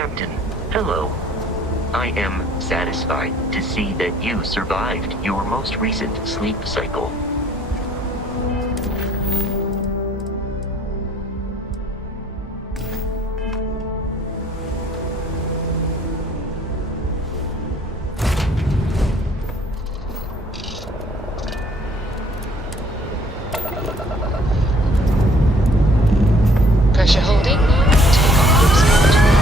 Captain, hello. I am satisfied to see that you survived your most recent sleep cycle. Pressure holding. Take off cruise control.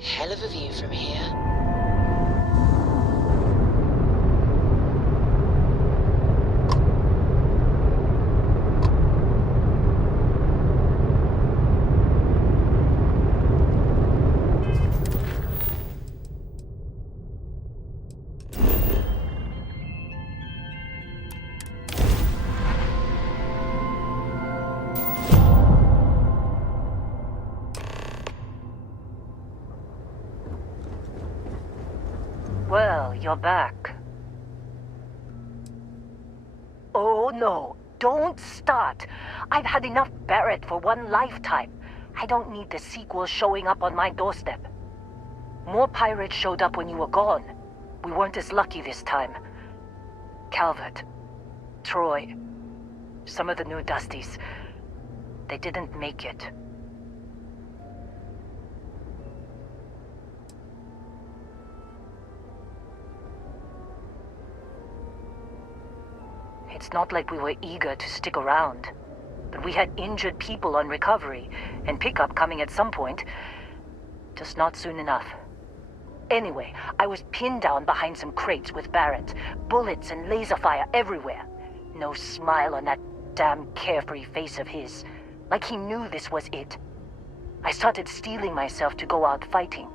Hell of a view from here. Well, you're back. Oh no, don't start. I've had enough Barrett for one lifetime. I don't need the sequel showing up on my doorstep. More pirates showed up when you were gone. We weren't as lucky this time. Calvert, Troy, some of the new Dusties, they didn't make it. It's not like we were eager to stick around, but we had injured people on recovery, and pickup coming at some point. Just not soon enough. Anyway, I was pinned down behind some crates with Barrett, bullets and laser fire everywhere. No smile on that damn carefree face of his, like he knew this was it. I started steeling myself to go out fighting.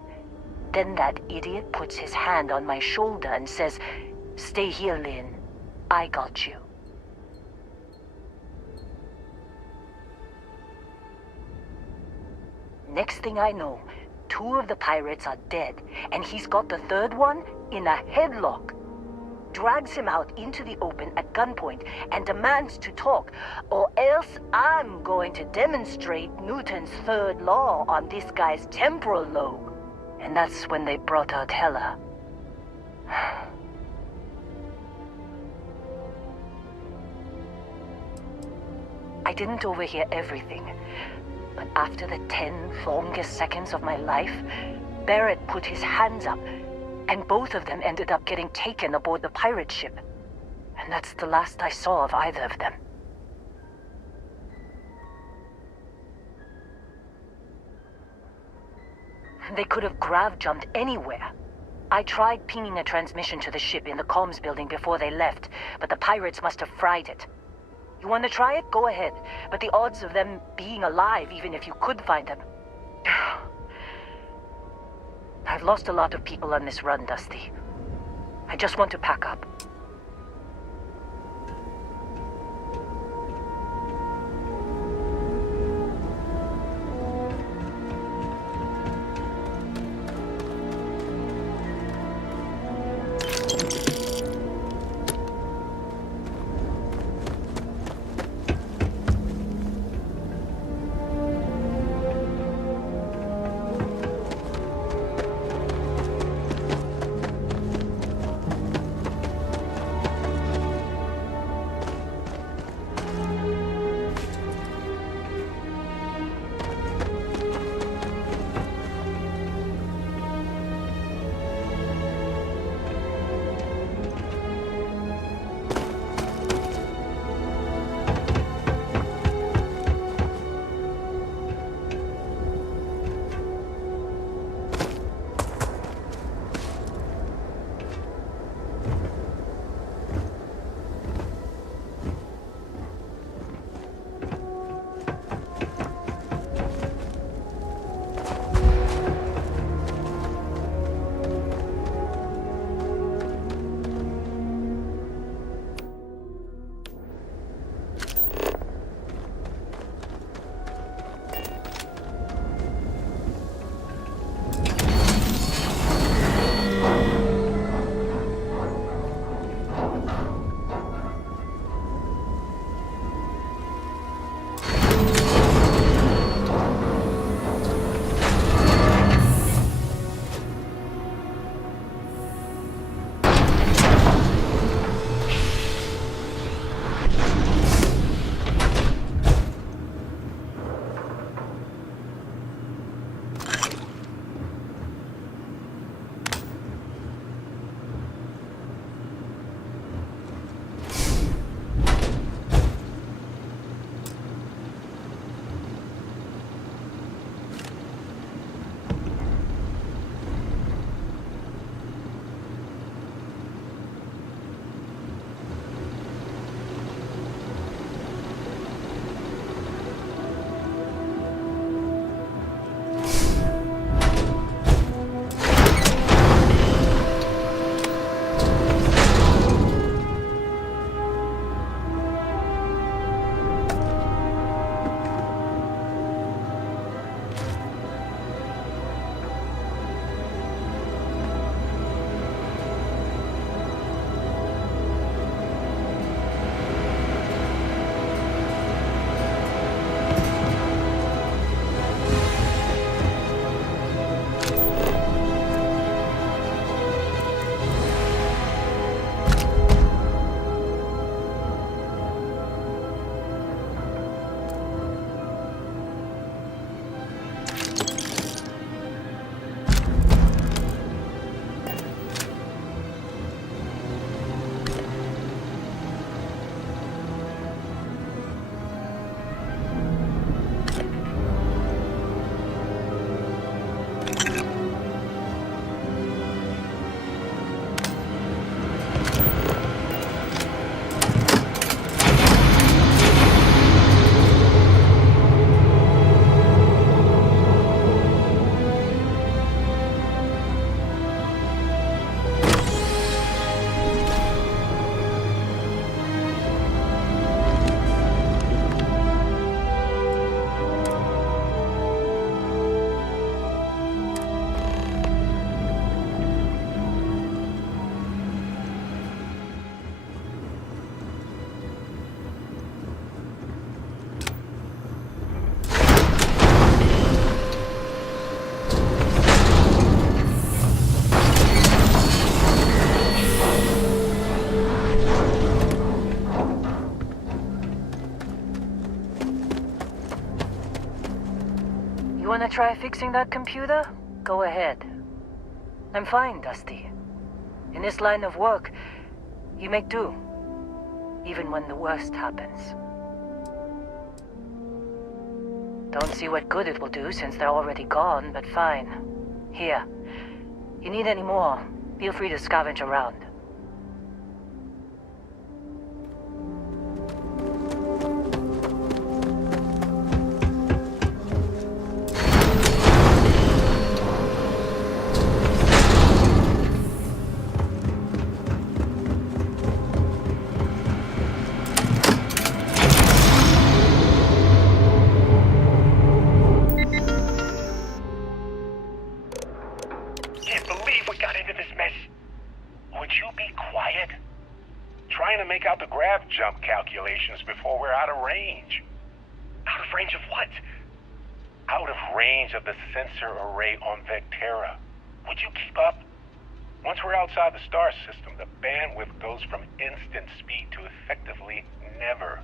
Then that idiot puts his hand on my shoulder and says, "Stay here, Lynn. I got you." Next thing I know, 2 of the pirates are dead, and he's got the 3rd one in a headlock. Drags him out into the open at gunpoint and demands to talk, or else I'm going to demonstrate Newton's 3rd law on this guy's temporal lobe. And that's when they brought out Hella. I didn't overhear everything, but after the 10 longest seconds of my life, Barrett put his hands up, and both of them ended up getting taken aboard the pirate ship. And that's the last I saw of either of them. They could have grav-jumped anywhere. I tried pinging a transmission to the ship in the comms building before they left, but the pirates must have fried it. You want to try it? Go ahead. But the odds of them being alive, even if you could find them... I've lost a lot of people on this run, Dusty. I just want to pack up. try fixing that computer? Go ahead. I'm fine, Dusty. In this line of work, you make do, even when the worst happens. Don't see what good it will do since they're already gone, but fine. Here. You need any more, feel free to scavenge around. Jump calculations before we're out of range. Out of range of what? Out of range of the sensor array on Vectera. Would you keep up? Once we're outside the star system, the bandwidth goes from instant speed to effectively never.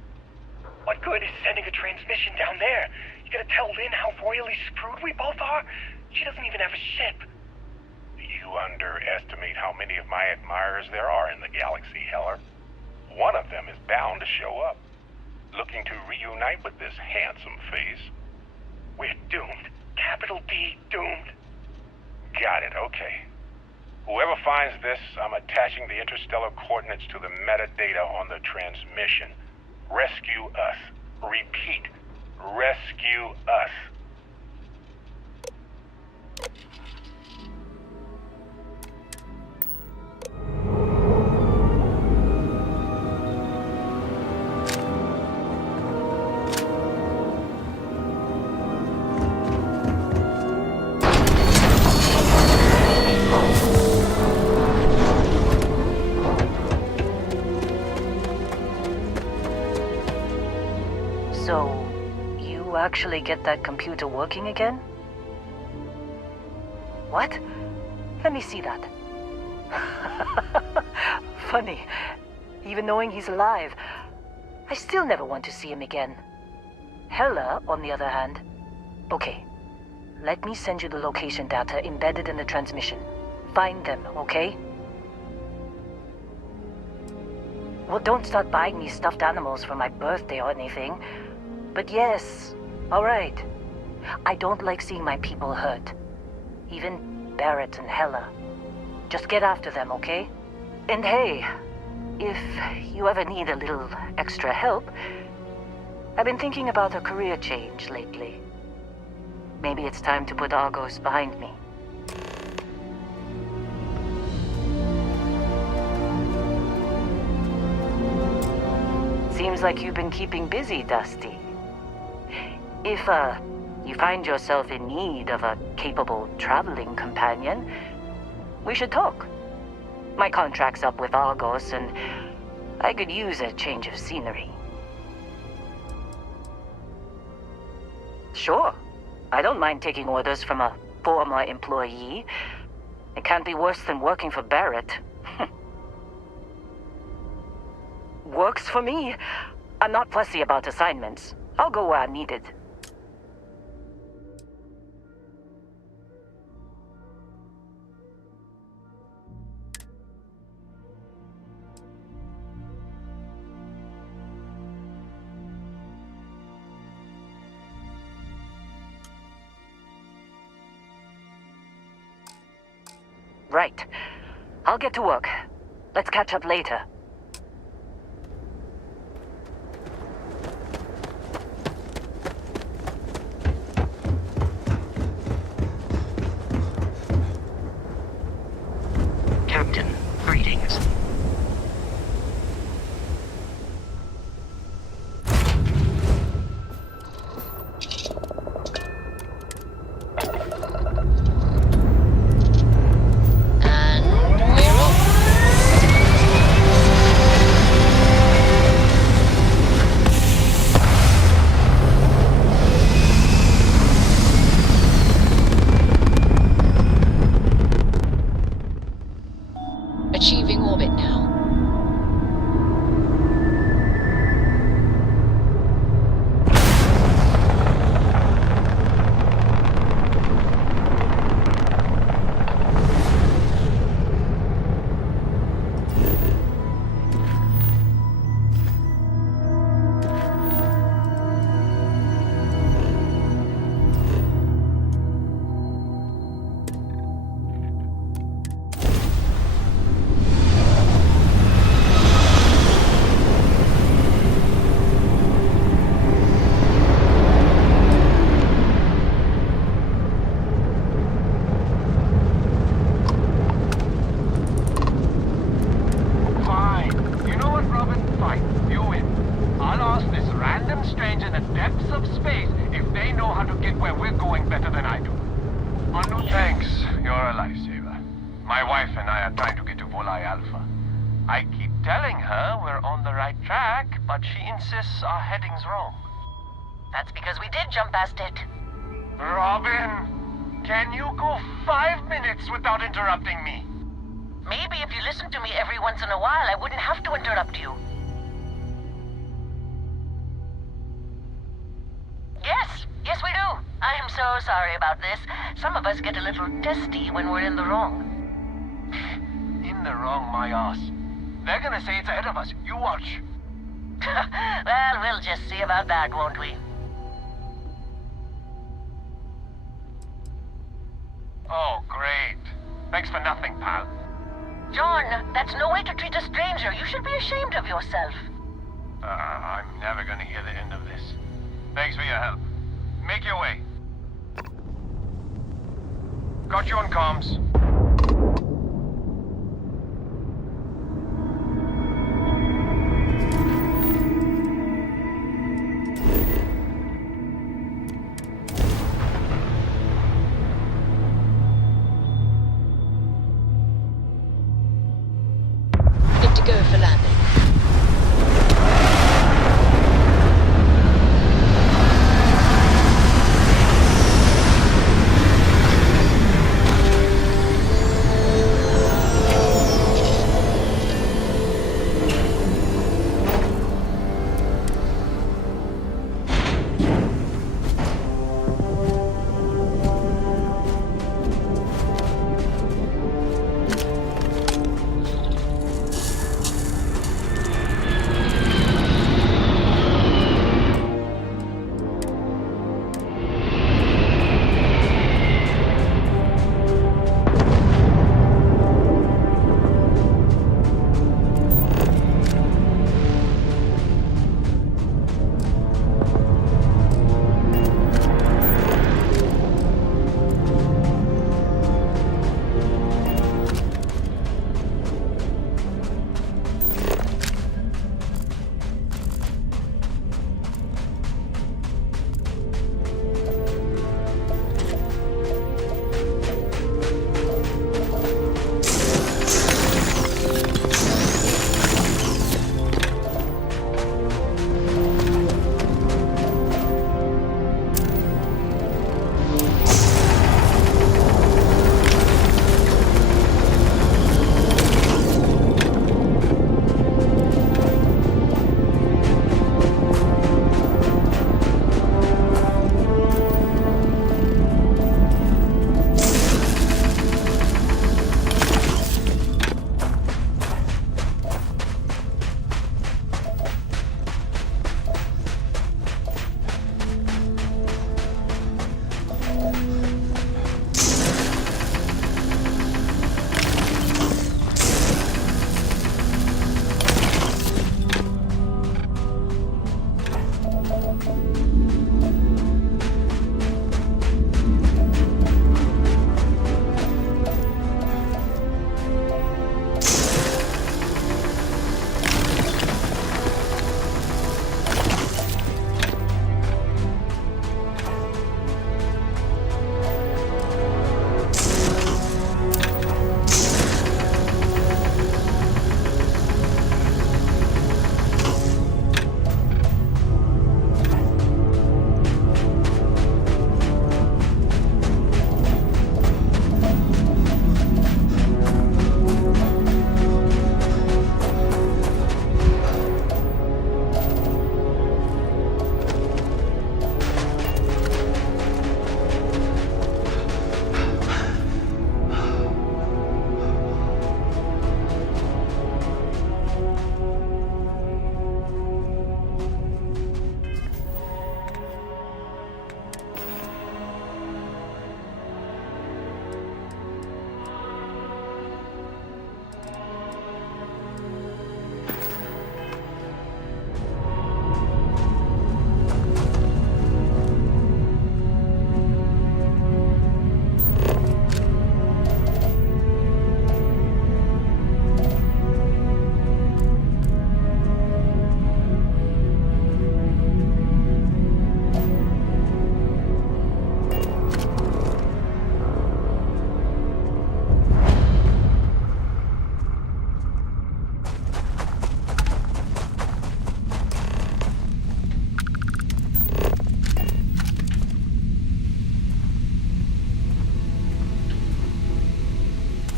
What good is sending a transmission down there? You gonna tell Lynn how royally screwed we both are? She doesn't even have a ship. You underestimate how many of my admirers there are in the galaxy, Heller. One of them is bound to show up, looking to reunite with this handsome face. We're doomed. Capital D, doomed. Got it, okay. Whoever finds this, I'm attaching the interstellar coordinates to the metadata on the transmission. Rescue us. Repeat, rescue us. So, you actually get that computer working again? What? Let me see that. Funny. Even knowing he's alive, I still never want to see him again. Hella, on the other hand. Okay. Let me send you the location data embedded in the transmission. Find them, okay? Well, don't start buying me stuffed animals for my birthday or anything. But yes, all right. I don't like seeing my people hurt. Even Barrett and Hella. Just get after them, okay? And hey, if you ever need a little extra help, I've been thinking about a career change lately. Maybe it's time to put Argos behind me. Seems like you've been keeping busy, Dusty. If, you find yourself in need of a capable traveling companion, we should talk. My contract's up with Argos, and I could use a change of scenery. Sure. I don't mind taking orders from a former employee. It can't be worse than working for Barrett. Works for me. I'm not fussy about assignments. I'll go where I'm needed. Right. I'll get to work. Let's catch up later. Captain, greetings. And we're off. Thanks. You're a lifesaver. My wife and I are trying to get to Volai Alpha. I keep telling her we're on the right track, but she insists our heading's wrong. That's because we did jump past it. Robin, can you go 5 minutes without interrupting me? Maybe if you listened to me every once in a while, I wouldn't have to interrupt you. Yes, we do. I am so sorry about this. Some of us get a little testy when we're in the wrong. In the wrong, my ass. They're gonna say it's ahead of us. You watch. Well, we'll just see about that, won't we? Oh, great. Thanks for nothing, pal. John, that's no way to treat a stranger. You should be ashamed of yourself. I'm never gonna hear the end of this. Thanks for your help. Make your way. Got you on comms. Good to go for landing.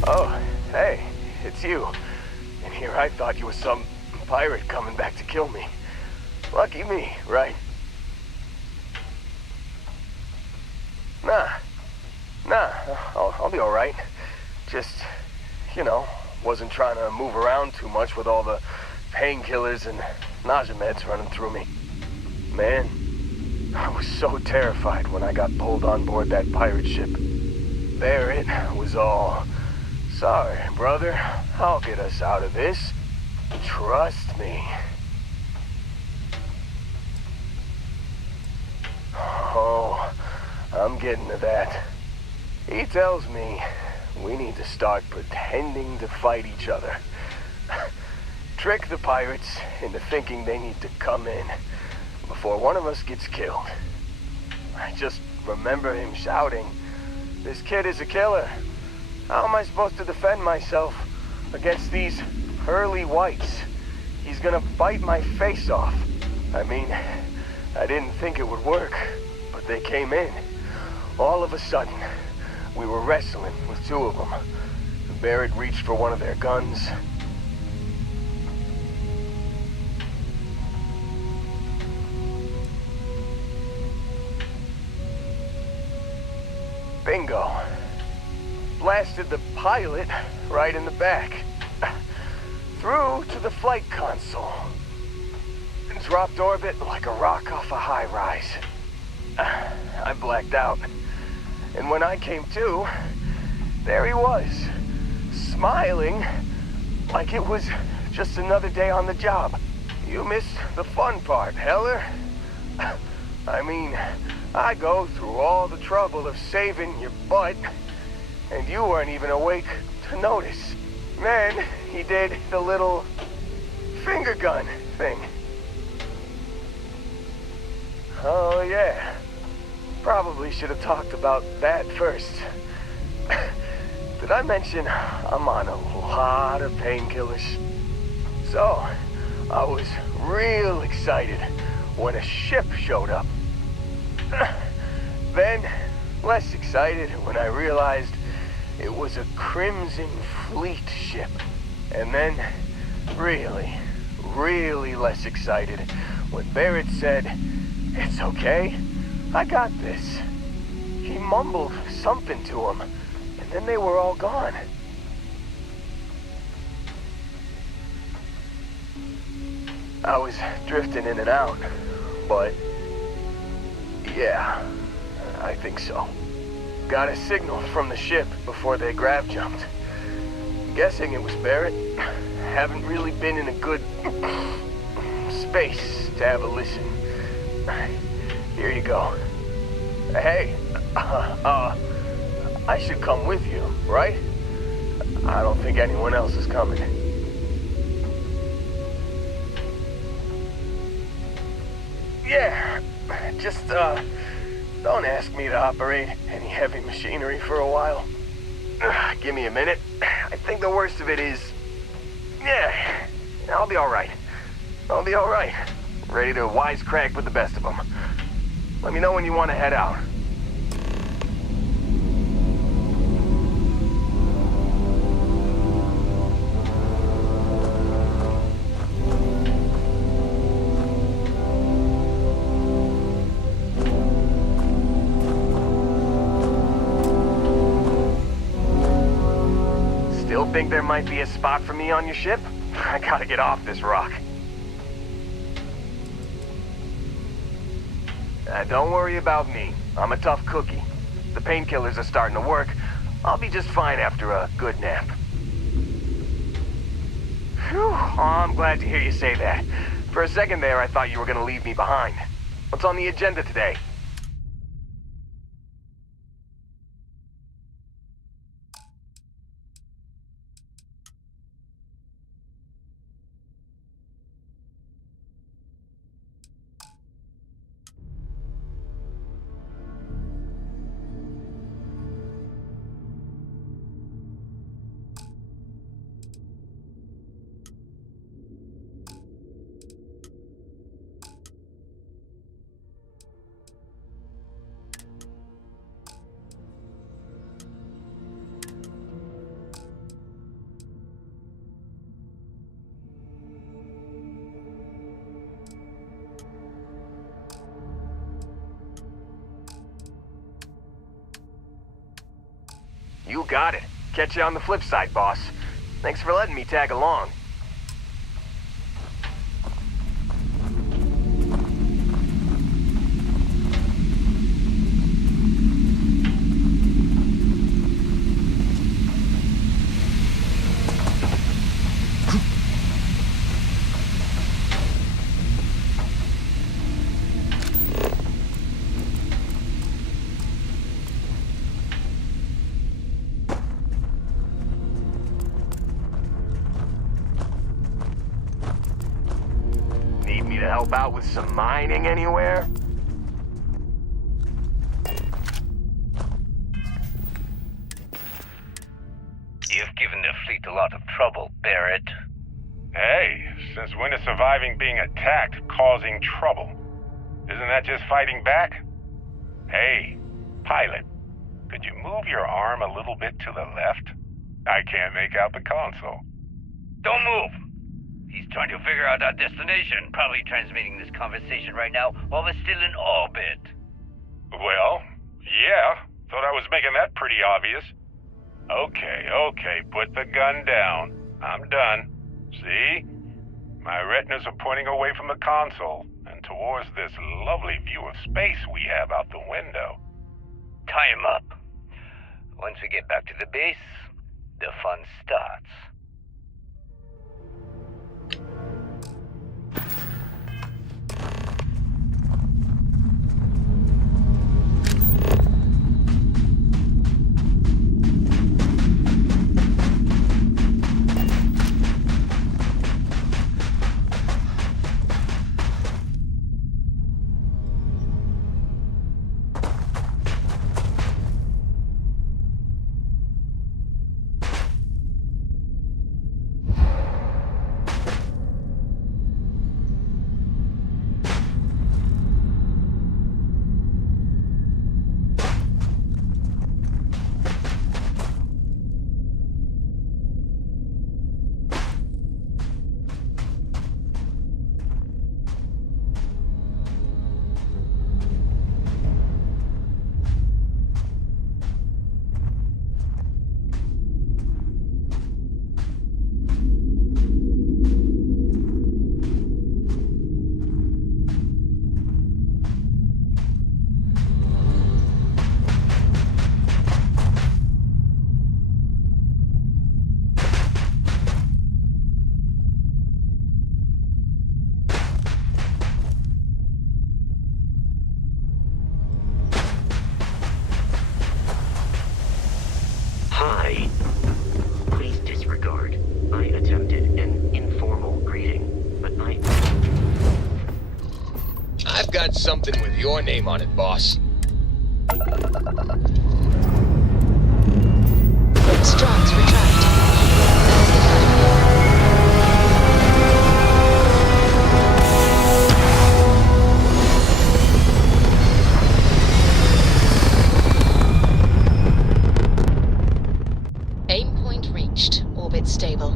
Oh, hey, it's you. And here I thought you was some pirate coming back to kill me. Lucky me, right? Nah, I'll be alright. Just, you know, wasn't trying to move around too much with all the painkillers and nausea meds running through me. Man, I was so terrified when I got pulled on board that pirate ship. There it was all. Sorry, brother. I'll get us out of this. Trust me. Oh, I'm getting to that. He tells me we need to start pretending to fight each other. Trick the pirates into thinking they need to come in before one of us gets killed. I just remember him shouting, "This kid is a killer. How am I supposed to defend myself against these early whites? He's gonna bite my face off." I mean, I didn't think it would work, but they came in. All of a sudden, we were wrestling with two of them. Barrett reached for one of their guns. Bingo. Blasted the pilot right in the back. Through to the flight console. And dropped orbit like a rock off a high-rise. I blacked out. And when I came to, there he was. Smiling like it was just another day on the job. You missed the fun part, Heller. I mean, I go through all the trouble of saving your butt, and you weren't even awake to notice. Then he did the little finger gun thing. Oh yeah, probably should have talked about that first. Did I mention I'm on a lot of painkillers? So, I was real excited when a ship showed up. Then, less excited when I realized it was a Crimson Fleet ship. And then, really less excited when Barrett said, "It's okay, I got this." He mumbled something to him, and then they were all gone. I was drifting in and out, but yeah, I think so. Got a signal from the ship before they grav jumped. Guessing it was Barrett. Haven't really been in a good space to have a listen. Here you go. Hey, I should come with you, right? I don't think anyone else is coming. Yeah, just, don't ask me to operate any heavy machinery for a while. Give me a minute. I think the worst of it is... Yeah, I'll be alright. I'll be alright. Ready to wisecrack with the best of them. Let me know when you want to head out. Still think there might be a spot for me on your ship? I gotta get off this rock. Don't worry about me. I'm a tough cookie. The painkillers are starting to work. I'll be just fine after a good nap. Phew, oh, I'm glad to hear you say that. For a second there, I thought you were gonna leave me behind. What's on the agenda today? You got it. Catch you on the flip side, boss. Thanks for letting me tag along. Need me to help out with some mining anywhere? You've given the fleet a lot of trouble, Barrett. Hey, since when is surviving being attacked causing trouble? Isn't that just fighting back? Hey, pilot, could you move your arm a little bit to the left? I can't make out the console. Don't move! He's trying to figure out our destination. Probably transmitting this conversation right now while we're still in orbit. Well, yeah, thought I was making that pretty obvious. Okay, put the gun down. I'm done. See? My retinas are pointing away from the console and towards this lovely view of space we have out the window. Tie him up. Once we get back to the base, the fun starts. Hi. Please disregard. I attempted an informal greeting, but I've got something with your name on it, boss. Struts retract. There's the firing. Aim point reached. Orbit stable.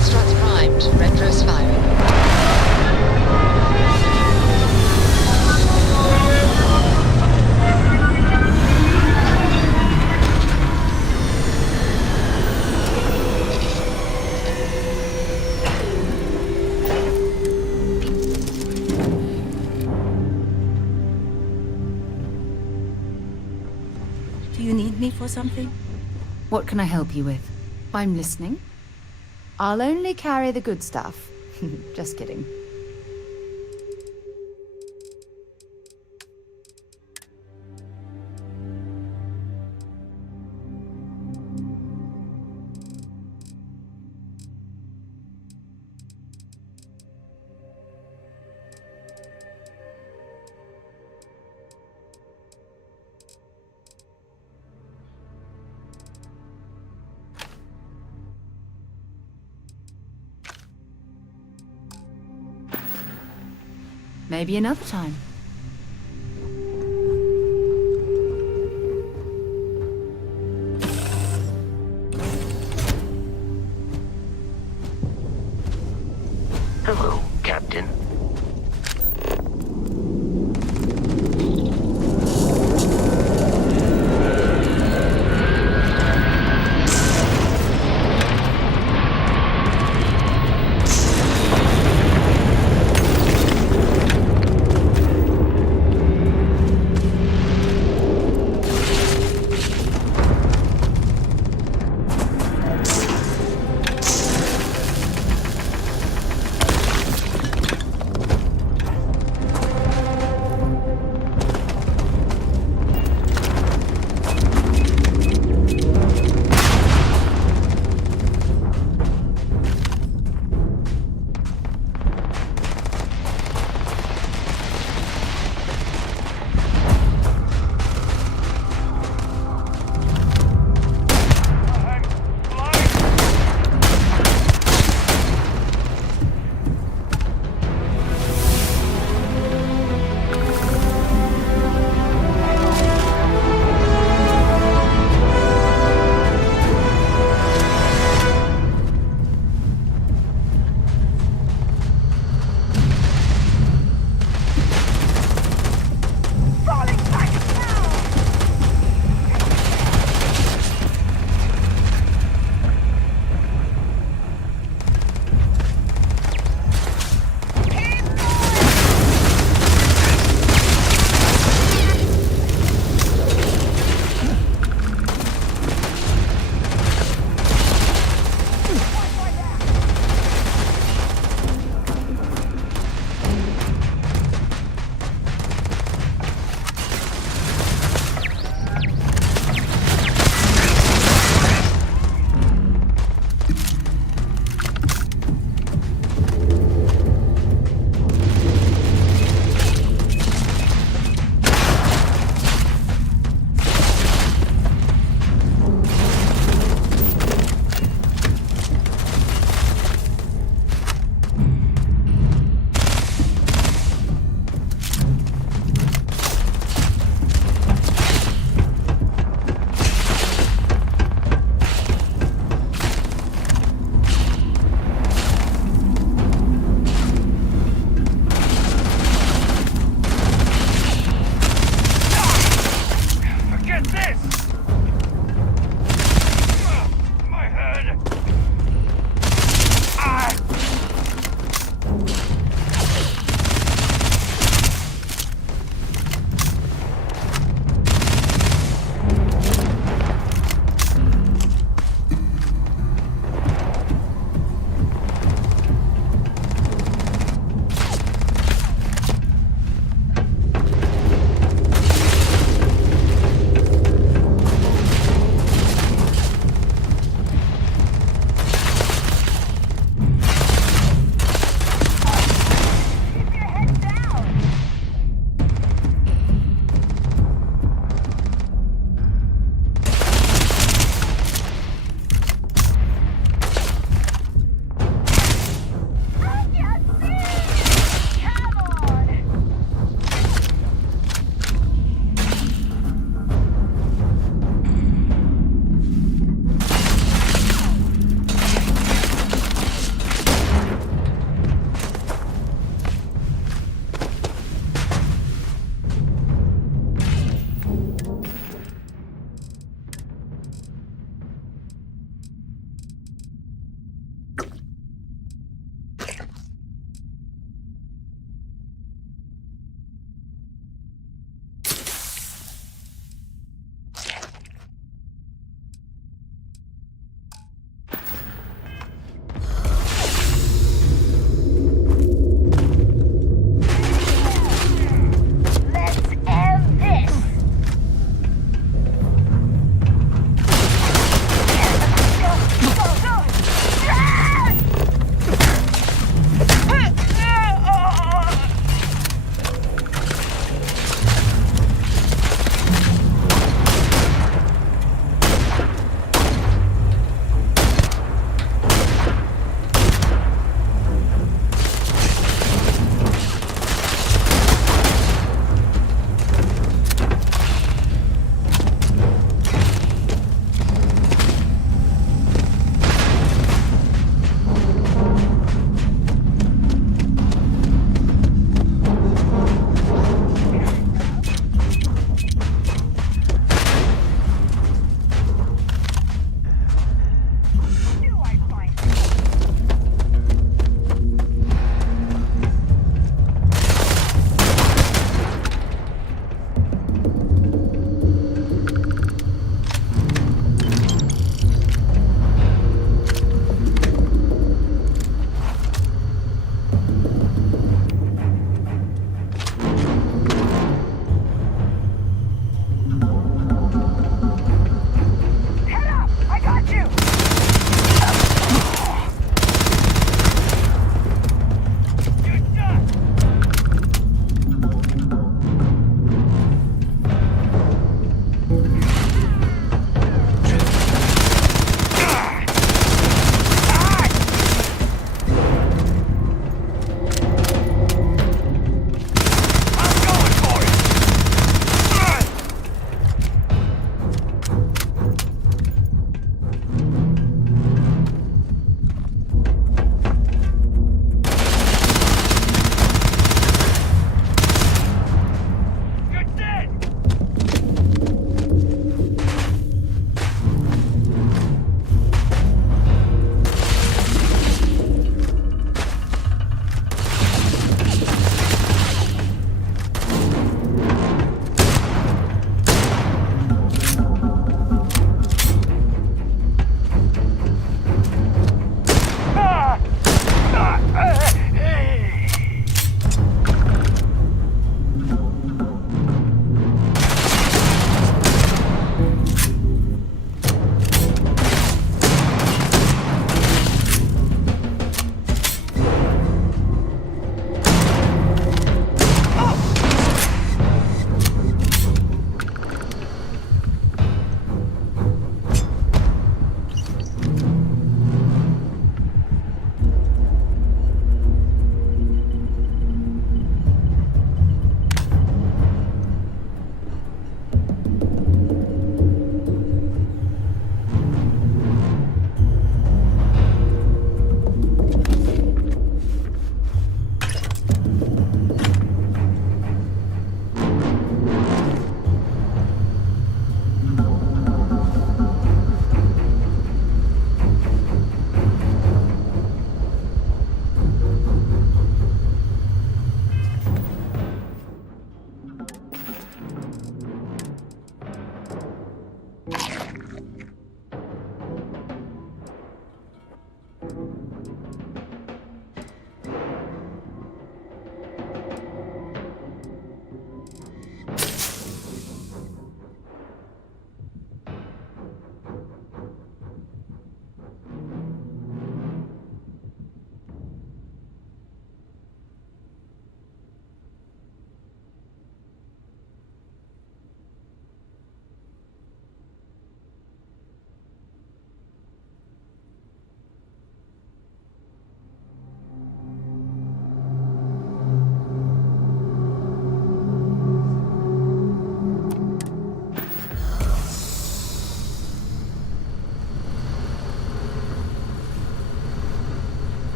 Struts primed. Retros firing. need me for something? What can I help you with? I'm listening. I'll only carry the good stuff. Just kidding. Maybe another time. Hello, Captain.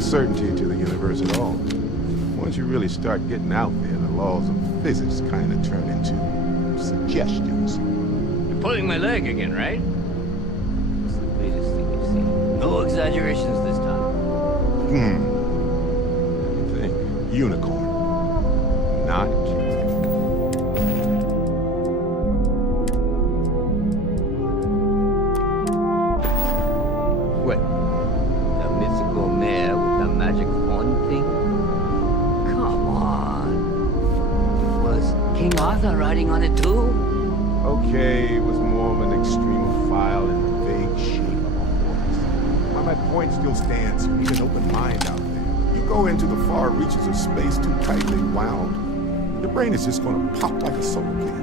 Certainty to the universe at all. Once you really start getting out there, the laws of physics kind of turn into suggestions. You're pulling my leg again, right? What's the latest thing you've seen? No exaggerations this time. What do you think? Unicorn. Not cute. What? The mythical mare with the magic horn thing? Come on. Was King Arthur riding on it too? Okay, it was more of an extremophile in the vague shape of a horse. But my point still stands. You need an open mind out there. You go into the far reaches of space too tightly wound, your brain is just going to pop like a soda can.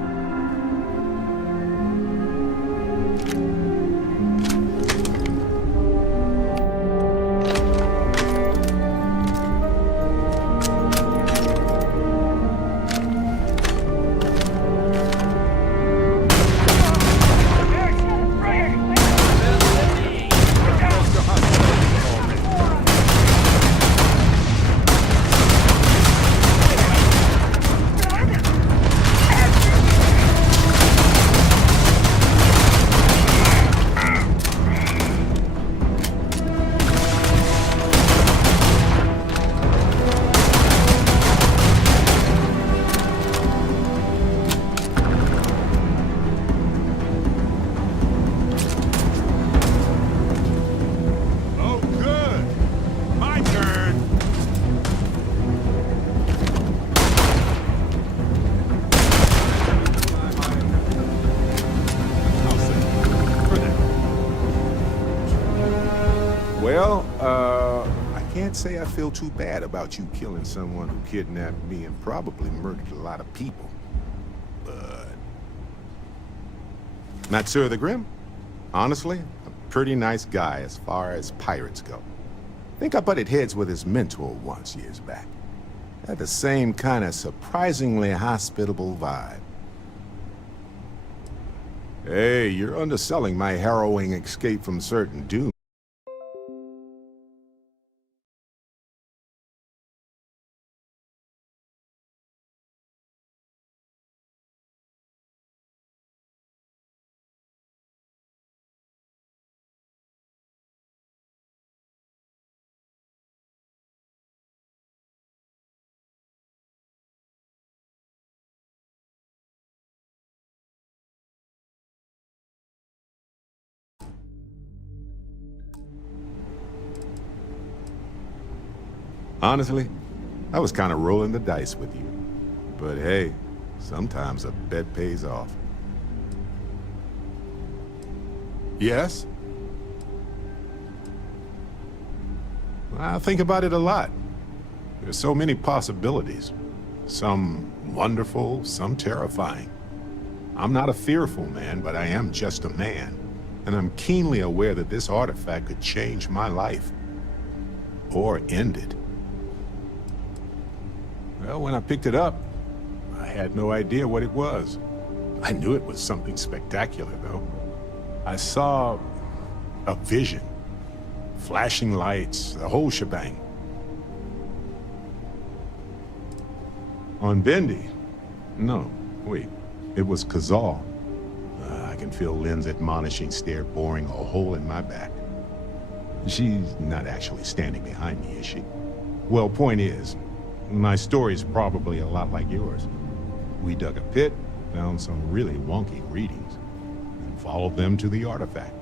Say I feel too bad about you killing someone who kidnapped me and probably murdered a lot of people. But... not Sir the Grim? Honestly, a pretty nice guy as far as pirates go. Think I butted heads with his mentor once years back. Had the same kind of surprisingly hospitable vibe. Hey, you're underselling my harrowing escape from certain doom. Honestly, I was kind of rolling the dice with you. But hey, sometimes a bet pays off. Yes? I think about it a lot. There's so many possibilities. Some wonderful, some terrifying. I'm not a fearful man, but I am just a man. And I'm keenly aware that this artifact could change my life. Or end it. Well, when I picked it up, I had no idea what it was. I knew it was something spectacular, though. I saw a vision. Flashing lights, the whole shebang. On Bendy? No, wait. It was Kazal. I can feel Lynn's admonishing stare boring a hole in my back. She's not actually standing behind me, is she? Well, point is, my story's probably a lot like yours. We dug a pit, found some really wonky readings, and followed them to the artifact.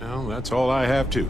Well, that's all I have to.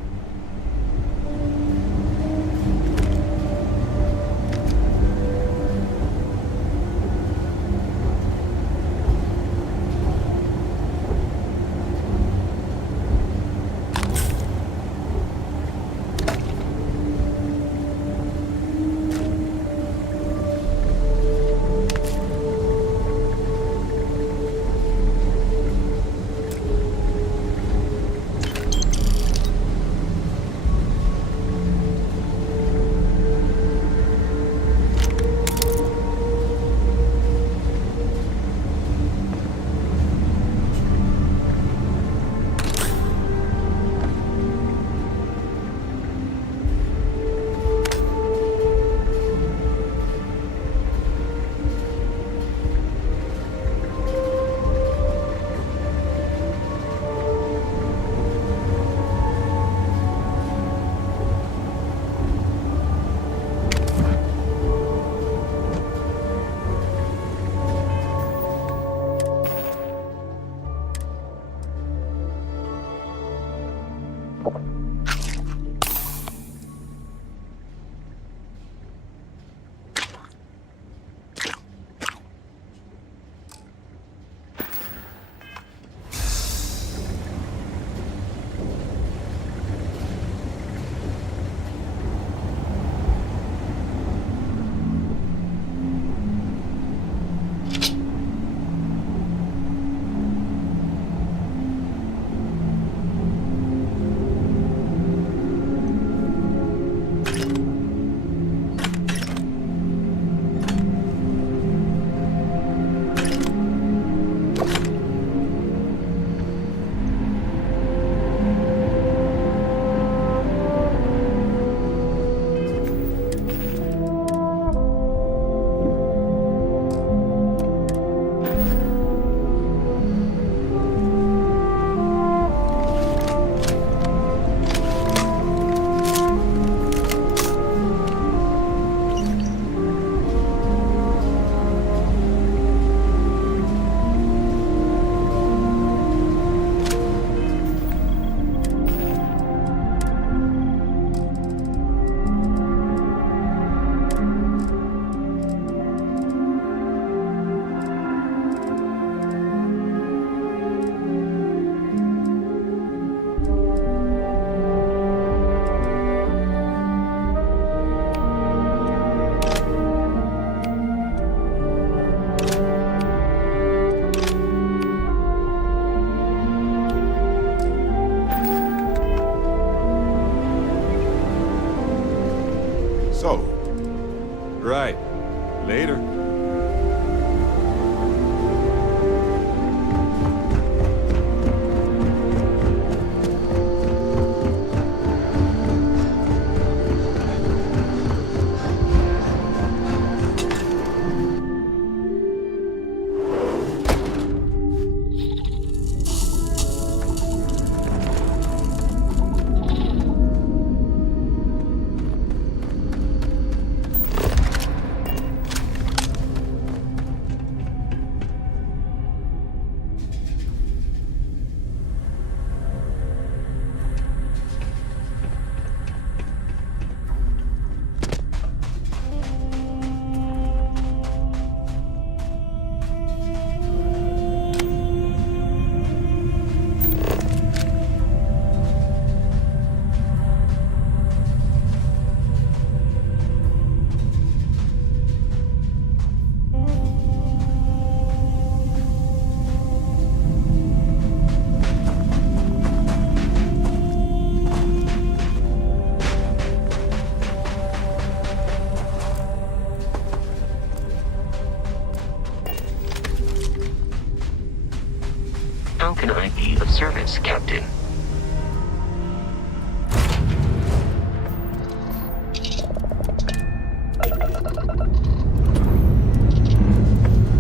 How can I be of service, Captain?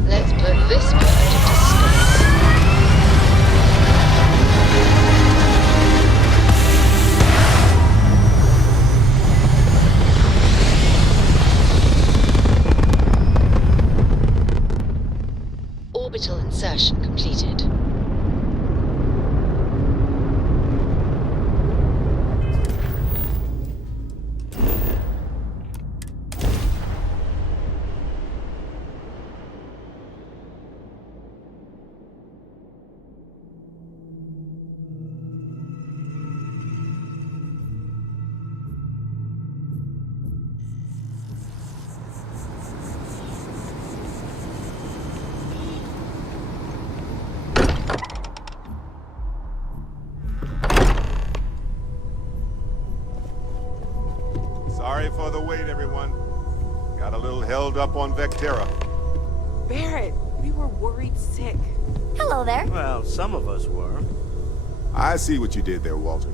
Let's put this bird into space. Orbital insertion completed. Sorry for the wait, everyone. Got a little held up on Vectera. Barrett, we were worried sick. Hello there. Well, some of us were. I see what you did there, Walter.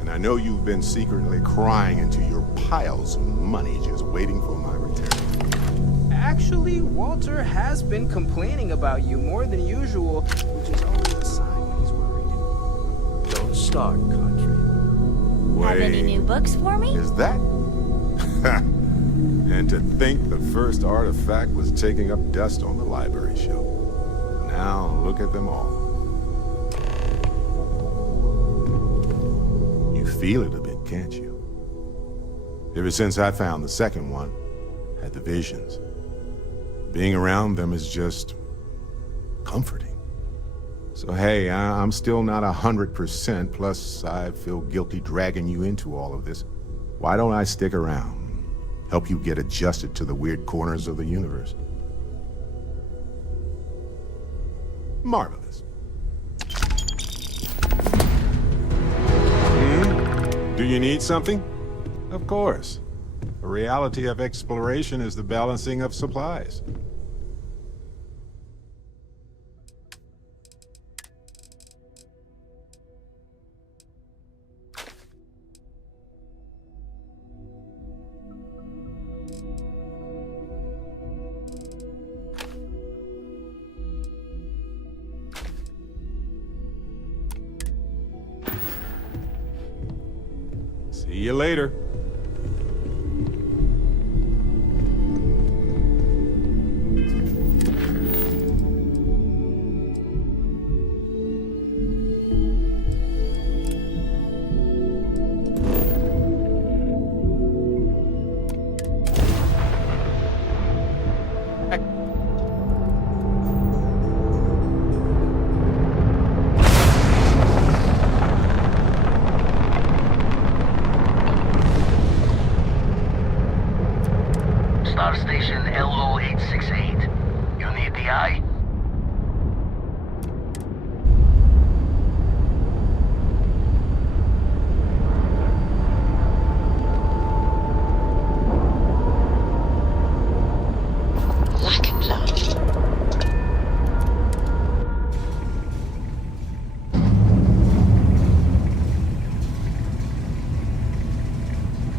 And I know you've been secretly crying into your piles of money just waiting for my return. Actually, Walter has been complaining about you more than usual, which is always a sign he's worried. Don't start, country. Have any new books for me? Is that? And to think the first artifact was taking up dust on the library shelf. Now look at them all. You feel it a bit, can't you? Ever since I found the second one, had the visions. Being around them is just comforting. So hey, I'm still not 100%, plus I feel guilty dragging you into all of this. Why don't I stick around? Help you get adjusted to the weird corners of the universe. Marvelous. Do you need something? Of course. The reality of exploration is the balancing of supplies. See you later. Station LO868. You need the eye? Lack and love.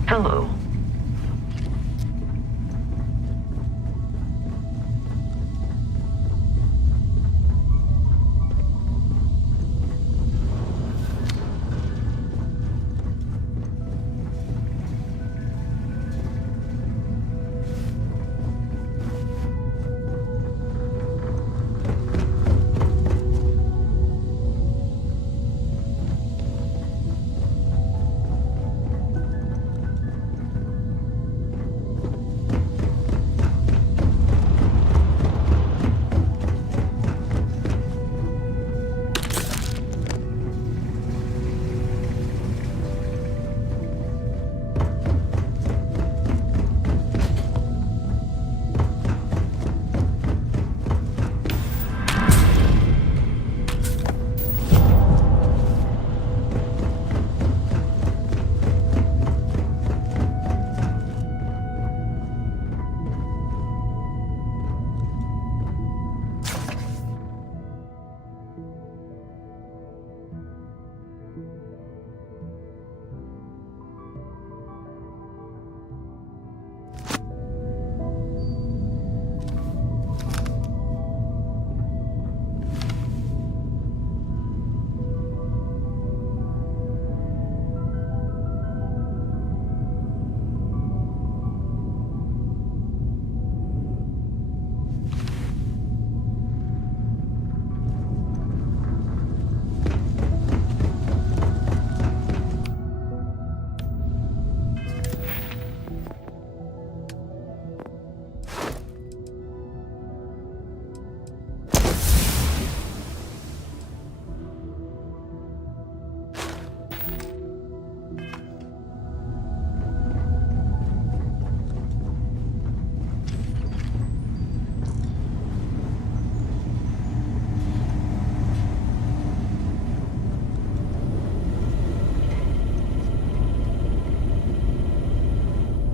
Hello.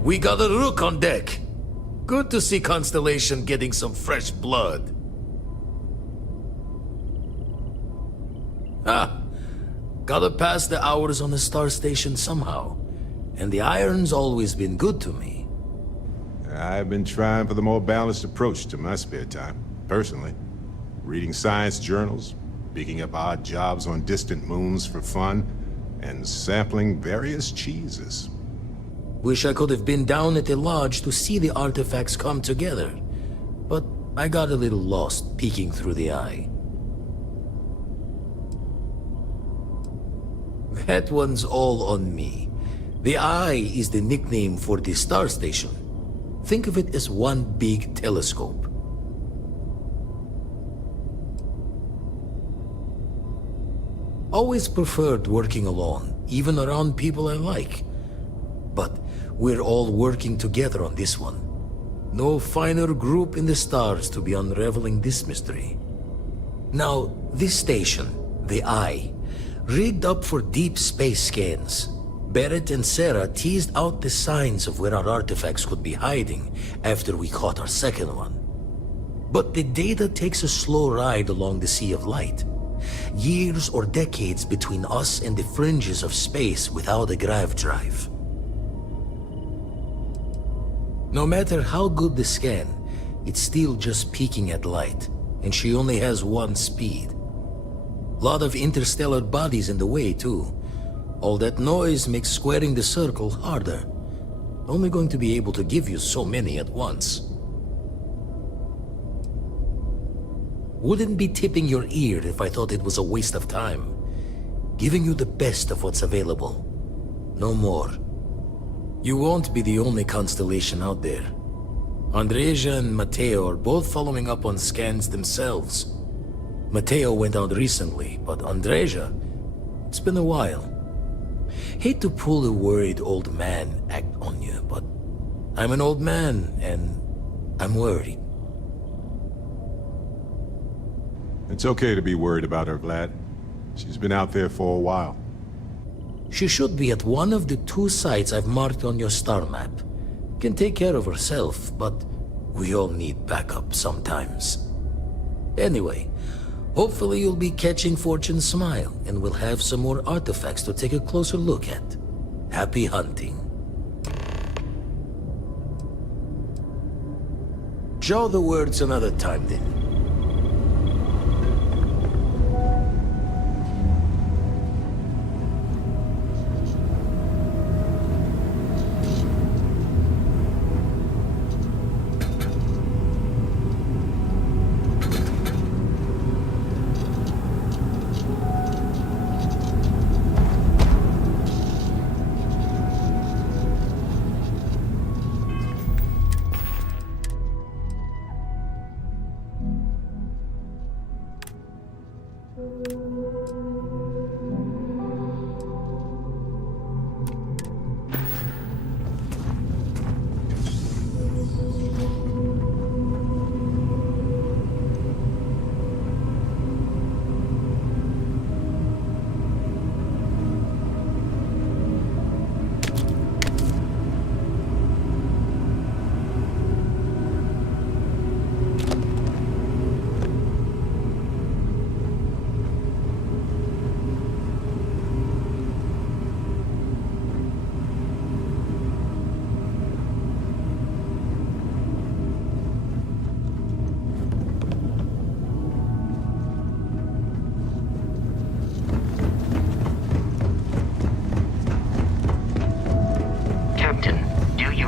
We got a rook on deck. Good to see Constellation getting some fresh blood. Gotta pass the hours on the star station somehow. And the iron's always been good to me. I've been trying for the more balanced approach to my spare time, personally. Reading science journals, picking up odd jobs on distant moons for fun, and sampling various cheeses. Wish I could have been down at the lodge to see the artifacts come together. But I got a little lost peeking through the eye. That one's all on me. The Eye is the nickname for the star station. Think of it as one big telescope. Always preferred working alone, even around people I like. But we're all working together on this one. No finer group in the stars to be unraveling this mystery. Now, this station, the Eye, rigged up for deep space scans. Barrett and Sarah teased out the signs of where our artifacts could be hiding after we caught our second one. But the data takes a slow ride along the Sea of Light. Years or decades between us and the fringes of space without a grav drive. No matter how good the scan, it's still just peeking at light, and she only has one speed. Lot of interstellar bodies in the way, too. All that noise makes squaring the circle harder. Only going to be able to give you so many at once. Wouldn't be tipping your ear if I thought it was a waste of time. Giving you the best of what's available. No more. You won't be the only Constellation out there. Andreja and Matteo are both following up on scans themselves. Matteo went out recently, but Andreja, it's been a while. Hate to pull a worried old man act on you, but I'm an old man, and I'm worried. It's okay to be worried about her, Vlad. She's been out there for a while. She should be at one of the 2 sites I've marked on your star map. Can take care of herself, but we all need backup sometimes. Anyway, hopefully you'll be catching Fortune's smile, and we'll have some more artifacts to take a closer look at. Happy hunting. Joe the words another time then.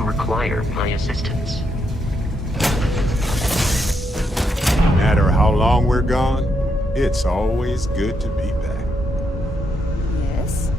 Require my assistance. No matter how long we're gone, it's always good to be back. Yes?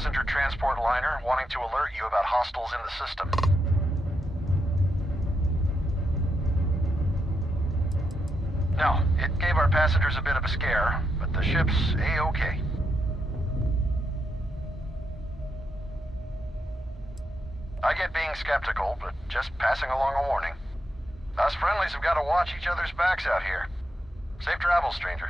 passenger transport liner wanting to alert you about hostiles in the system. No, it gave our passengers a bit of a scare, but the ship's A-okay. I get being skeptical, but just passing along a warning. Us friendlies have got to watch each other's backs out here. Safe travels, stranger.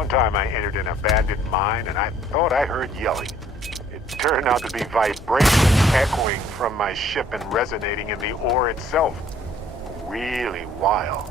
One time I entered an abandoned mine and I thought I heard yelling. It turned out to be vibrations echoing from my ship and resonating in the ore itself. Really wild.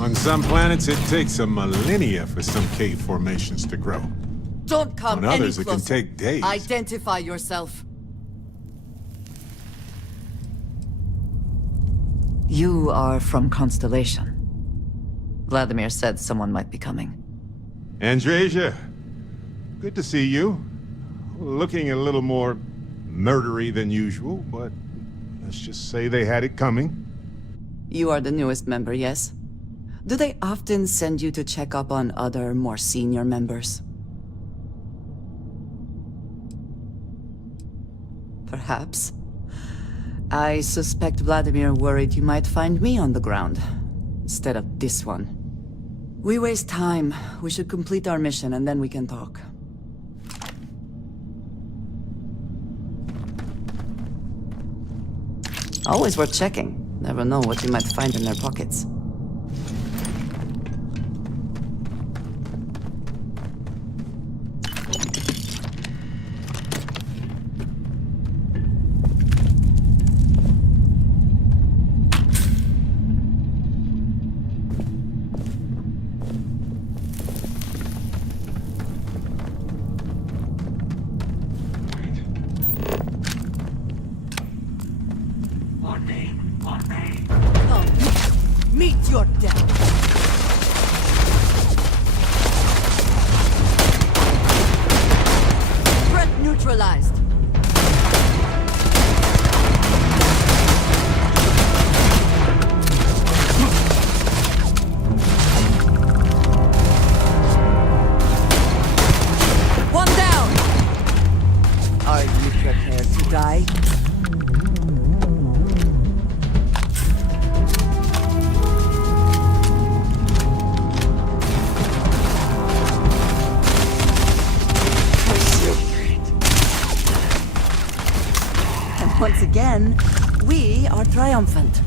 On some planets, it takes a millennia for some cave formations to grow. Don't come On any others, it can closer. take days. Identify yourself. You are from Constellation. Vladimir said someone might be coming. Andresia, good to see you. Looking a little more murdery than usual, but let's just say they had it coming. You are the newest member, yes? Do they often send you to check up on other, more senior members? Perhaps. I suspect Vladimir worried you might find me on the ground, instead of this one. We waste time. We should complete our mission and then we can talk. Always worth checking. Never know what you might find in their pockets. Meet your death. Threat neutralized. One down. Are you prepared to die? Once again, we are triumphant.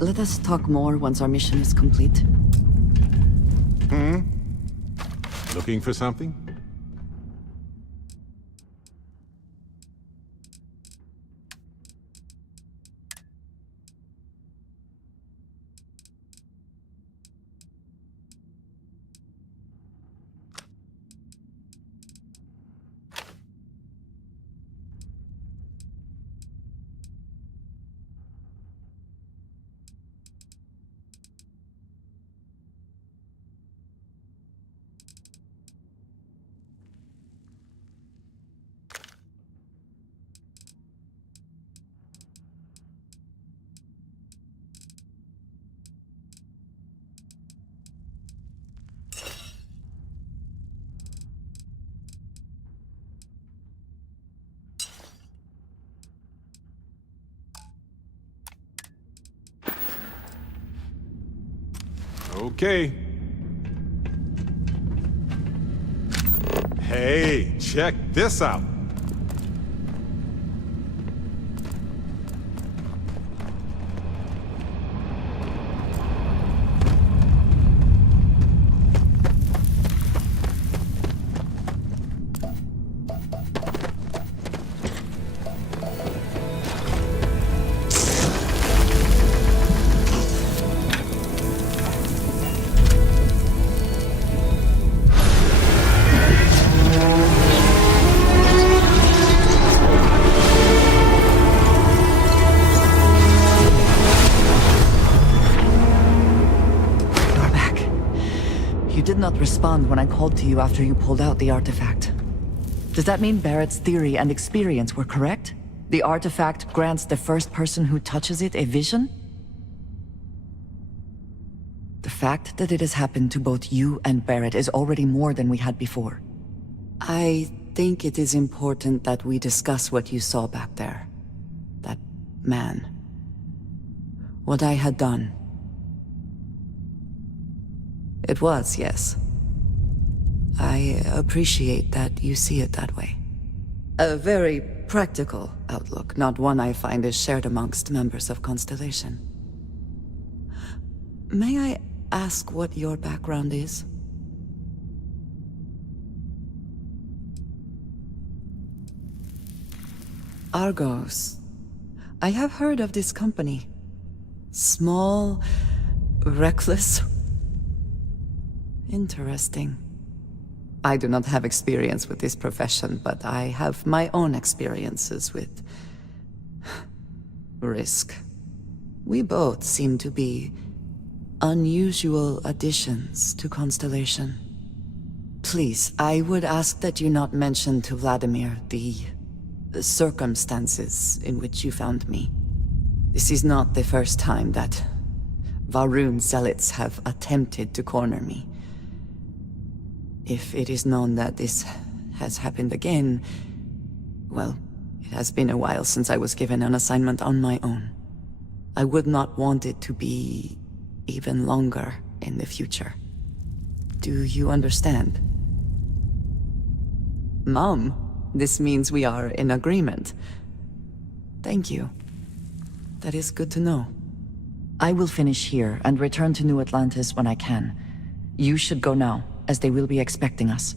Let us talk more once our mission is complete. Looking for something? Okay. Hey, check this out. Not respond when I called to you after you pulled out the artifact. Does that mean Barrett's theory and experience were correct? The artifact grants the first person who touches it a vision? The fact that it has happened to both you and Barrett is already more than we had before. I think it is important that we discuss what you saw back there. That man. What I had done. It was, yes. I appreciate that you see it that way. A very practical outlook, not one I find is shared amongst members of Constellation. May I ask what your background is? Argos. I have heard of this company. Small, reckless. Interesting. I do not have experience with this profession, but I have my own experiences with risk. We both seem to be unusual additions to Constellation. Please, I would ask that you not mention to Vladimir the circumstances in which you found me. This is not the first time that Varun zealots have attempted to corner me. If it is known that this has happened again, well, it has been a while since I was given an assignment on my own. I would not want it to be even longer in the future. Do you understand? Mom, this means we are in agreement. Thank you. That is good to know. I will finish here and return to New Atlantis when I can. You should go now, as they will be expecting us.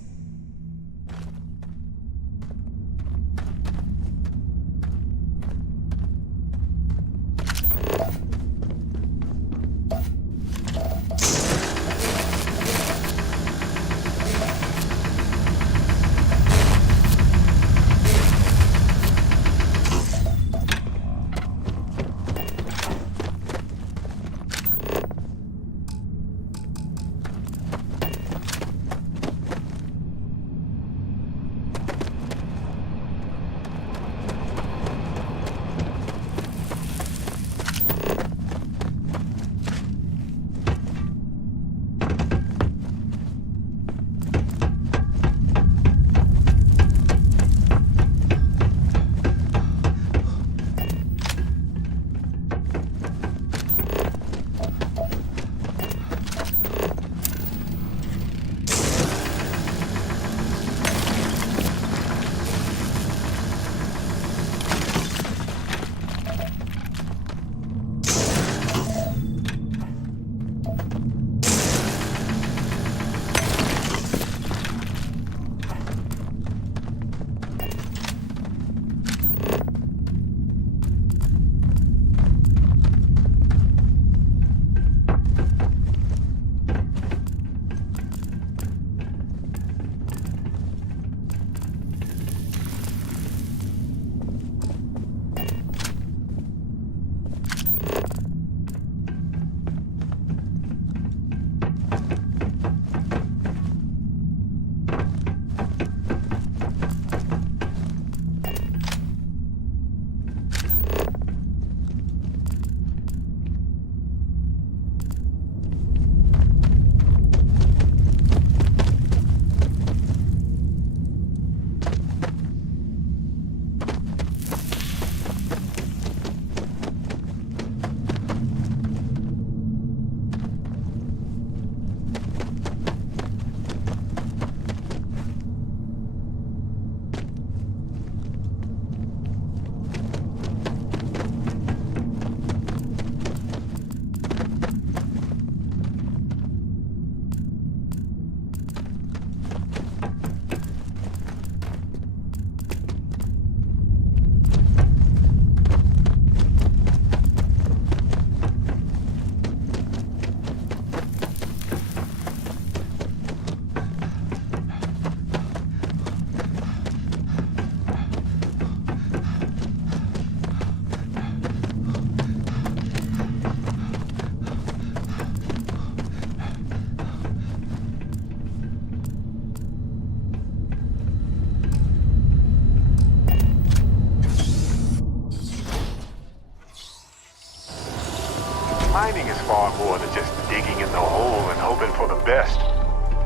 Mining is far more than just digging in the hole and hoping for the best.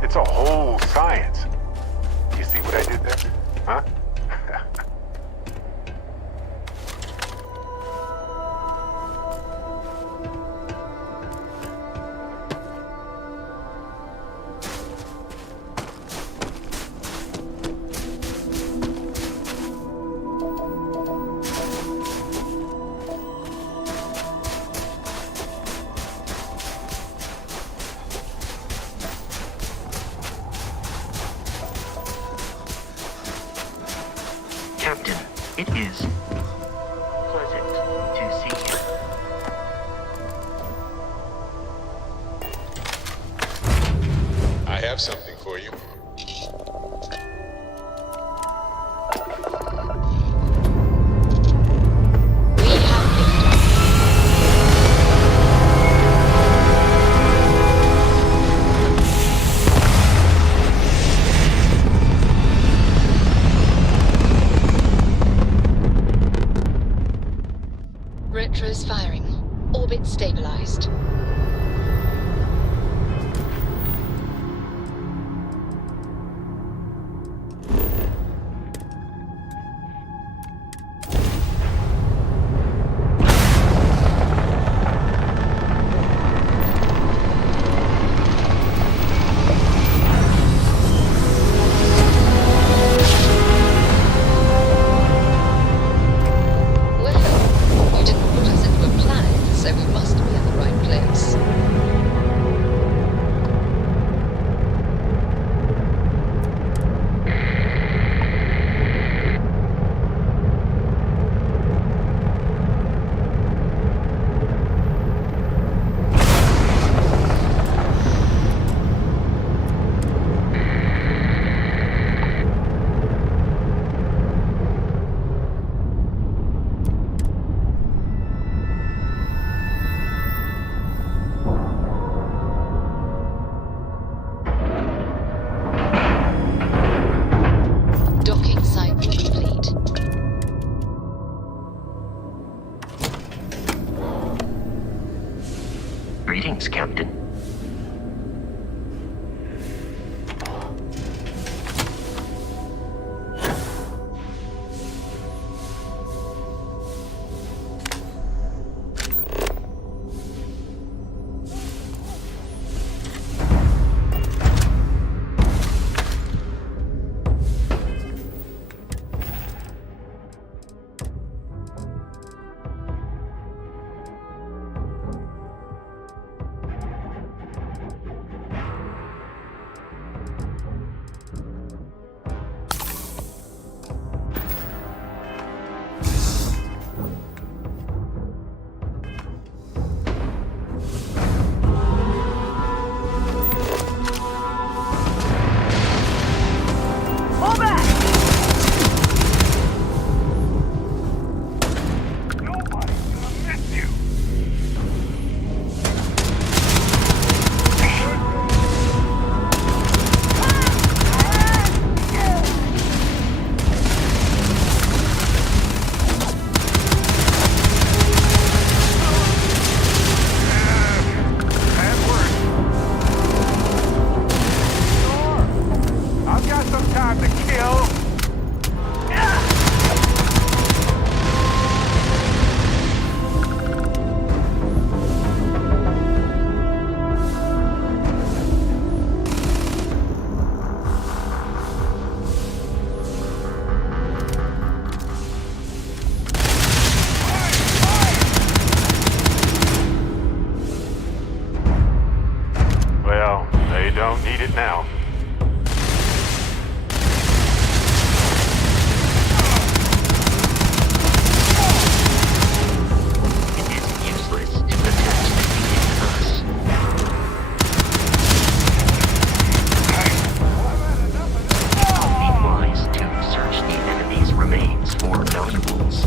It's a whole science. You see what I did there? Huh? Captain, it is pleasant to see you. I have something for you. Retros firing. Orbit stabilized. Greetings, Captain. Don't need it now. It is useless to attempt defeating us. Be wise to search the enemy's remains for valuables.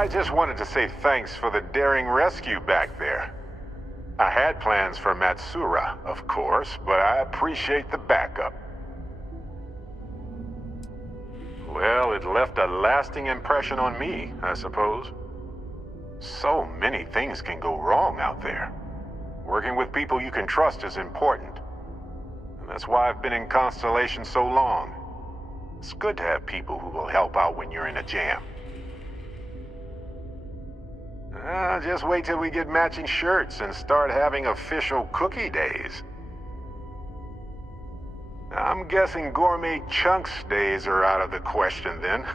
I just wanted to say thanks for the daring rescue back there. I had plans for Matsura, of course, but I appreciate the backup. Well, it left a lasting impression on me, I suppose. So many things can go wrong out there. Working with people you can trust is important. And that's why I've been in Constellation so long. It's good to have people who will help out when you're in a jam. Just wait till we get matching shirts and start having official cookie days. I'm guessing gourmet chunks days are out of the question then.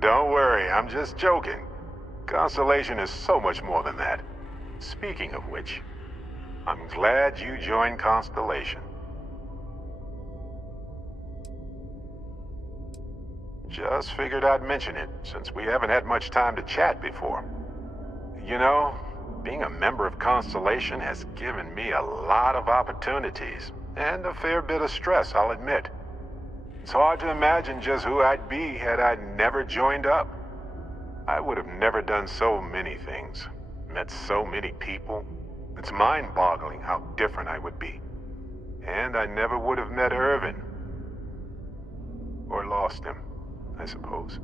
Don't worry, I'm just joking. Constellation is so much more than that. Speaking of which, I'm glad you joined Constellation. Just figured I'd mention it, since we haven't had much time to chat before. You know, being a member of Constellation has given me a lot of opportunities, and a fair bit of stress, I'll admit. It's hard to imagine just who I'd be had I never joined up. I would have never done so many things, met so many people. It's mind-boggling how different I would be. And I never would have met Irvin. Or lost him, I suppose.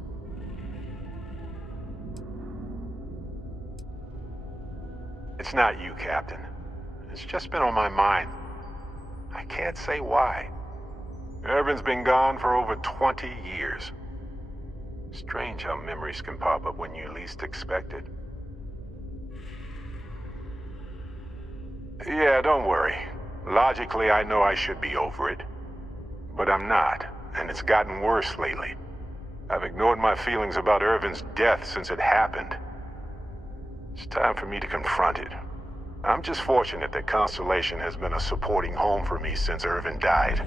It's not you, Captain. It's just been on my mind. I can't say why. Irvin's been gone for over 20 years. Strange how memories can pop up when you least expect it. Yeah, don't worry. Logically, I know I should be over it. But I'm not, and it's gotten worse lately. I've ignored my feelings about Irvin's death since it happened. It's time for me to confront it. I'm just fortunate that Constellation has been a supporting home for me since Irvin died.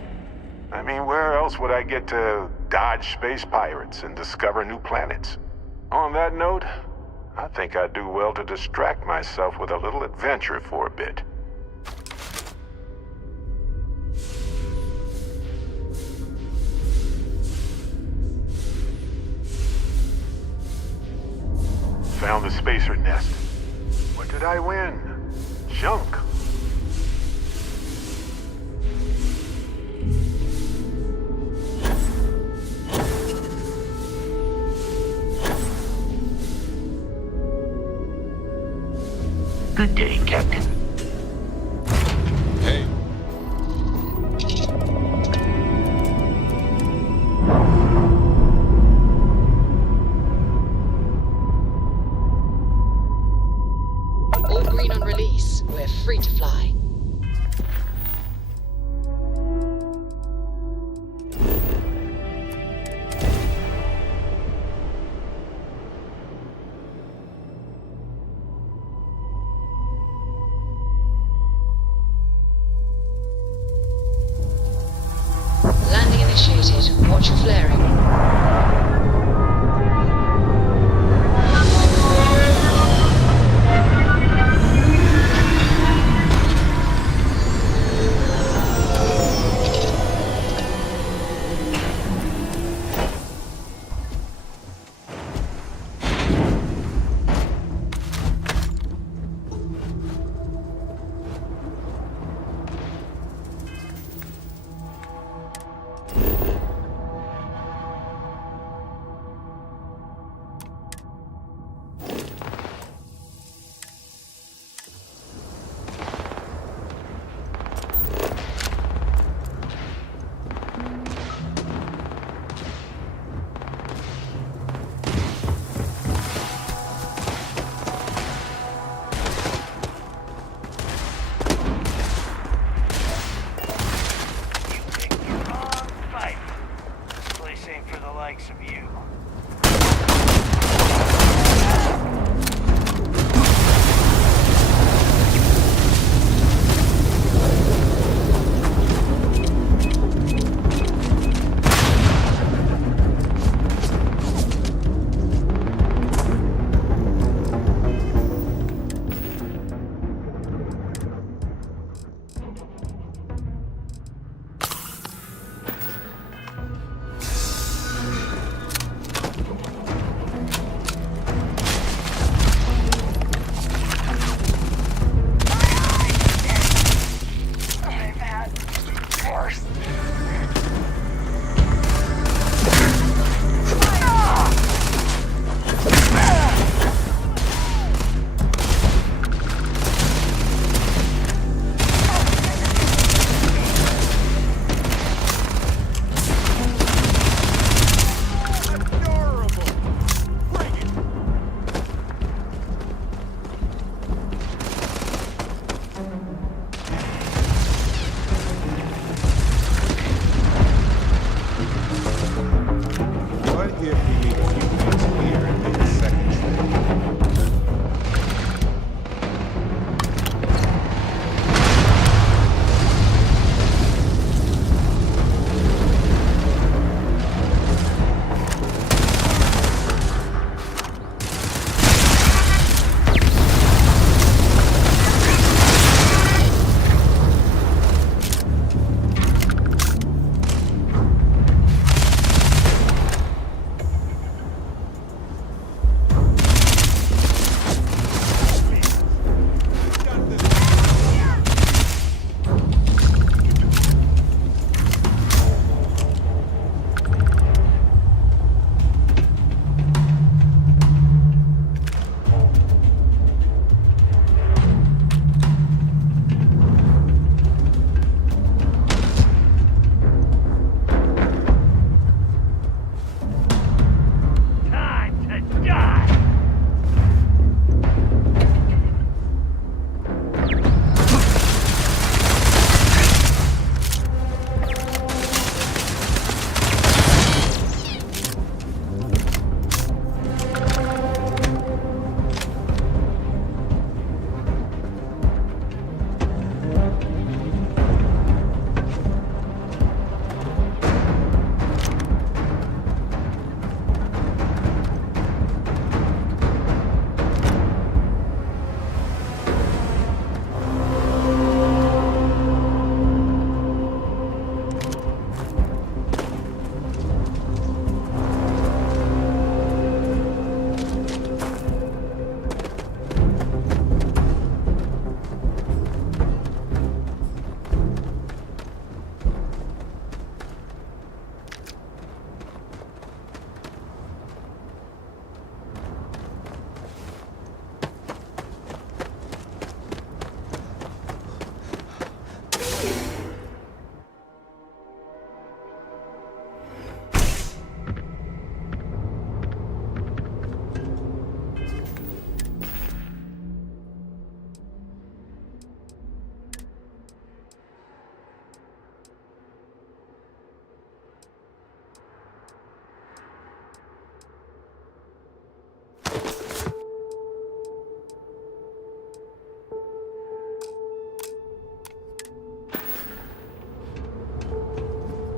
I mean, where else would I get to dodge space pirates and discover new planets? On that note, I think I'd do well to distract myself with a little adventure for a bit. Found the spacer nest. What did I win? Junk. Good day, Captain. Hey. All green on release. We're free to fly. Landing initiated. Watch your flaring.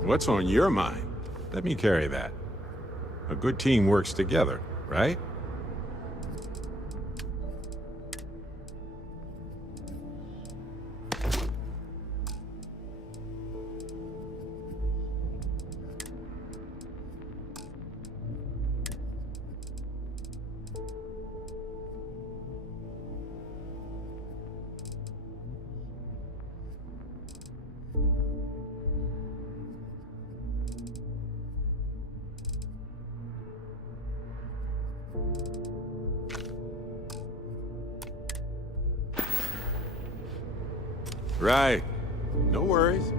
What's on your mind? Let me carry that. A good team works together, right? Right. No worries.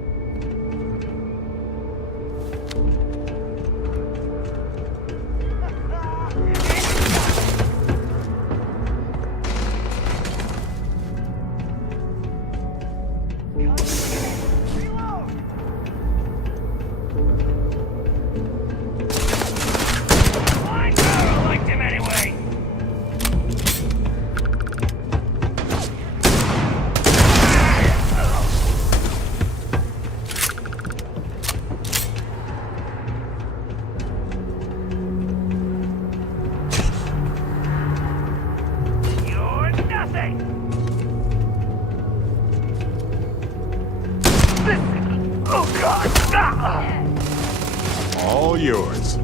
All yours.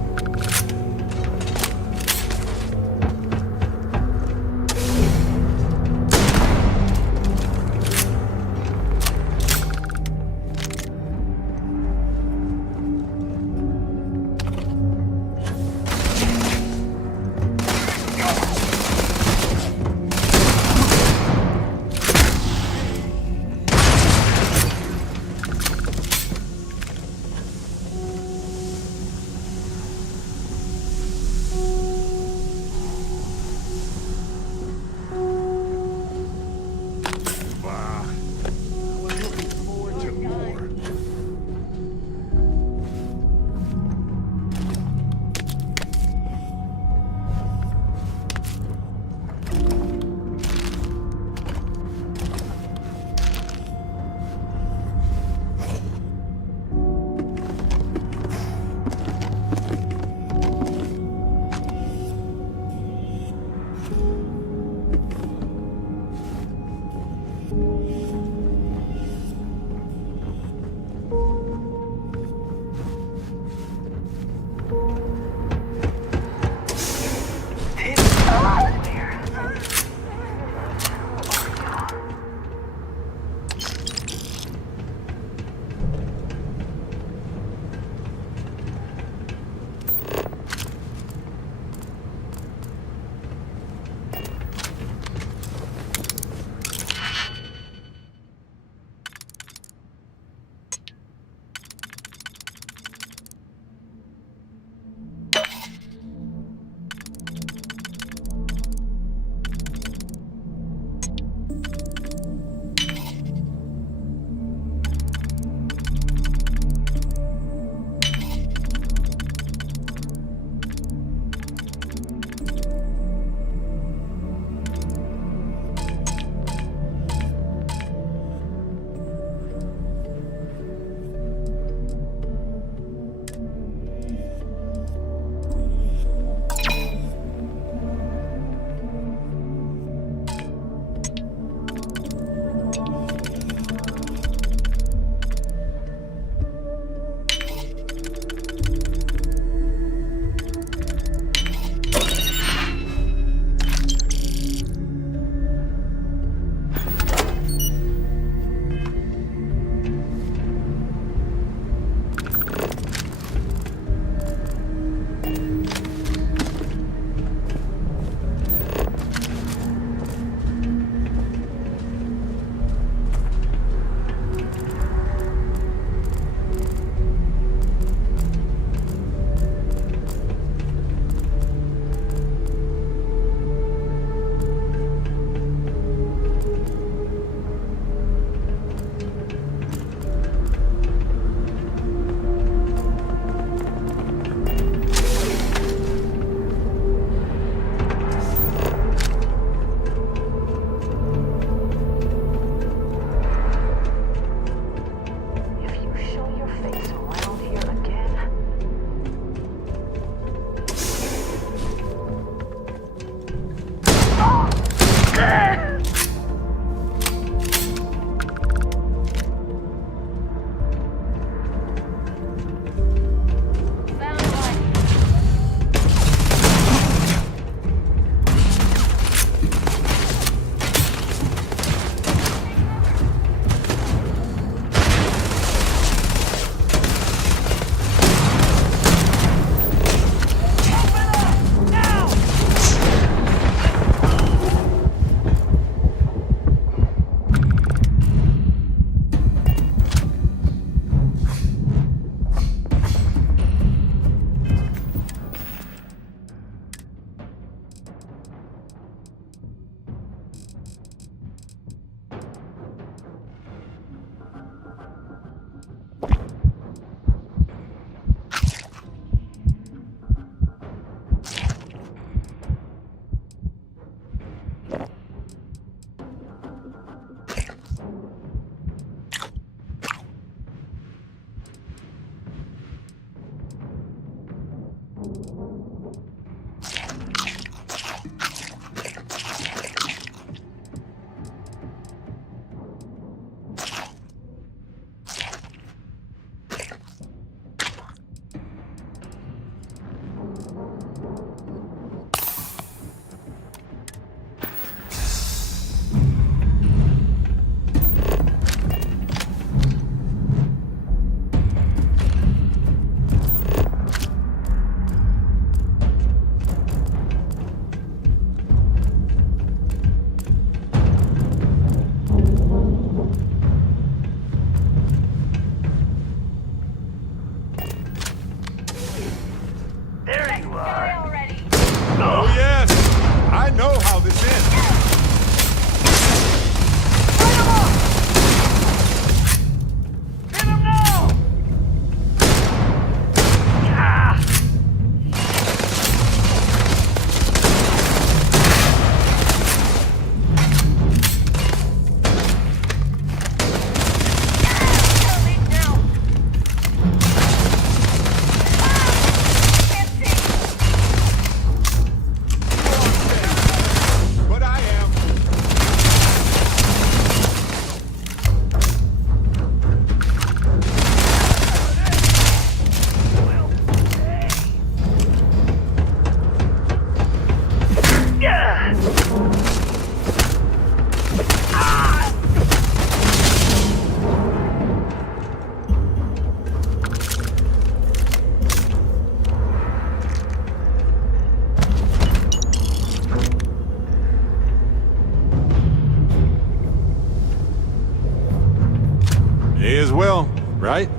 May as well, right?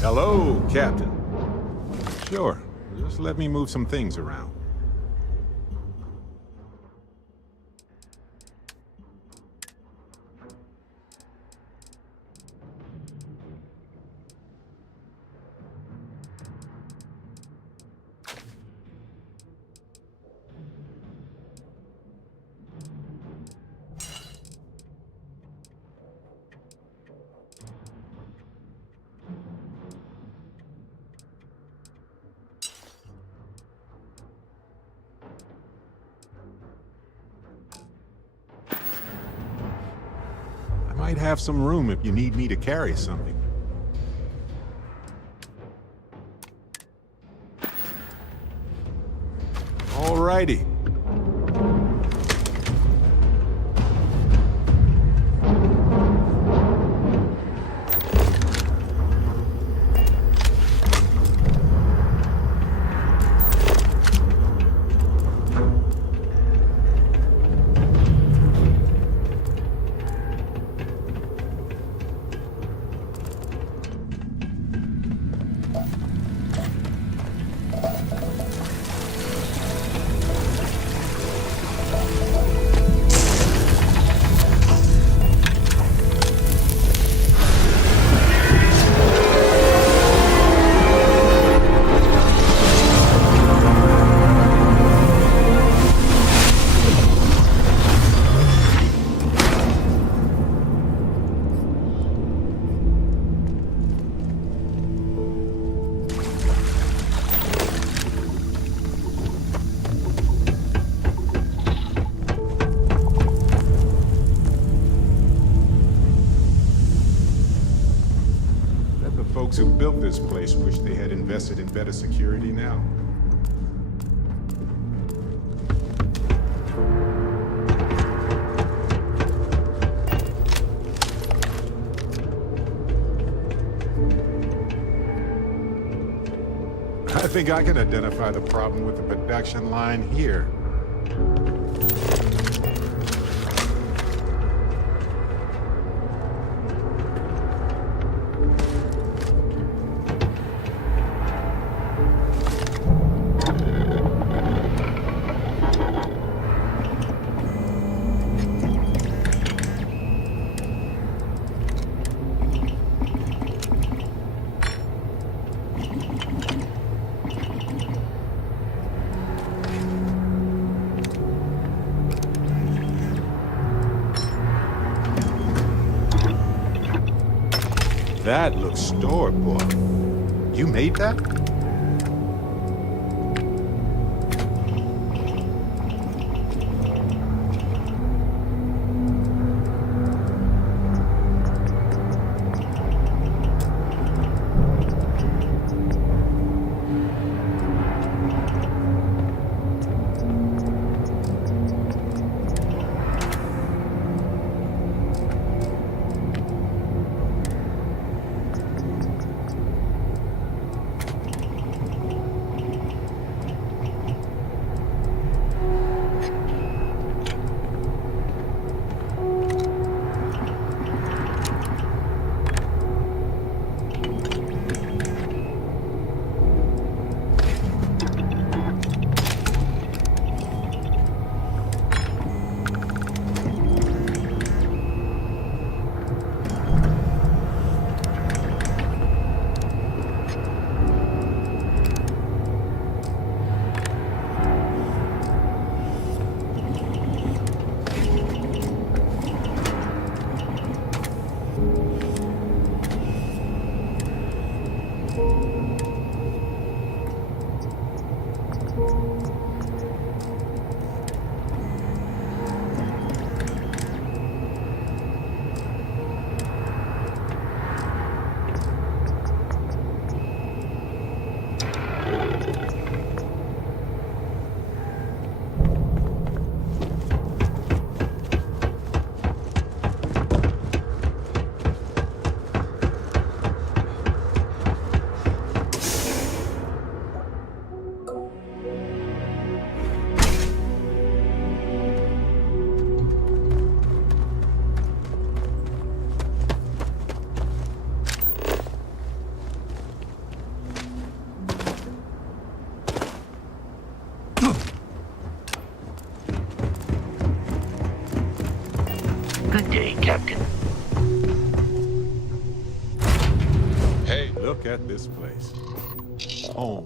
Hello, Captain. Sure, just let me move some things around. Might have some room if you need me to carry something. Alrighty. Folks who built this place wish they had invested in better security now. I think I can identify the problem with the production line here. That looks store-bought. You made that? day, Captain. Hey, look at this place. Home.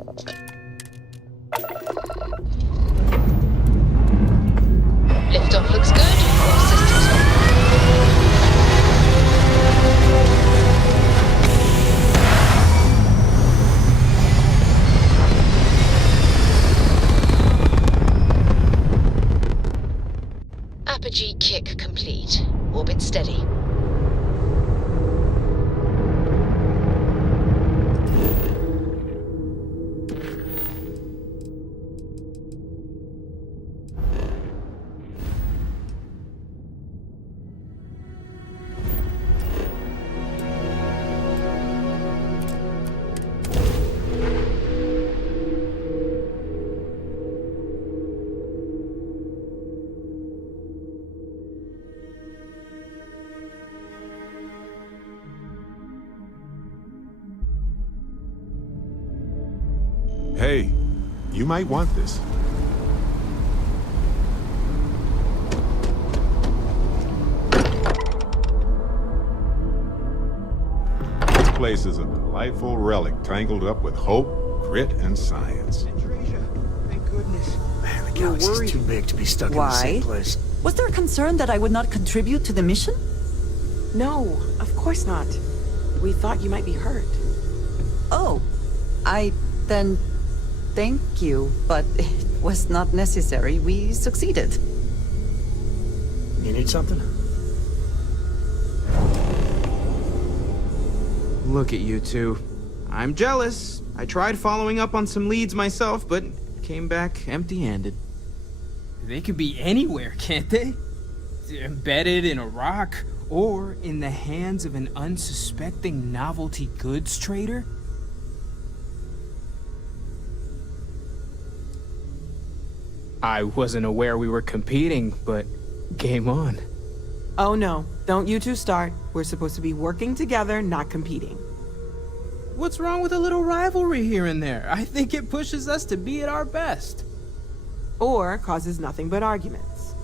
Liftoff looks good. All systems on. Apogee kick complete. Orbit steady. Hey, you might want this. This place is a delightful relic tangled up with hope, grit, and science. Thank goodness. Man, the galaxy's too big to be stuck in the same place. Was there a concern that I would not contribute to the mission? No, of course not. We thought you might be hurt. Oh, then thank you, but it was not necessary. We succeeded. You need something? Look at you two. I'm jealous. I tried following up on some leads myself, but came back empty-handed. They could be anywhere, can't they? Embedded in a rock, or in the hands of an unsuspecting novelty goods trader? I wasn't aware we were competing, but game on. Oh no, don't you two start. We're supposed to be working together, not competing. What's wrong with a little rivalry here and there? I think it pushes us to be at our best. Or causes nothing but arguments.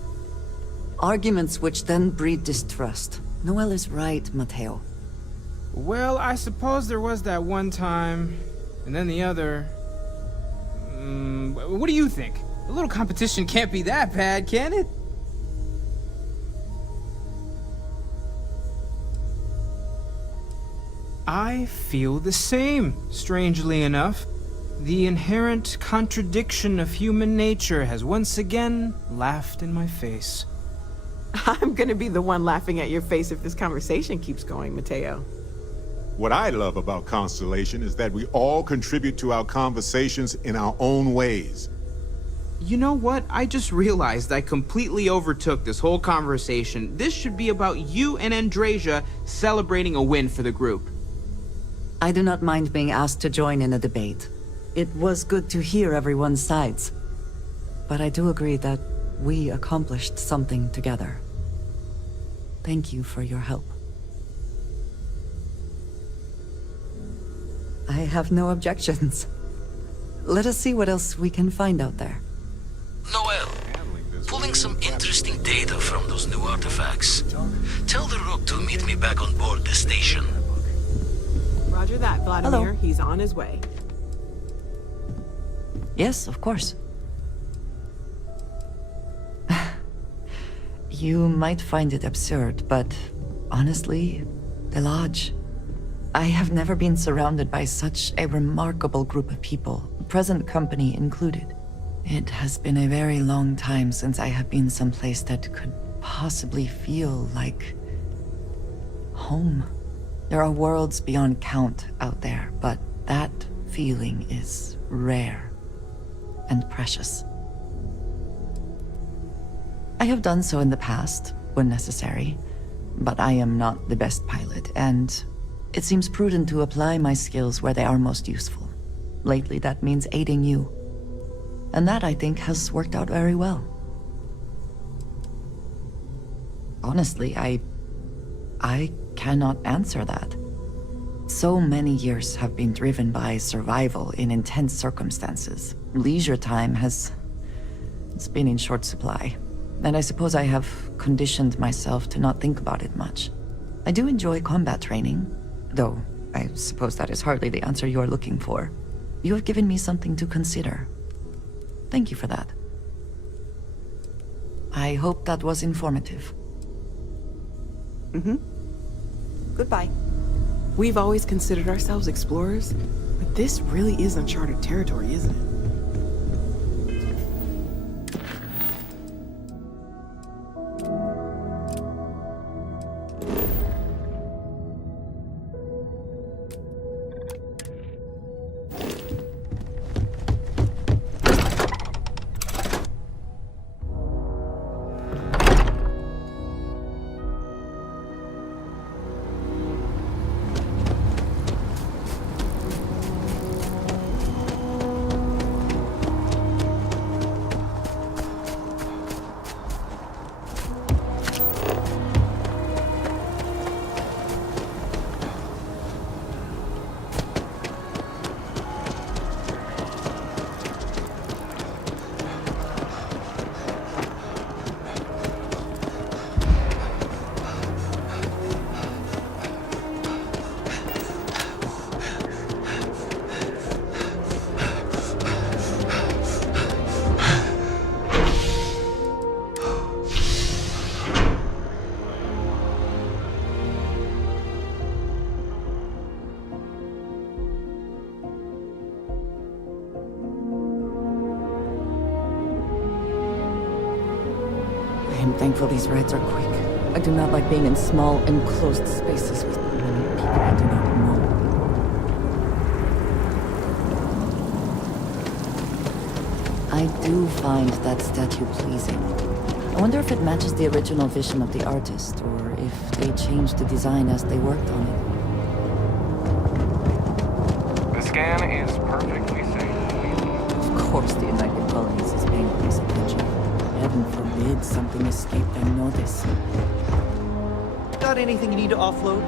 Arguments which then breed distrust. Noel is right, Mateo. Well, I suppose there was that one time, and then the other. What do you think? A little competition can't be that bad, can it? I feel the same, strangely enough. The inherent contradiction of human nature has once again laughed in my face. I'm gonna be the one laughing at your face if this conversation keeps going, Mateo. What I love about Constellation is that we all contribute to our conversations in our own ways. You know what? I just realized I completely overtook this whole conversation. This should be about you and Andrasia celebrating a win for the group. I do not mind being asked to join in a debate. It was good to hear everyone's sides. But I do agree that we accomplished something together. Thank you for your help. I have no objections. Let us see what else we can find out there. Noel, pulling some interesting data from those new artifacts. Tell the Rook to meet me back on board the station. Roger that, Vladimir. Hello. He's on his way. Yes, of course. You might find it absurd, but honestly, the Lodge. I have never been surrounded by such a remarkable group of people, present company included. It has been a very long time since I have been someplace that could possibly feel like home. There are worlds beyond count out there, but that feeling is rare and precious. I have done so in the past, when necessary, but I am not the best pilot, and it seems prudent to apply my skills where they are most useful. Lately, that means aiding you. And that, I think, has worked out very well. Honestly, I cannot answer that. So many years have been driven by survival in intense circumstances. Leisure time has... it's been in short supply. and I suppose I have conditioned myself to not think about it much. I do enjoy combat training, though I suppose that is hardly the answer you're looking for. You have given me something to consider. Thank you for that. I hope that was informative. Goodbye. We've always considered ourselves explorers, but this really is uncharted territory, isn't it? I'm thankful these rides are quick. I do not like being in small, enclosed spaces with many people I do not know. I do find that statue pleasing. I wonder if it matches the original vision of the artist, or if they changed the design as they worked on it. The scan is perfectly safe. Of course the United Colonies is paying close attention. Heaven forbid something escaped their notice. Got anything you need to offload?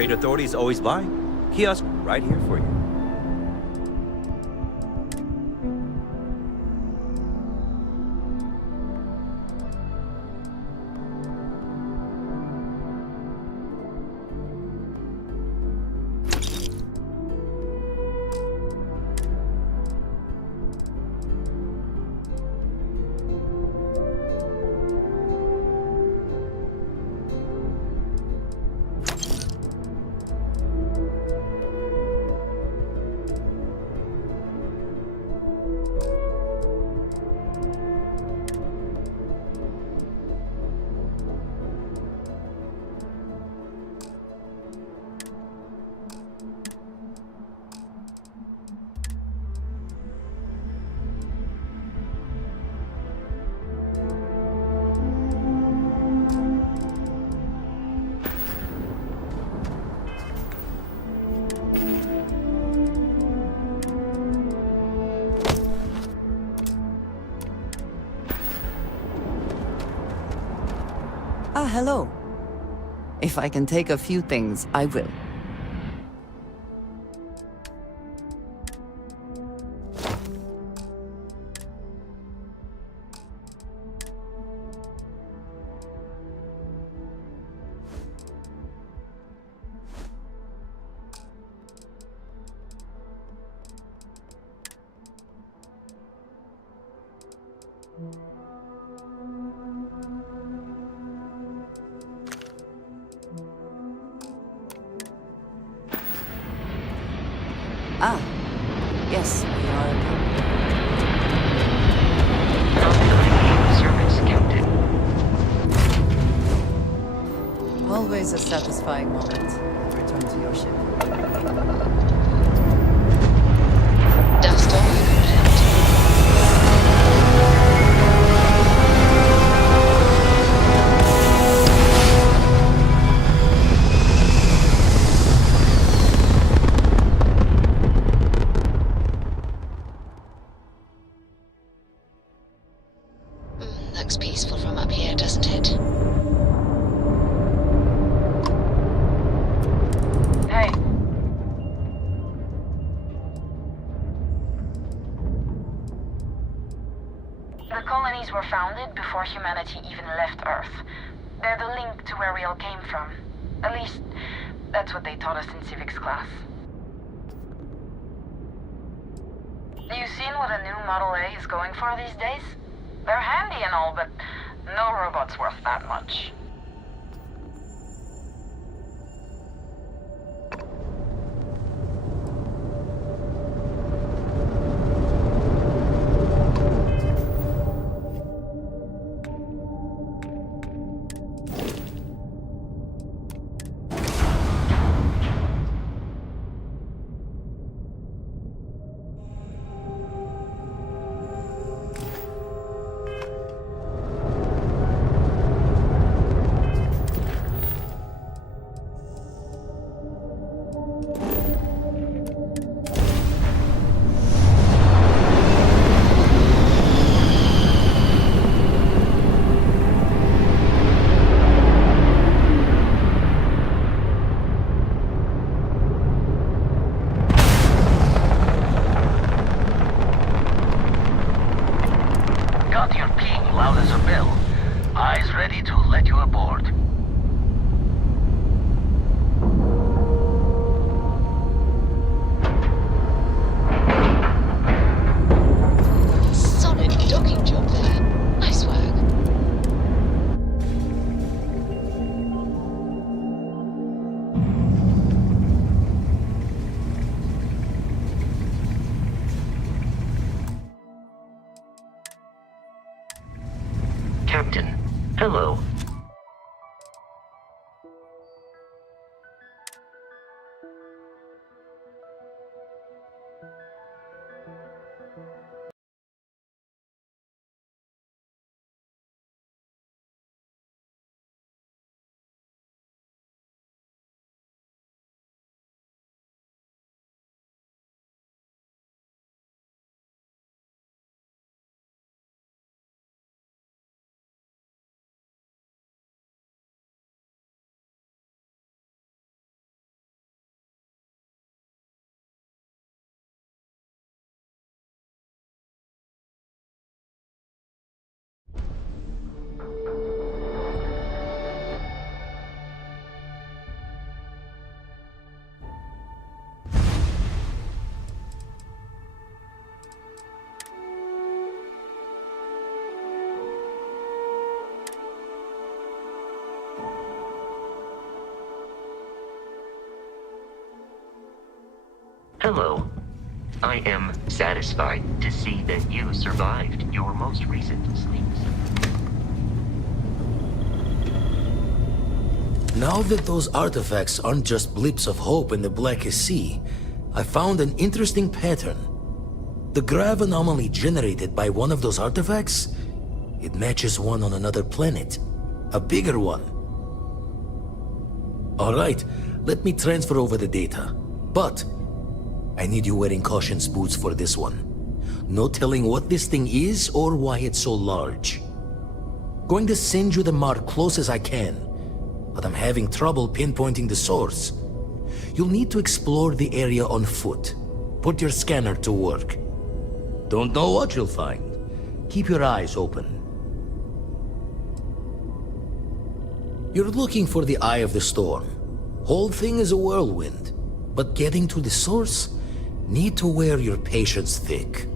Trade authorities always buy. Kiosk right here for you. Ah, hello. If I can take a few things, I will. Ah, yes, we are. Service, Captain. Always a satisfying moment. Return to your ship. Dust off. Looks peaceful from up here, doesn't it? Hey. The colonies were founded before humanity even left Earth. They're the link to where we all came from. At least, that's what they taught us in civics class. You seen what a new Model A is going for these days? They're handy and all, but no robot's worth that much. Got your ping loud as a bell. Eyes ready to let you aboard. Solid docking job there. Nice work. Captain, hello. Hello. I am satisfied to see that you survived your most recent sleep. Now that those artifacts aren't just blips of hope in the blackest sea, I found an interesting pattern. The grav anomaly generated by one of those artifacts, it matches one on another planet. A bigger one. Alright, let me transfer over the data. But I need you wearing caution's boots for this one. No telling what this thing is or why it's so large. Going to send you the mark close as I can, but I'm having trouble pinpointing the source. You'll need to explore the area on foot. Put your scanner to work. Don't know what you'll find. Keep your eyes open. You're looking for the eye of the storm. Whole thing is a whirlwind, but getting to the source, need to wear your patience thick.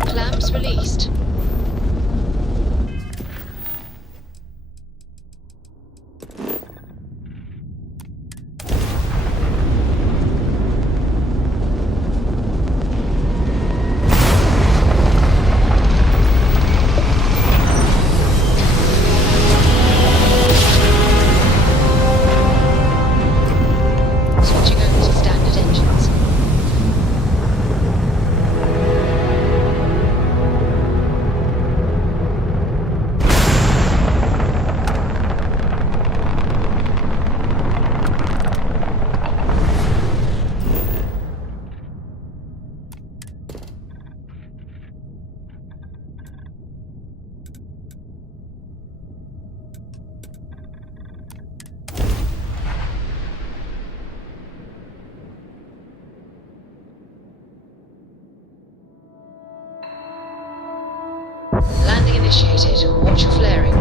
Clamps released. Switching over to standard engines. Landing initiated. Watch your flaring.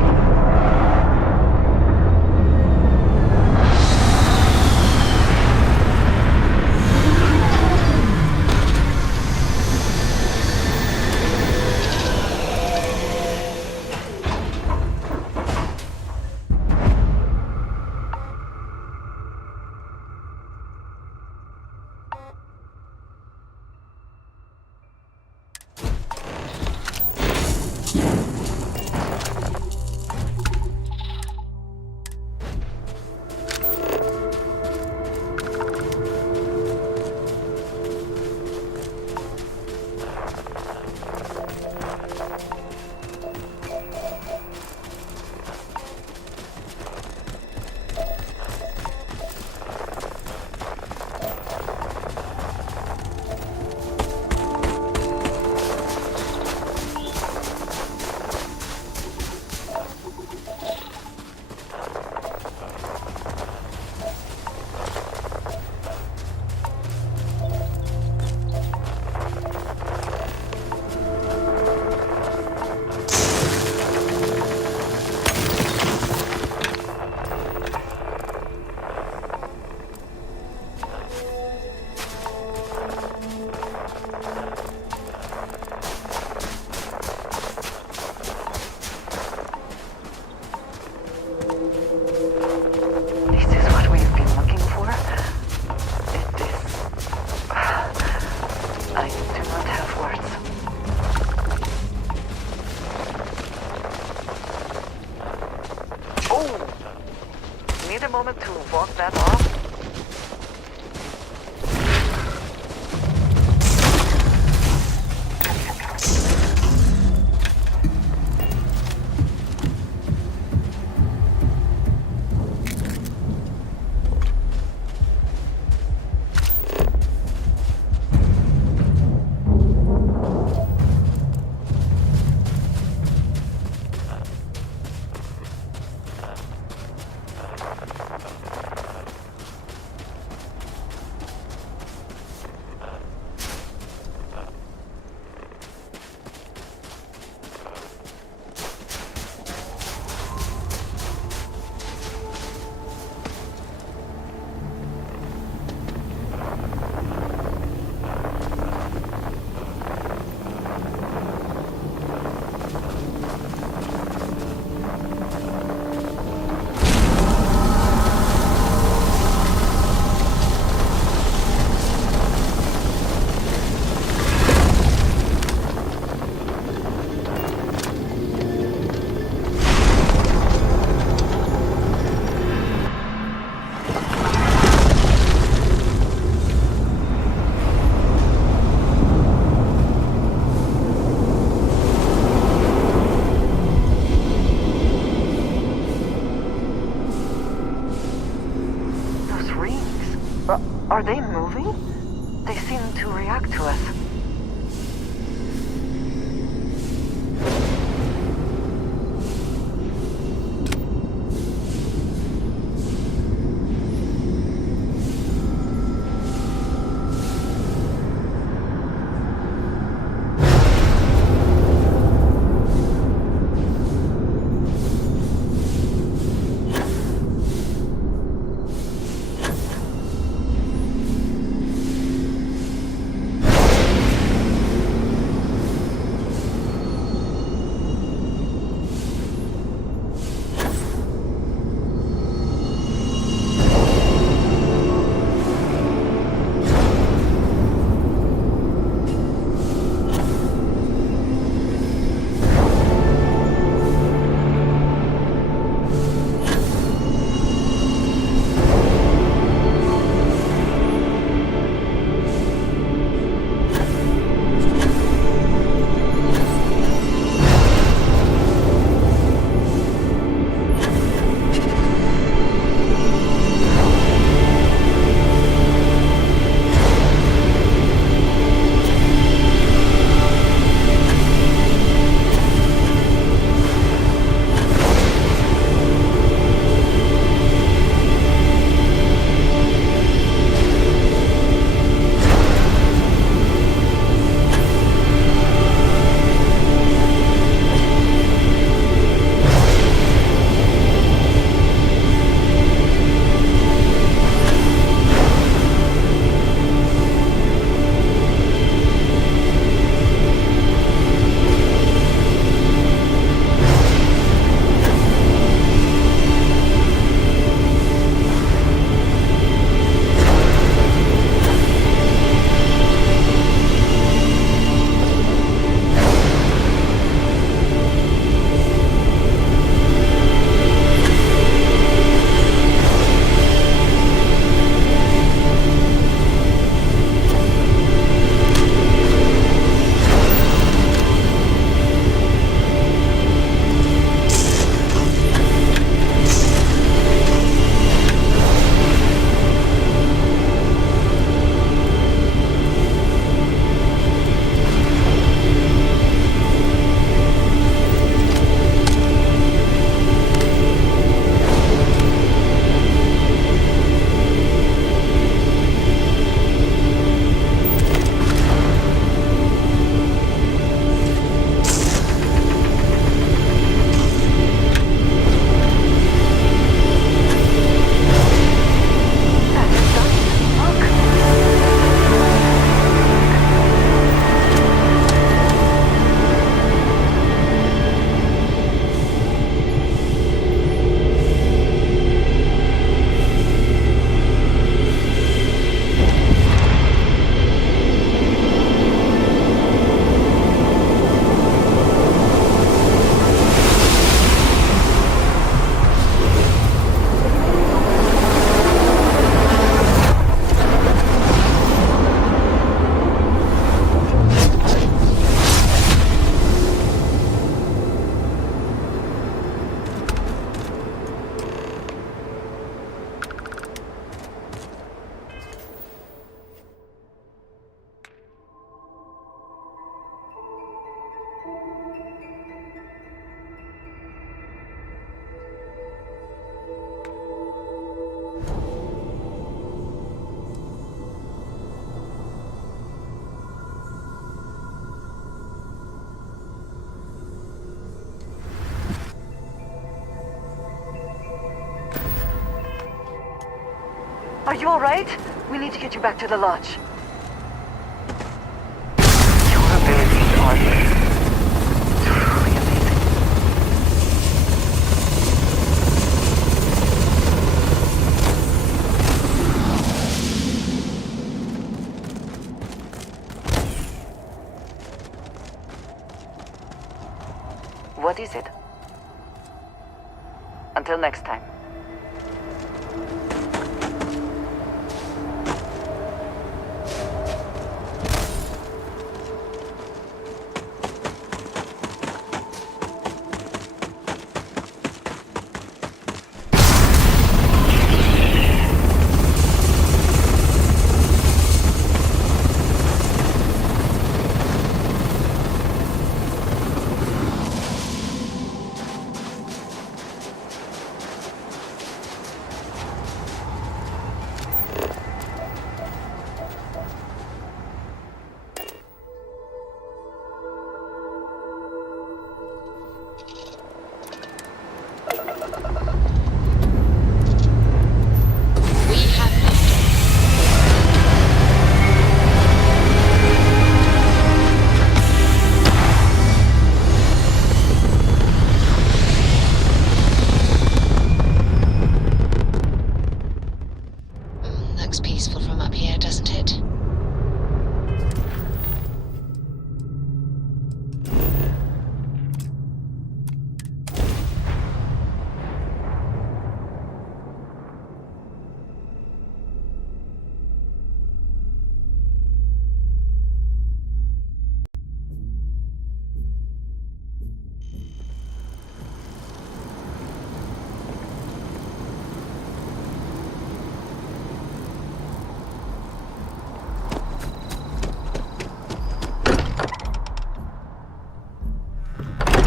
Need a moment to walk that off? Are they moving? They seem to react to us. Are you alright? We need to get you back to the lodge. Your abilities are truly amazing. What is it? Until next time.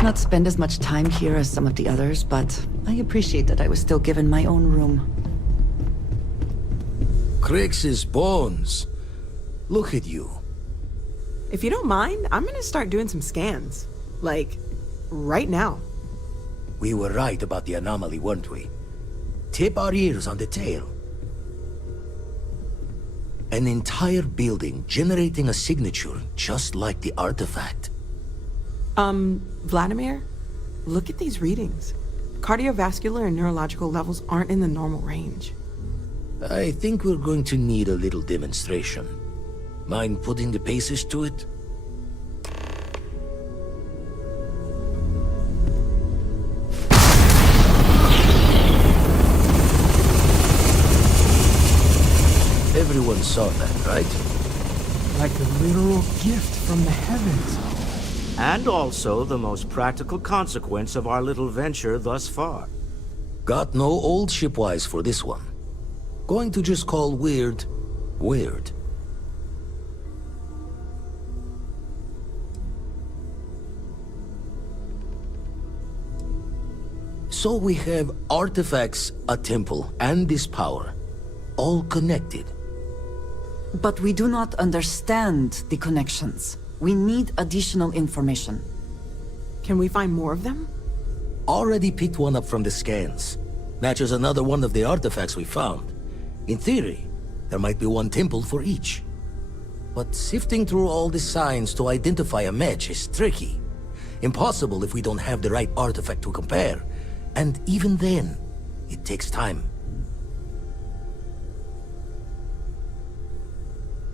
not spend as much time here as some of the others, but I appreciate that I was still given my own room. Crix's bones. Look at you. If you don't mind, I'm gonna start doing some scans. Like, right now. We were right about the anomaly, weren't we? Tip our ears on the tail. An entire building generating a signature just like the artifact. Vladimir, look at these readings. Cardiovascular and neurological levels aren't in the normal range. I think we're going to need a little demonstration. Mind putting the paces to it? Everyone saw that, right? Like a literal gift from the heavens. And also the most practical consequence of our little venture thus far. Got no old shipwise for this one. Going to just call weird, weird. So we have artifacts, a temple, and this power, all connected. But we do not understand the connections. We need additional information. Can we find more of them? Already picked one up from the scans. Matches another one of the artifacts we found. In theory, there might be one temple for each. But sifting through all the signs to identify a match is tricky. Impossible if we don't have the right artifact to compare. And even then, it takes time.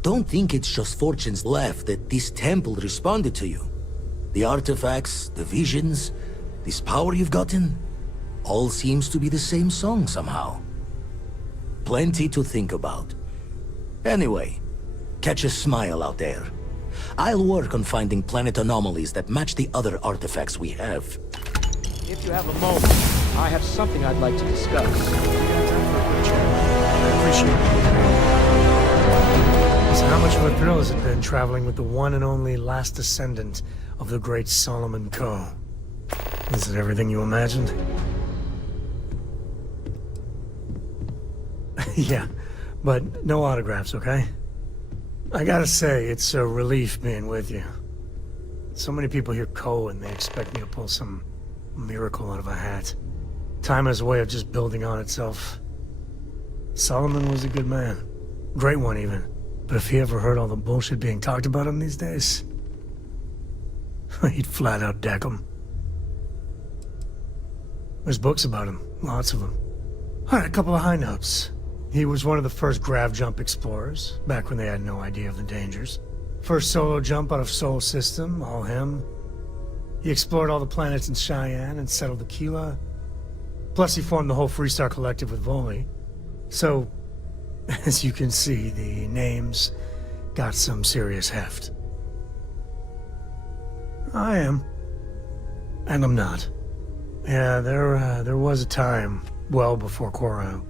Don't think it's just fortune's laugh that this temple responded to you. The artifacts, the visions, this power you've gotten, all seems to be the same song somehow. Plenty to think about. Anyway, catch a smile out there. I'll work on finding planet anomalies that match the other artifacts we have. If you have a moment, I have something I'd like to discuss. I appreciate it. So how much of a thrill has it been traveling with the one and only last descendant of the great Solomon Coe? Is it everything you imagined? Yeah, but no autographs, okay? I gotta say, it's a relief being with you. So many people hear Coe and they expect me to pull some miracle out of a hat. Time has a way of just building on itself. Solomon was a good man. Great one, even. But if he ever heard all the bullshit being talked about him these days, he'd flat out deck him. There's books about him, lots of them. Alright, a couple of high notes. He was one of the first grav jump explorers, back when they had no idea of the dangers. First solo jump out of Sol System, all him. He explored all the planets in Cheyenne and settled Aquila. Plus he formed the whole Freestar Collective with Voli. So, as you can see, the names got some serious heft. I am. And I'm not. Yeah, there was a time, well before Korra,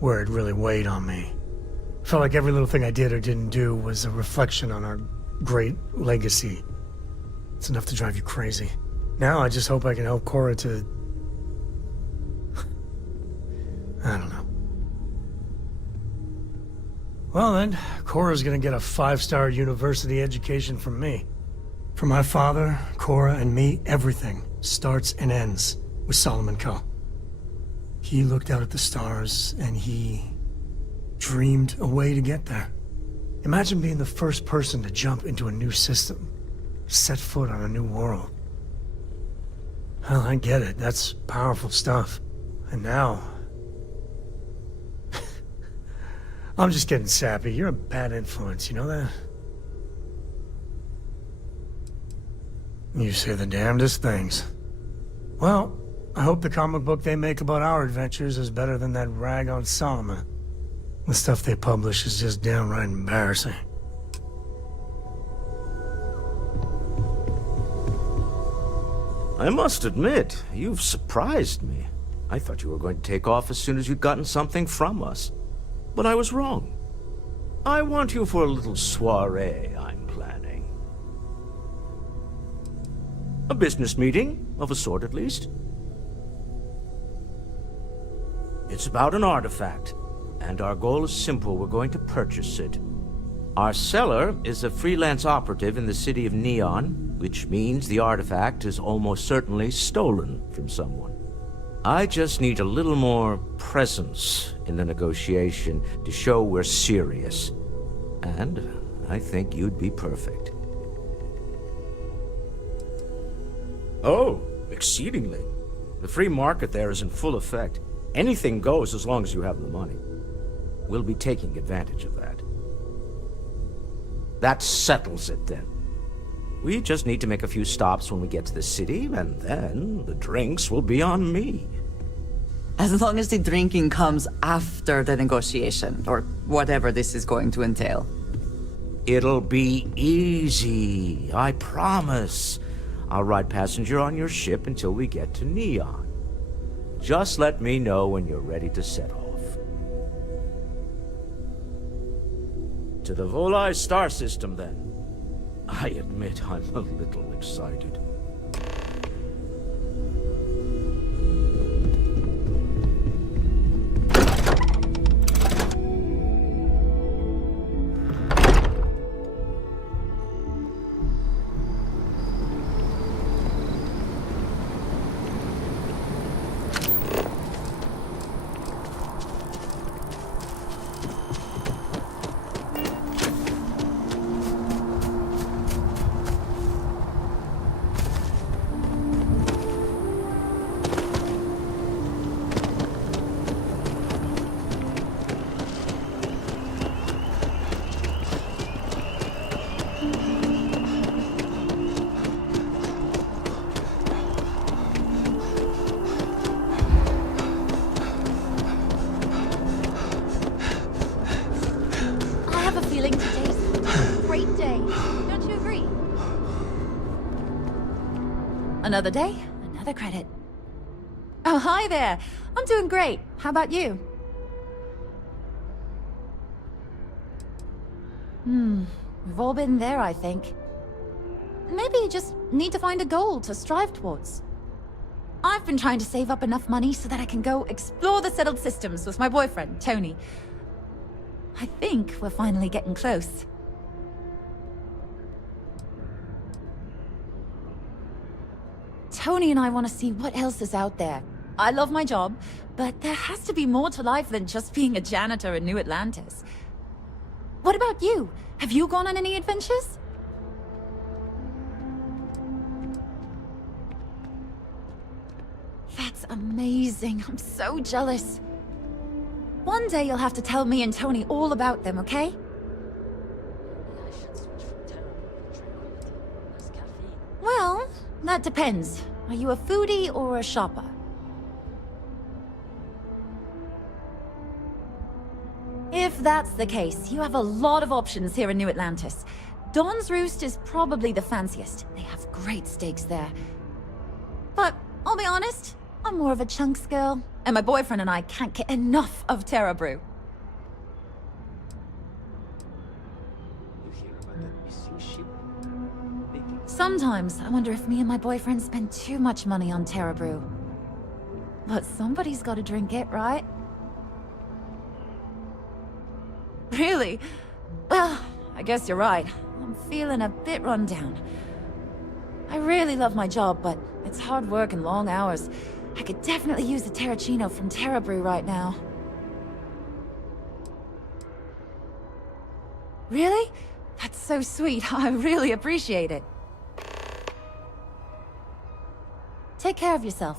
where it really weighed on me. Felt like every little thing I did or didn't do was a reflection on our great legacy. It's enough to drive you crazy. Now I just hope I can help Korra to... I don't know. Well then, Korra's gonna get a 5-star university education from me. For my father, Korra, and me, everything starts and ends with Solomon Coe. He looked out at the stars, and he dreamed a way to get there. Imagine being the first person to jump into a new system, set foot on a new world. Well, I get it. That's powerful stuff. And now... I'm just getting sappy. You're a bad influence, you know that? You say the damnedest things. Well, I hope the comic book they make about our adventures is better than that rag on Solomon. The stuff they publish is just downright embarrassing. I must admit, you've surprised me. I thought you were going to take off as soon as you'd gotten something from us. But I was wrong. I want you for a little soiree I'm planning. A business meeting, of a sort at least. It's about an artifact, and our goal is simple. We're going to purchase it. Our seller is a freelance operative in the city of Neon, which means the artifact is almost certainly stolen from someone. I just need a little more presence in the negotiation to show we're serious. And I think you'd be perfect. Oh, exceedingly. The free market there is in full effect. Anything goes as long as you have the money. We'll be taking advantage of that. That settles it then. We just need to make a few stops when we get to the city, and then the drinks will be on me. As long as the drinking comes after the negotiation, or whatever this is going to entail. It'll be easy, I promise. I'll ride passenger on your ship until we get to Neon. Just let me know when you're ready to set off. To the Volai star system, then. I admit I'm a little excited. Another day, another credit. Oh, hi there. I'm doing great. How about you? We've all been there, I think. Maybe you just need to find a goal to strive towards. I've been trying to save up enough money so that I can go explore the settled systems with my boyfriend, Tony. I think we're finally getting close. Tony and I want to see what else is out there. I love my job, but there has to be more to life than just being a janitor in New Atlantis. What about you? Have you gone on any adventures? That's amazing. I'm so jealous. One day you'll have to tell me and Tony all about them, okay? Well, that depends. Are you a foodie or a shopper? If that's the case, you have a lot of options here in New Atlantis. Dawn's Roost is probably the fanciest. They have great steaks there. But I'll be honest, I'm more of a chunks girl, and my boyfriend and I can't get enough of Terra Brew. Sometimes I wonder if me and my boyfriend spend too much money on Terra Brew. But somebody's got to drink it, right? Really? Well, I guess you're right. I'm feeling a bit run down. I really love my job, but it's hard work and long hours. I could definitely use a Terracino from Terra Brew right now. Really? That's so sweet. I really appreciate it. Take care of yourself.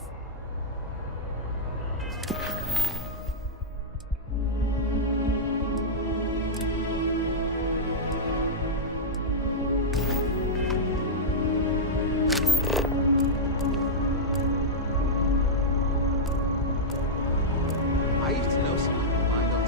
I used to know someone who mined on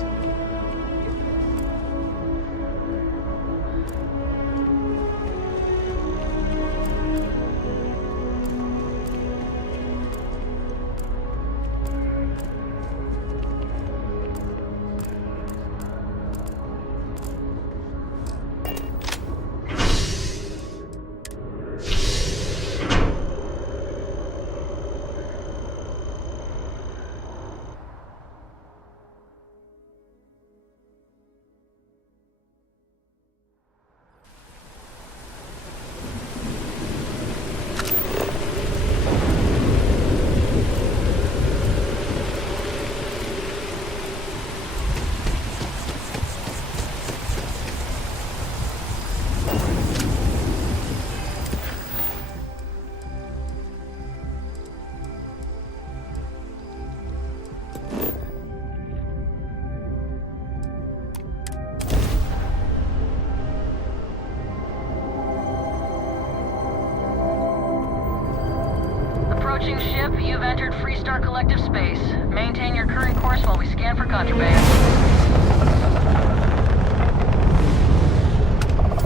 Approaching ship, you've entered Freestar Collective space. Maintain your current course while we scan for contraband.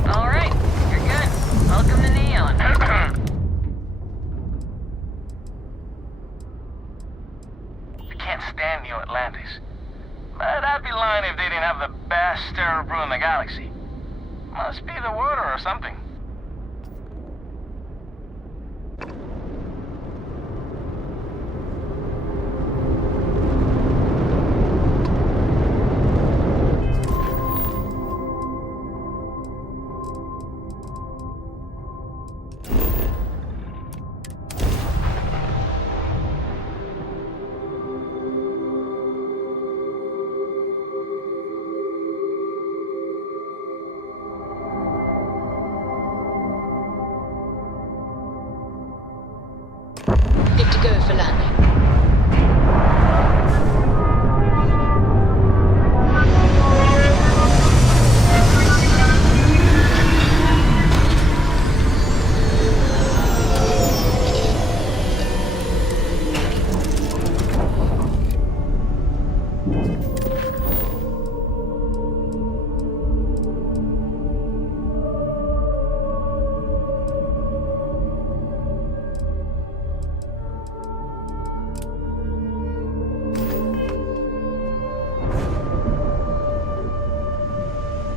Alright, you're good. Welcome to Neon. I can't stand New Atlantis. But I'd be lying if they didn't have the best sterile brew in the galaxy. Must be the water or something. Good to go for landing.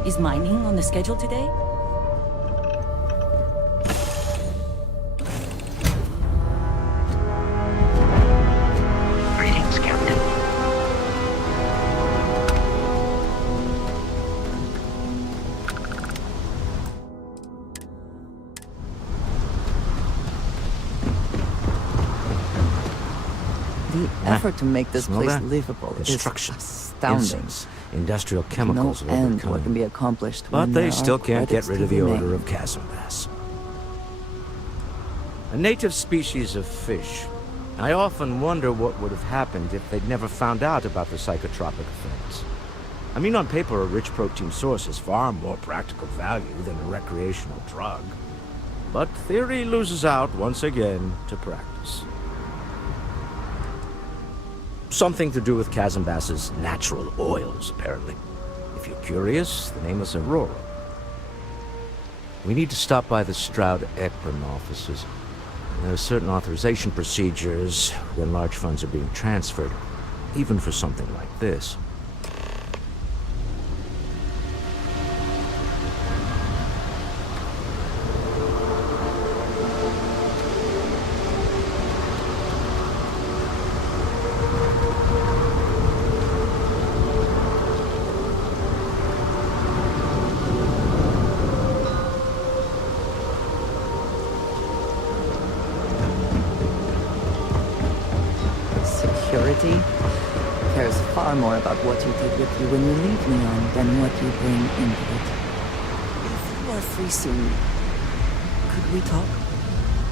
Is mining on the schedule today? Greetings, Captain. The effort to make this Smell place that? livable is Construction, astounding. incense, industrial chemicals No of every end what kind. can be accomplished But when they there still are can't get credits rid to of the be odor made. of chasm bass. A native species of fish. I often wonder what would have happened if they'd never found out about the psychotropic effects. I mean, on paper, a rich protein source has far more practical value than a recreational drug. But theory loses out once again to practice. Something to do with chasm bass's natural oils, apparently. If you're curious, the name is Aurora. We need to stop by the Stroud-Ekman offices. There are certain authorization procedures when large funds are being transferred, even for something like this. Security cares far more about what you take with you when you leave Neon than what you bring into it. If you are free soon, could we talk?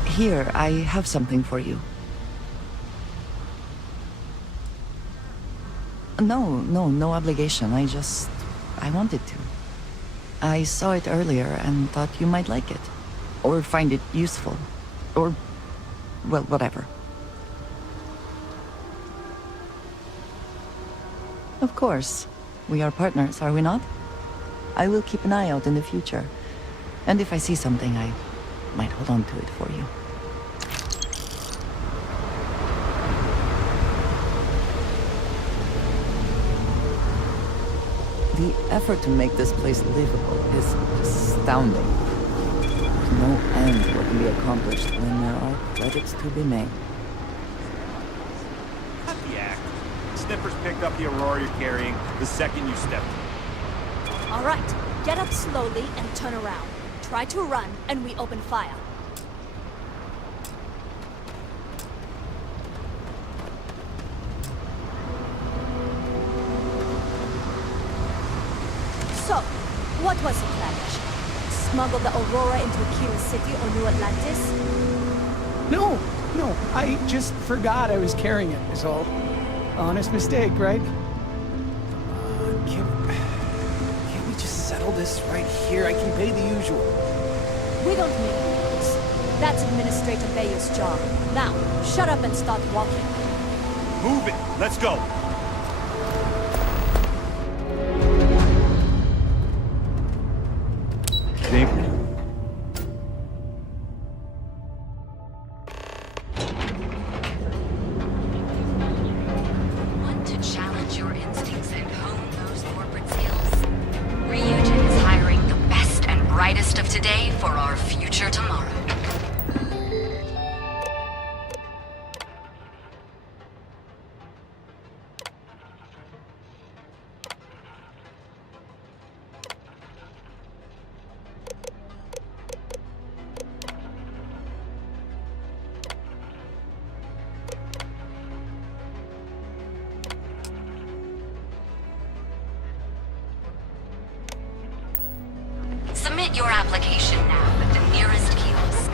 Here, I have something for you. No obligation. I wanted to. I saw it earlier and thought you might like it. Or find it useful. Or, well, whatever. Of course. We are partners, are we not? I will keep an eye out in the future. And if I see something, I might hold on to it for you. The effort to make this place livable is astounding. There's no end what can be accomplished when there are credits to be made. Cut the act. Snippers picked up the Aurora you're carrying the second you stepped in. All right, get up slowly and turn around. Try to run, and we open fire. So, what was the plan, Mission? Smuggle the Aurora into Akira City or New Atlantis? No, I just forgot I was carrying it, is all. Honest mistake, right? Can't we just settle this right here? I can pay the usual. We don't need rules. That's Administrator Bayer's job. Now, shut up and start walking. Move it! Let's go! Think. Want to challenge your instincts and hone those corporate skills? Ryujin is hiring the best and brightest of today for our future tomorrow. Submit your application now at the nearest kiosk.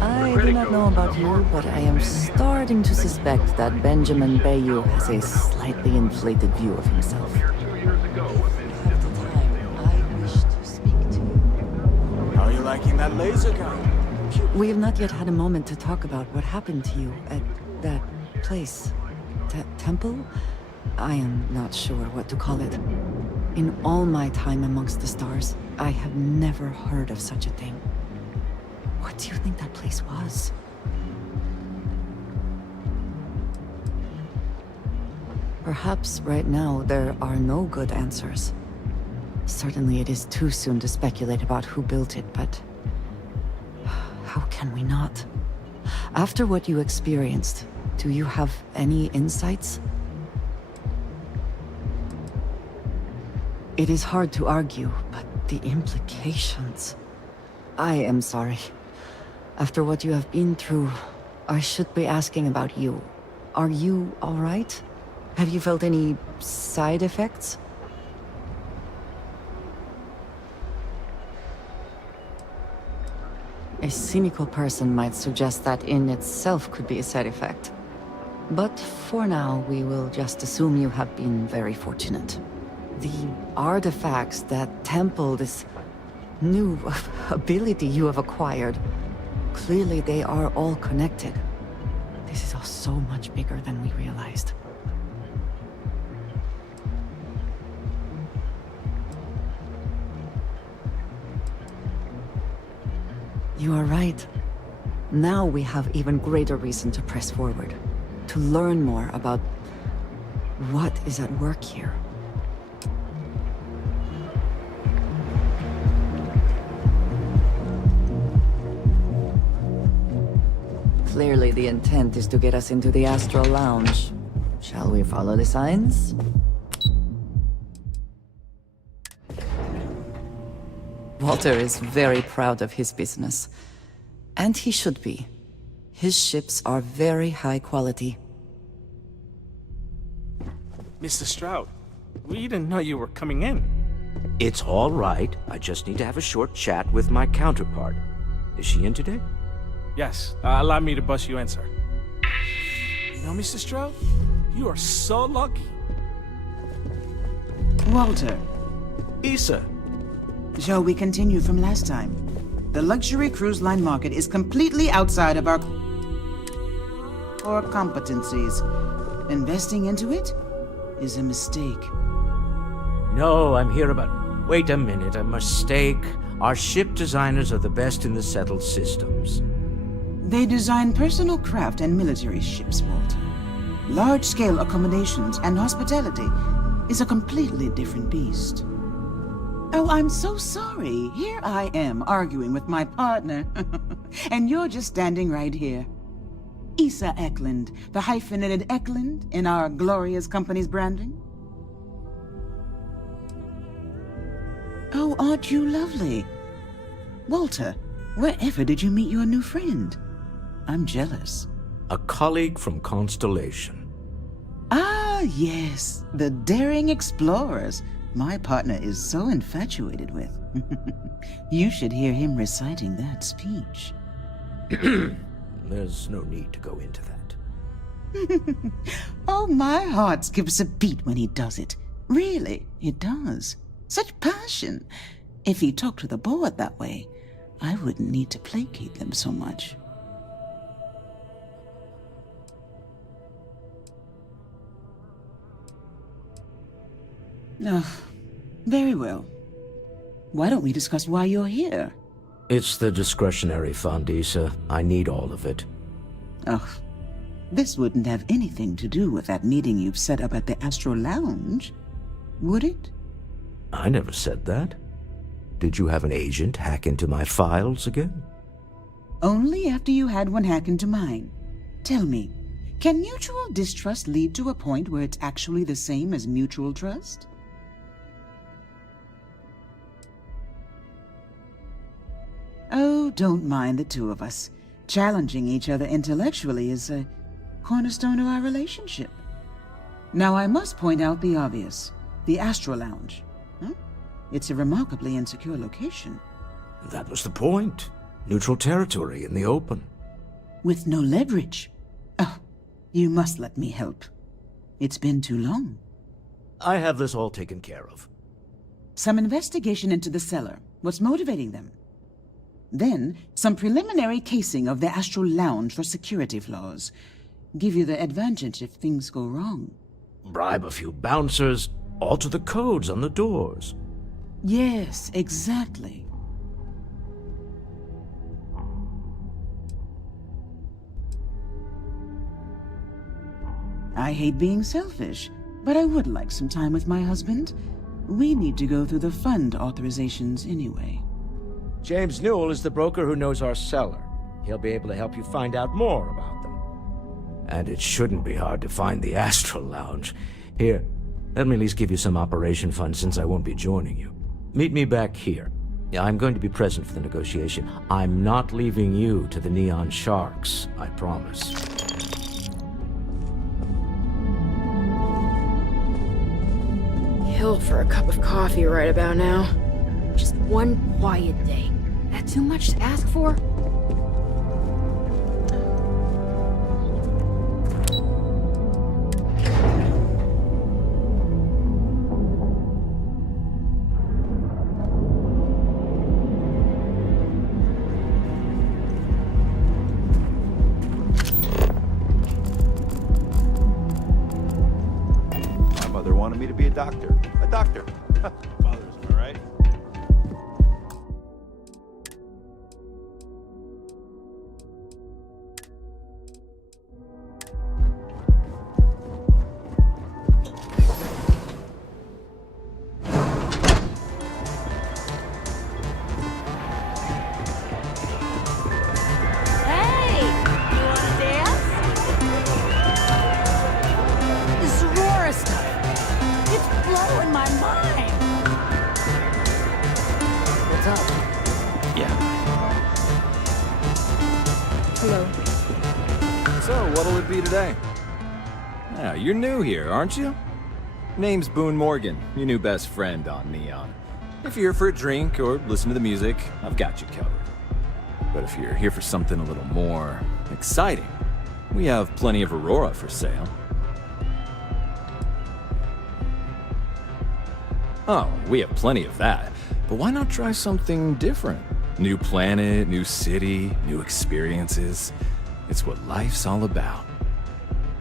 I do not know about you, but I am starting to suspect that Benjamin Bayou has a slightly inflated view of himself. How are you liking that laser gun? We have not yet had a moment to talk about what happened to you at that place. That temple? I am not sure what to call it. In all my time amongst the stars, I have never heard of such a thing. What do you think that place was? Perhaps right now there are no good answers. Certainly it is too soon to speculate about who built it, but how can we not? After what you experienced, do you have any insights? It is hard to argue, but the implications... I am sorry. After what you have been through, I should be asking about you. Are you all right? Have you felt any side effects? A cynical person might suggest that in itself could be a side effect. But for now, we will just assume you have been very fortunate. The artifacts that temple this new ability you have acquired, clearly they are all connected. This is all so much bigger than we realized. You are right. Now we have even greater reason to press forward, to learn more about what is at work here. Clearly the intent is to get us into the Astral Lounge. Shall we follow the signs? Walter is very proud of his business. And he should be. His ships are very high quality. Mr. Stroud, we didn't know you were coming in. It's all right. I just need to have a short chat with my counterpart. Is she in today? Yes, allow me to bust you in, sir. You know, Mr. Stroud, you are so lucky. Walter. Issa. Shall we continue from last time? The luxury cruise line market is completely outside of our core competencies. Investing into it is a mistake. No, I'm here about... Wait a minute, a mistake. Our ship designers are the best in the settled systems. They design personal craft and military ships, Walter. Large-scale accommodations and hospitality is a completely different beast. Oh, I'm so sorry. Here I am arguing with my partner. And you're just standing right here. Issa Eklund, the hyphenated Eklund in our glorious company's branding. Oh, aren't you lovely? Walter, wherever did you meet your new friend? I'm jealous. a colleague from Constellation. Ah, yes, the daring explorers my partner is so infatuated with. You should hear him reciting that speech. There's no need to go into that. Oh, my heart skips a beat when he does it. Really, it does. Such passion. If he talked to the board that way, I wouldn't need to placate them so much. Oh, very well. Why don't we discuss why you're here? It's the discretionary fund, Issa. I need all of it. Oh, this wouldn't have anything to do with that meeting you've set up at the Astro Lounge, would it? I never said that. Did you have an agent hack into my files again? Only after you had one hack into mine. Tell me, can mutual distrust lead to a point where it's actually the same as mutual trust? Oh, don't mind the two of us. Challenging each other intellectually is a cornerstone of our relationship. Now, I must point out the obvious. The Astro Lounge. It's a remarkably insecure location. That was the point. Neutral territory in the open. With no leverage. Oh, you must let me help. It's been too long. I have this all taken care of. Some investigation into the seller. What's motivating them? Then, some preliminary casing of the Astro Lounge for security flaws. Give you the advantage if things go wrong. Bribe a few bouncers, alter the codes on the doors. Yes, exactly. I hate being selfish, but I would like some time with my husband. We need to go through the fund authorizations anyway. James Newell is the broker who knows our seller. He'll be able to help you find out more about them. And it shouldn't be hard to find the Astral Lounge. Here, let me at least give you some operation funds since I won't be joining you. Meet me back here. I'm going to be present for the negotiation. I'm not leaving you to the Neon Sharks, I promise. Kill for a cup of coffee right about now. Just one quiet day. That too much to ask for? My mother wanted me to be a doctor. A doctor. Fathers, am I right? Hey! You wanna dance? This Aurora stuff. It's blowing my mind. What's up? Yeah. Hello. So, what'll it be today? Yeah, you're new here, aren't you? Name's Boone Morgan, your new best friend on Neon. If you're here for a drink or listen to the music, I've got you covered. But if you're here for something a little more exciting, we have plenty of Aurora for sale. Oh, we have plenty of that. But why not try something different? New planet, new city, new experiences. It's what life's all about.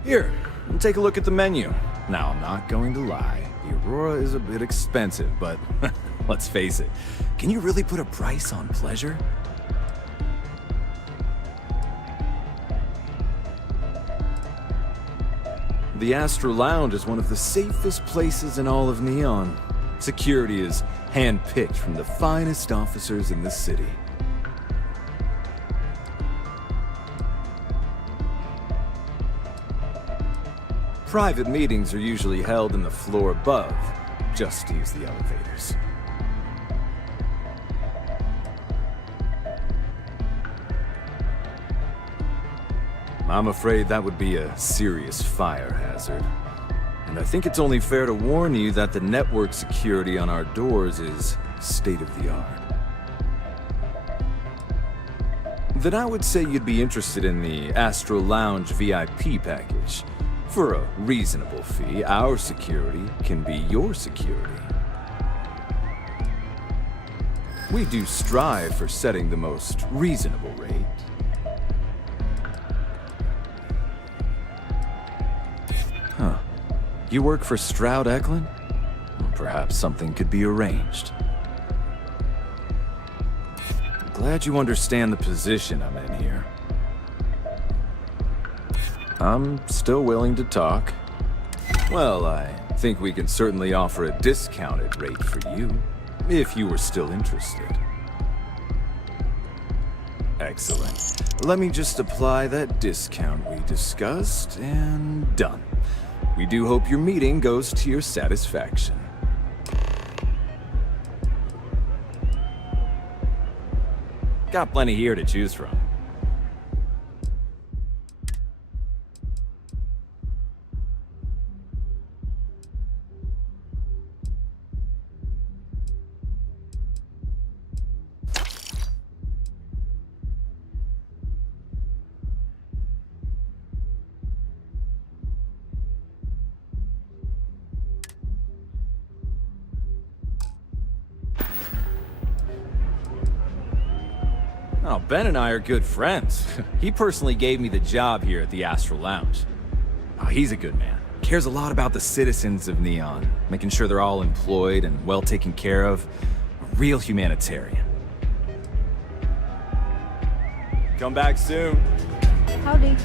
Here, take a look at the menu. Now, I'm not going to lie. The Aurora is a bit expensive, but let's face it. Can you really put a price on pleasure? The Astro Lounge is one of the safest places in all of Neon. Security is hand-picked from the finest officers in the city. Private meetings are usually held in the floor above, just to use the elevators. I'm afraid that would be a serious fire hazard. And I think it's only fair to warn you that the network security on our doors is state-of-the-art. Then I would say you'd be interested in the Astro Lounge VIP package. For a reasonable fee, our security can be your security. We do strive for setting the most reasonable rate. Huh. You work for Stroud Eklund? Well, perhaps something could be arranged. Glad you understand the position I'm in here. I'm still willing to talk. Well, I think we can certainly offer a discounted rate for you, if you were still interested. Excellent. Let me just apply that discount we discussed, and done. We do hope your meeting goes to your satisfaction. Got plenty here to choose from. Oh, Ben and I are good friends. He personally gave me the job here at the Astral Lounge. Oh, he's a good man. Cares a lot about the citizens of Neon, making sure they're all employed and well taken care of. A real humanitarian. Come back soon. Howdy.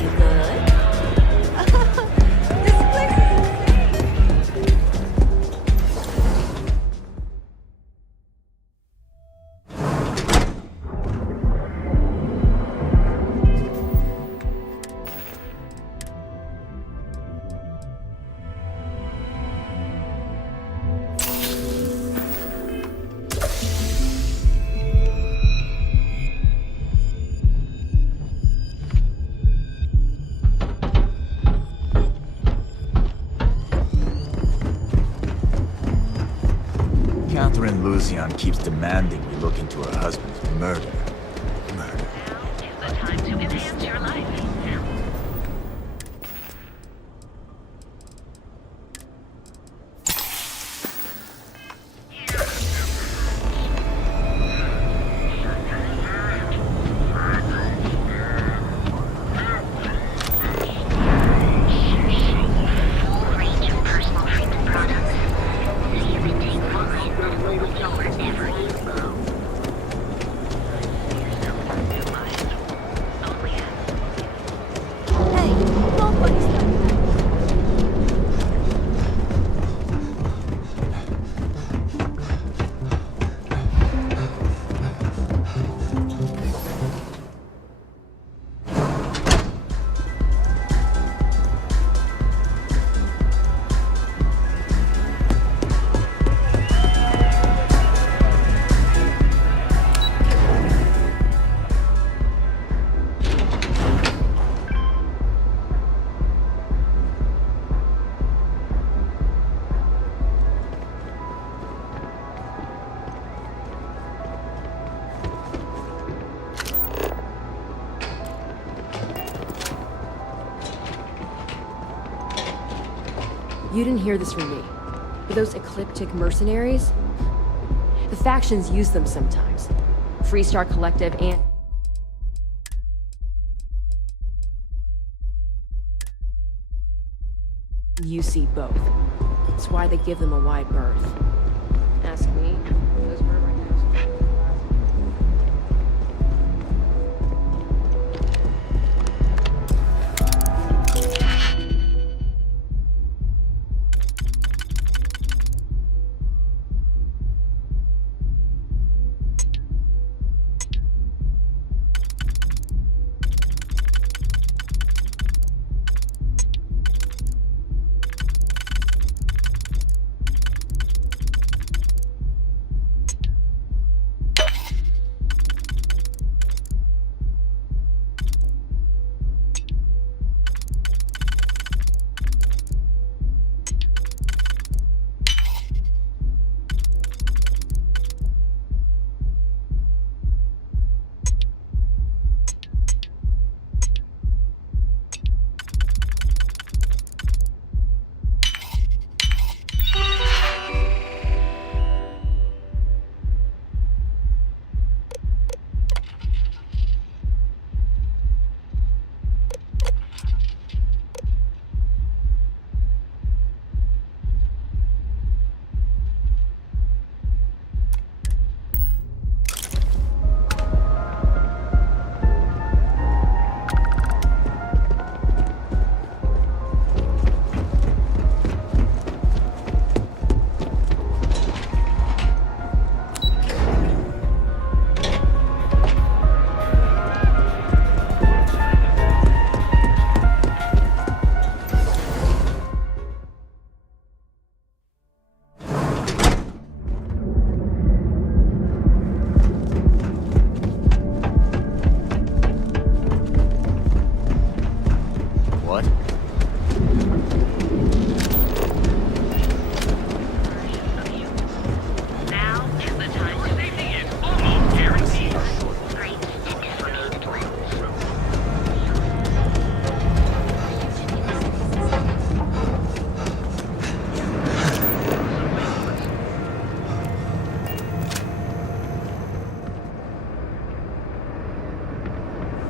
You good? This place is insane. Keeps demanding we look into her husband's murder. Now is the time to enhance your life. You didn't hear this from me, but those ecliptic mercenaries? The factions use them sometimes. Freestar Collective and... You see both. That's why they give them a wide berth. Ask me. Those were right now.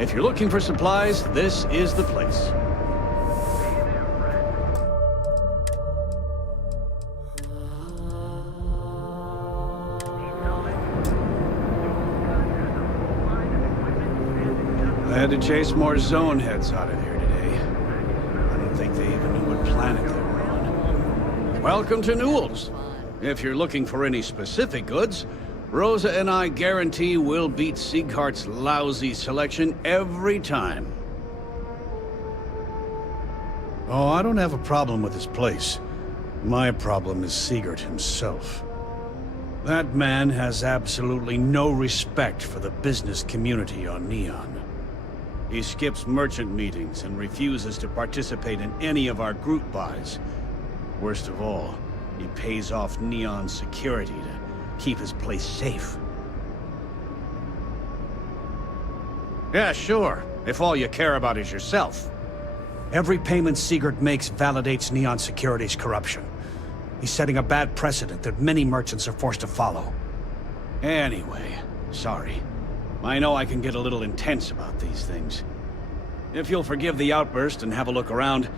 If you're looking for supplies, this is the place. I had to chase more zone heads out of here today. I don't think they even knew what planet they were on. Welcome to Newell's. If you're looking for any specific goods, Rosa and I guarantee we'll beat Sieghart's lousy selection every time. Oh, I don't have a problem with this place. My problem is Siegert himself. That man has absolutely no respect for the business community on Neon. He skips merchant meetings and refuses to participate in any of our group buys. Worst of all, he pays off Neon security to keep his place safe. Yeah, sure, if all you care about is yourself. Every payment Siegert makes validates Neon Security's corruption. He's setting a bad precedent that many merchants are forced to follow. Anyway, sorry. I know I can get a little intense about these things. If you'll forgive the outburst and have a look around,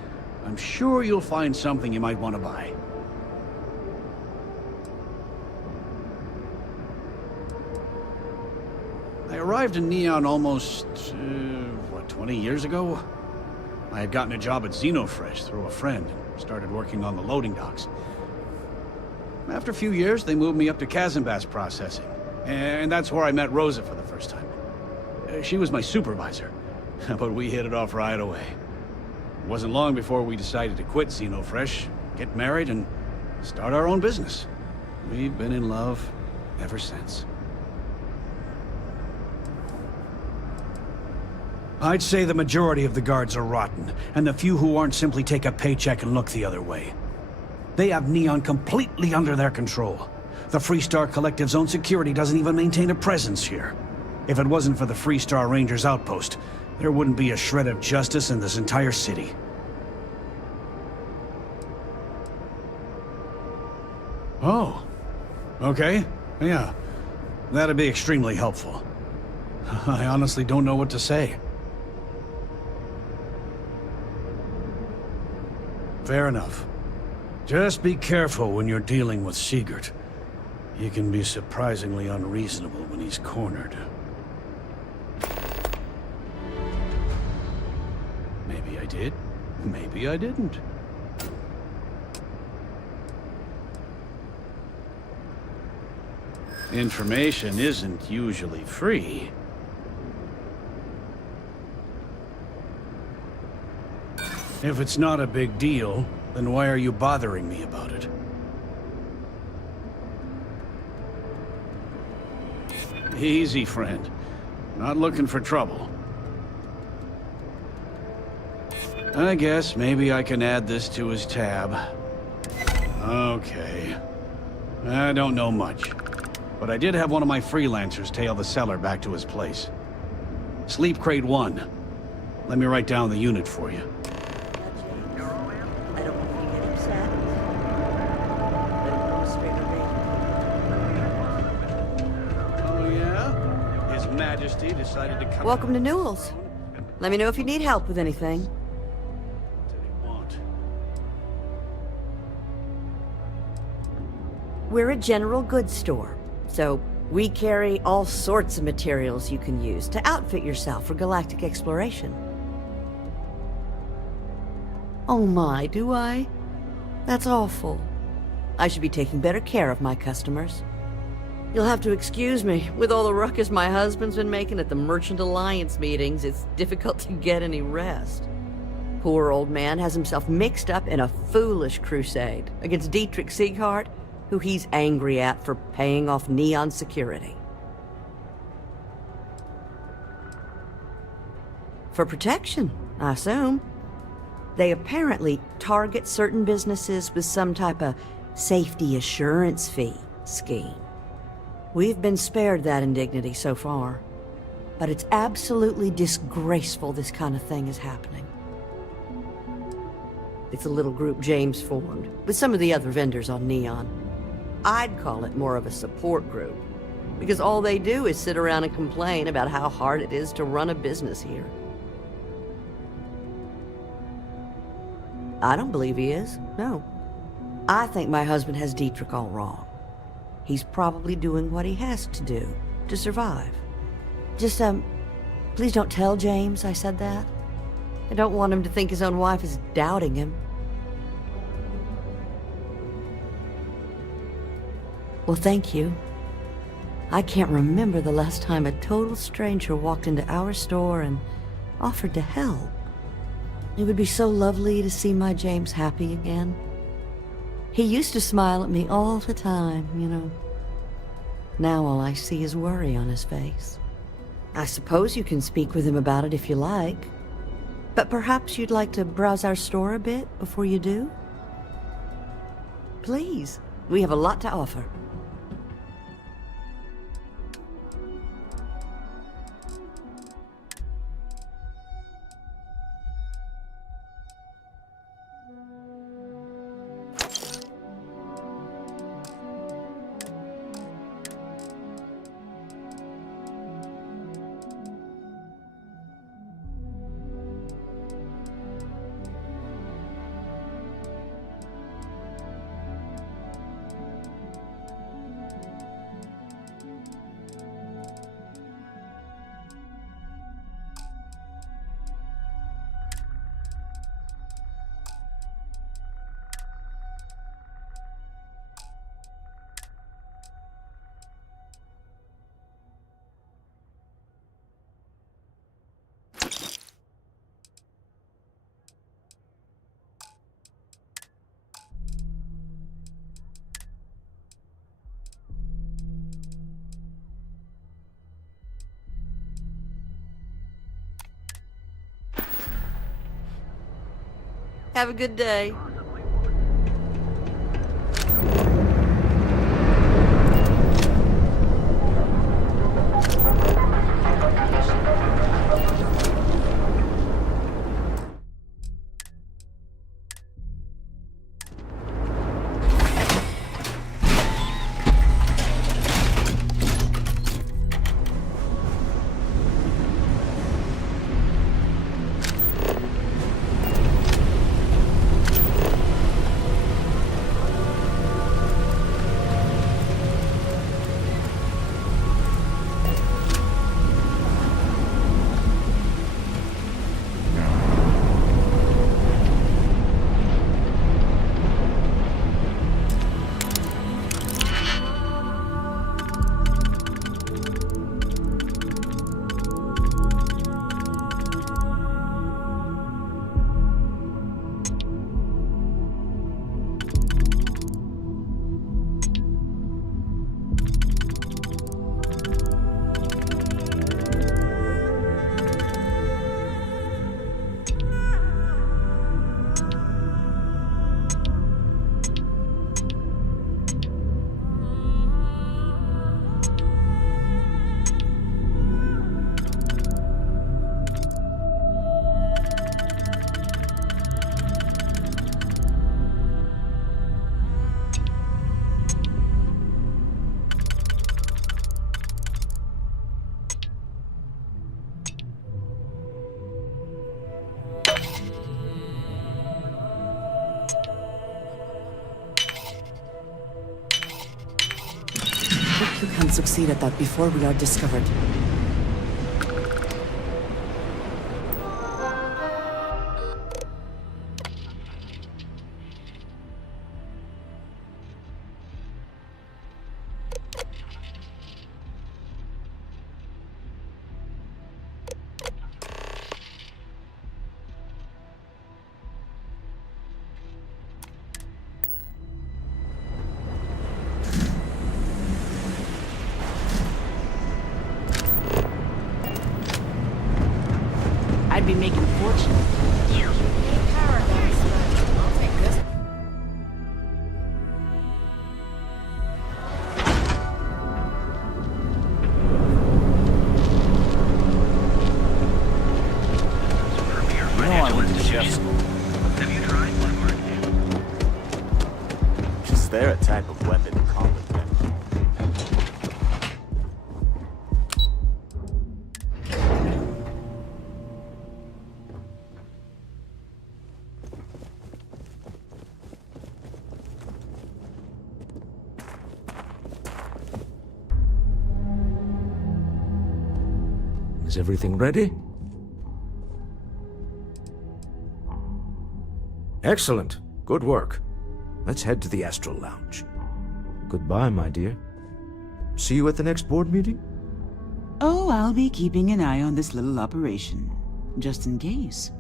I'm sure you'll find something you might want to buy. I arrived in Neon almost, 20 years ago? I had gotten a job at Xenofresh through a friend and started working on the loading docks. After a few years, they moved me up to Kazanbas processing. And that's where I met Rosa for the first time. She was my supervisor, but we hit it off right away. It wasn't long before we decided to quit Xenofresh, get married, and start our own business. We've been in love ever since. I'd say the majority of the guards are rotten, and the few who aren't simply take a paycheck and look the other way. They have Neon completely under their control. The Freestar Collective's own security doesn't even maintain a presence here. If it wasn't for the Freestar Rangers outpost, there wouldn't be a shred of justice in this entire city. Oh. Okay. Yeah. That'd be extremely helpful. I honestly don't know what to say. Fair enough. Just be careful when you're dealing with Siegert. He can be surprisingly unreasonable when he's cornered. Maybe I did. Maybe I didn't. Information isn't usually free. If it's not a big deal, then why are you bothering me about it? Easy, friend. Not looking for trouble. I guess maybe I can add this to his tab. Okay. I don't know much, but I did have one of my freelancers tail the seller back to his place. Sleep Crate 1. Let me write down the unit for you. Decided to come. Welcome to Newell's. Let me know if you need help with anything. We're a general goods store, so we carry all sorts of materials you can use to outfit yourself for galactic exploration. Oh my, do I? That's awful. I should be taking better care of my customers. You'll have to excuse me. With all the ruckus my husband's been making at the Merchant Alliance meetings, it's difficult to get any rest. Poor old man has himself mixed up in a foolish crusade against Dietrich Sieghart, who he's angry at for paying off Neon security. For protection, I assume. They apparently target certain businesses with some type of safety assurance fee scheme. We've been spared that indignity so far, but it's absolutely disgraceful this kind of thing is happening. It's a little group James formed with some of the other vendors on Neon. I'd call it more of a support group. Because all they do is sit around and complain about how hard it is to run a business here. I don't believe he is, no. I think my husband has Dietrich all wrong. He's probably doing what he has to do to survive. Just, please don't tell James I said that. I don't want him to think his own wife is doubting him. Well, thank you. I can't remember the last time a total stranger walked into our store and offered to help. It would be so lovely to see my James happy again. He used to smile at me all the time, you know. Now all I see is worry on his face. I suppose you can speak with him about it if you like. But perhaps you'd like to browse our store a bit before you do? Please, we have a lot to offer. Have a good day. You can succeed at that before we are discovered. I'd be making a fortune. I'll take this. You know I went to chef school. Have you tried one Is there a type of weapon in combat that Is everything ready? Excellent. Good work. Let's head to the Astral Lounge. Goodbye, my dear. See you at the next board meeting? Oh, I'll be keeping an eye on this little operation, just in case.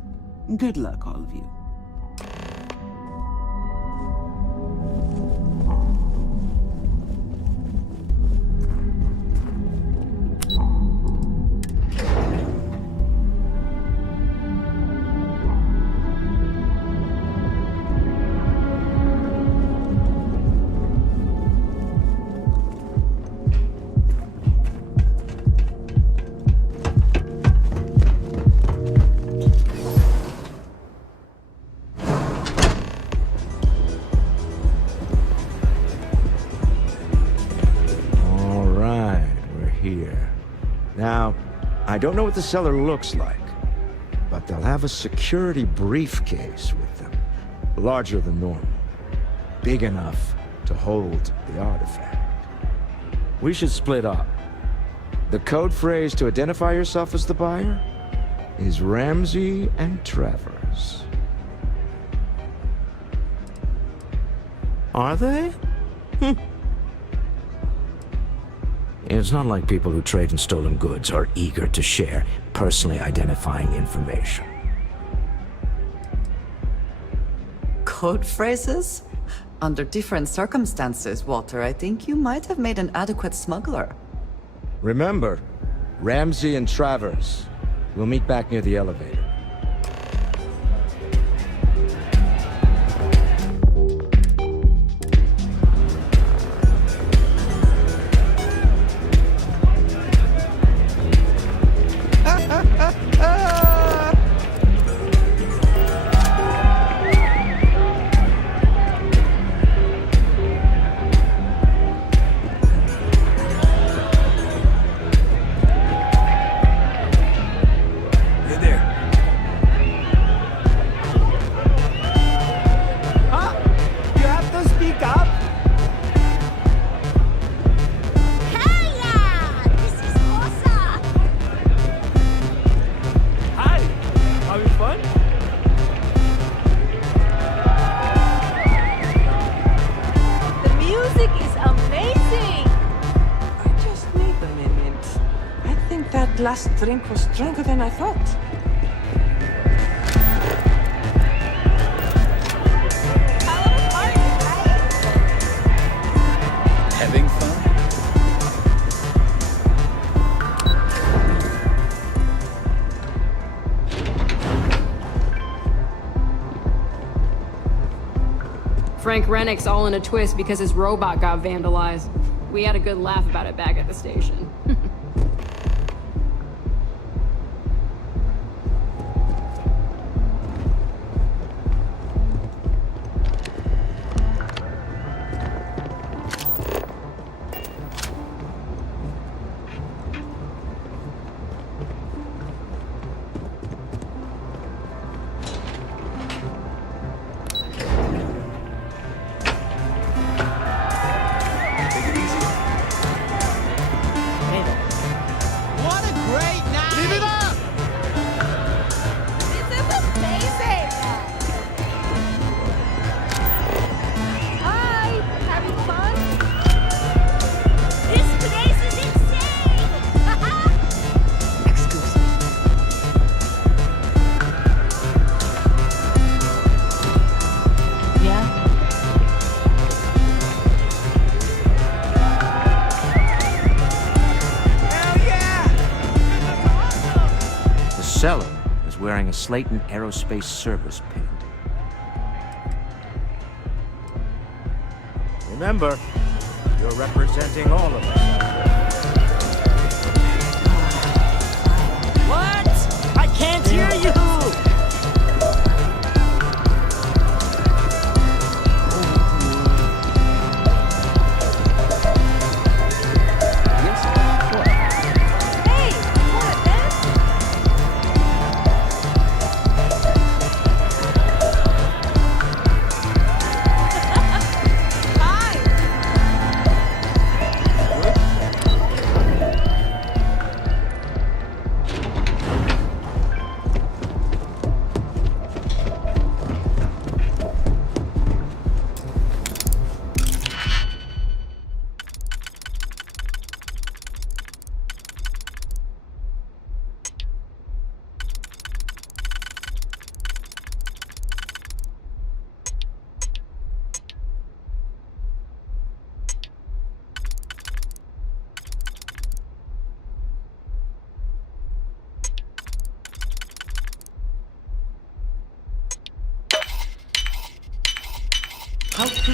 Good luck, all of you. I don't know what the cellar looks like, but they'll have a security briefcase with them. Larger than normal. Big enough to hold the artifact. We should split up. The code phrase to identify yourself as the buyer is Ramsey and Travers. Are they? It's not like people who trade in stolen goods are eager to share personally identifying information. Code phrases? Under different circumstances, Walter, I think you might have made an adequate smuggler. Remember, Ramsey and Travers. We'll meet back near the elevator. Last drink was stronger than I thought. Having fun? Frank Rennick's all in a twist because his robot got vandalized. We had a good laugh about it back at the station. Wearing a Slayton Aerospace service pin. Remember, you're representing all of us. What? I can't hear you!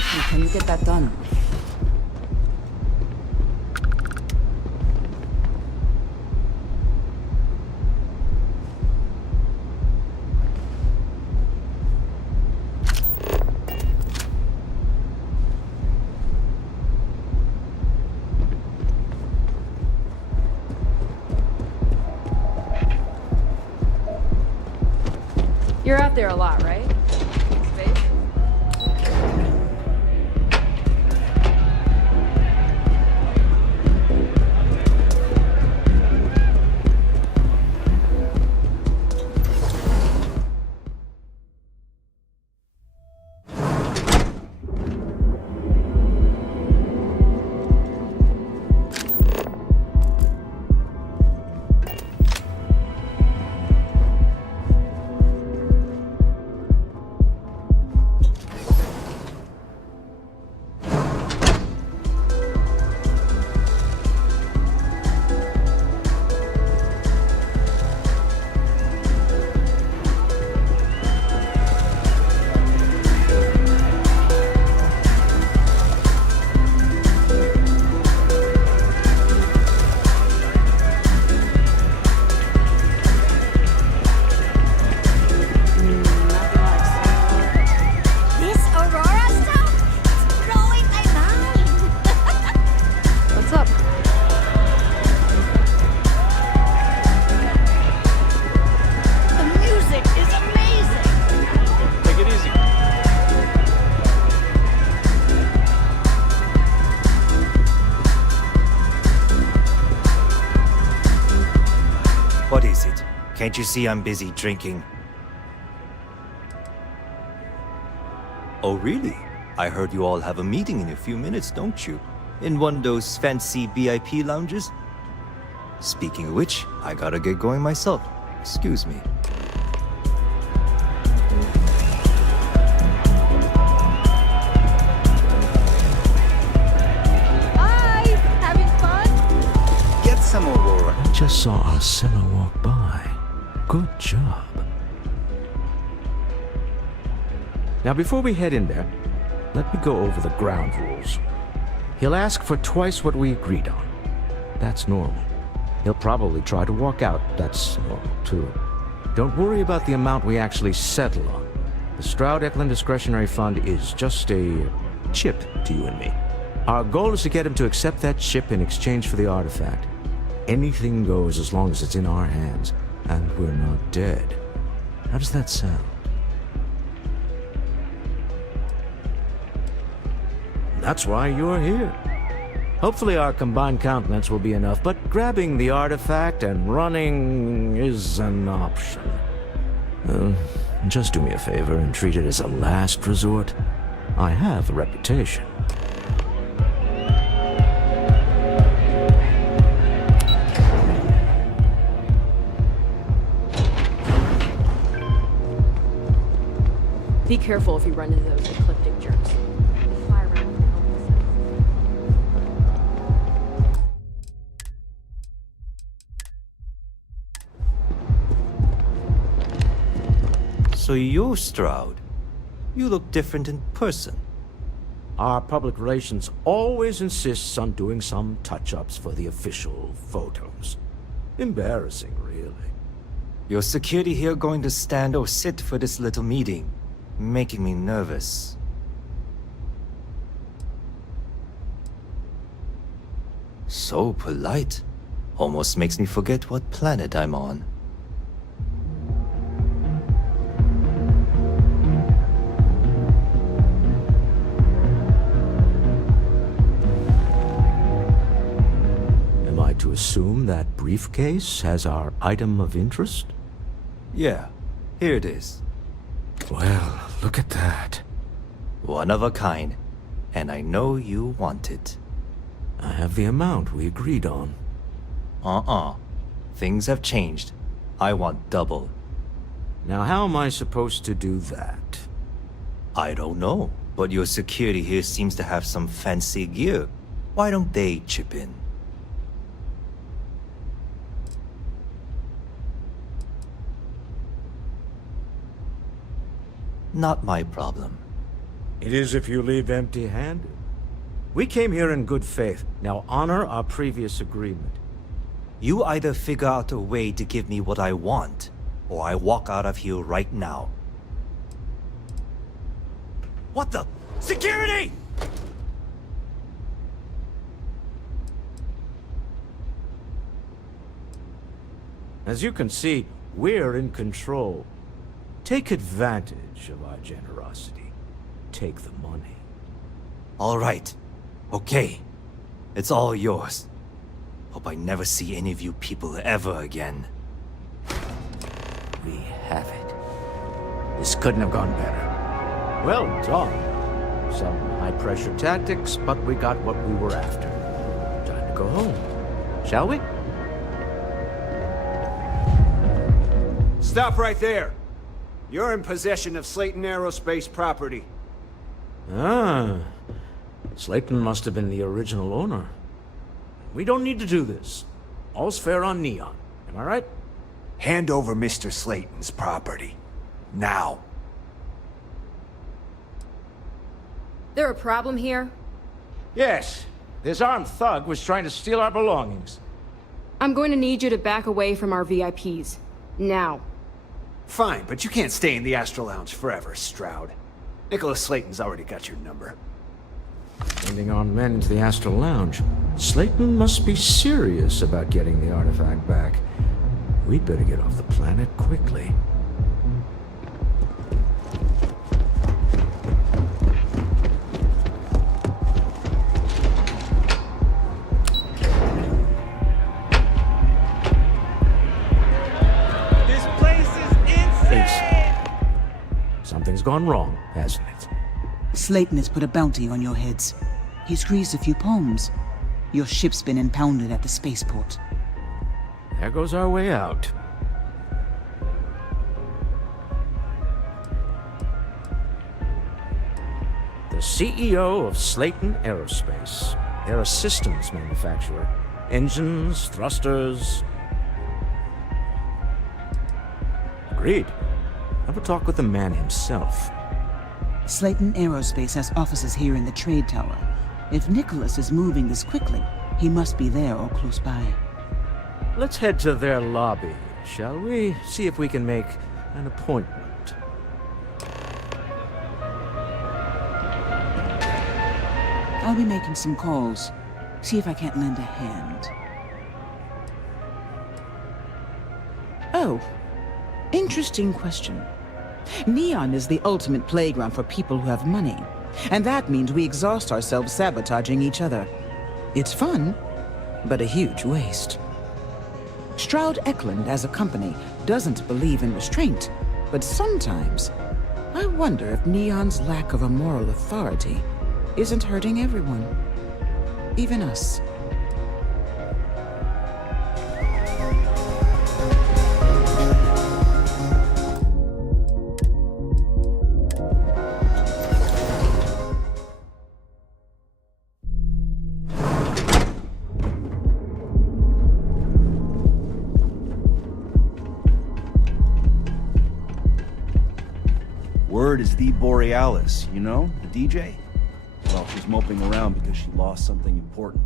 quickly can you get that done? You're out there a lot, right? Space? What is it? Can't you see I'm busy drinking? Oh, really? I heard you all have a meeting in a few minutes, don't you? In one of those fancy VIP lounges? Speaking of which, I gotta get going myself. Excuse me. Hi! Having fun? Get some Aurora. I just saw our seller walk by. Good job. Now, before we head in there, let me go over the ground rules. He'll ask for twice what we agreed on. That's normal. He'll probably try to walk out. That's normal, too. Don't worry about the amount we actually settle on. The Stroud-Eklund Discretionary Fund is just a chip to you and me. Our goal is to get him to accept that chip in exchange for the artifact. Anything goes as long as it's in our hands, and we're not dead. How does that sound? That's why you're here. Hopefully our combined countenance will be enough, but grabbing the artifact and running is an option. Just do me a favor and treat it as a last resort. I have a reputation. Be careful if you run into those ecliptic jerks. They fly around with So you're Stroud. You look different in person. Our public relations always insists on doing some touch-ups for the official photos. Embarrassing, really. Your security here going to stand or sit for this little meeting, making me nervous. So polite. Almost makes me forget what planet I'm on. Am I to assume that briefcase has our item of interest? Yeah, here it is. Well, look at that. One of a kind. And I know you want it. I have the amount we agreed on. Things have changed. I want double. Now how am I supposed to do that? I don't know, but your security here seems to have some fancy gear. Why don't they chip in? Not my problem. It is if you leave empty-handed. We came here in good faith. Now honor our previous agreement. You either figure out a way to give me what I want, or I walk out of here right now. What the? Security! As you can see, we're in control. Take advantage of our generosity. Take the money. All right. Okay. It's all yours. Hope I never see any of you people ever again. We have it. This couldn't have gone better. Well done. Some high-pressure tactics, but we got what we were after. Time to go home. Shall we? Stop right there. You're in possession of Slayton Aerospace property. Ah. Slayton must have been the original owner. We don't need to do this. All's fair on Neon. Am I right? Hand over Mr. Slayton's property. Now. There a problem here? Yes. This armed thug was trying to steal our belongings. I'm going to need you to back away from our VIPs. Now. Fine, but you can't stay in the Astral Lounge forever, Stroud. Nicholas Slayton's already got your number. Sending armed men into the Astral Lounge. Slayton must be serious about getting the artifact back. We'd better get off the planet quickly. This place is insane! Something's gone wrong, hasn't it? Slayton has put a bounty on your heads. He squeezed a few palms. Your ship's been impounded at the spaceport. There goes our way out. The CEO of Slayton Aerospace. They're a systems manufacturer. Engines, thrusters. Agreed. Have a talk with the man himself. Slayton Aerospace has offices here in the trade tower. If Nicholas is moving this quickly, he must be there or close by. Let's head to their lobby, shall we? See if we can make an appointment. I'll be making some calls. See if I can't lend a hand. Oh, interesting question. Neon is the ultimate playground for people who have money. And that means we exhaust ourselves sabotaging each other. It's fun, but a huge waste. Stroud Eklund, as a company, doesn't believe in restraint, but sometimes I wonder if Neon's lack of a moral authority isn't hurting everyone, even us. Word is the Borealis, you know, the DJ? Well, she's moping around because she lost something important.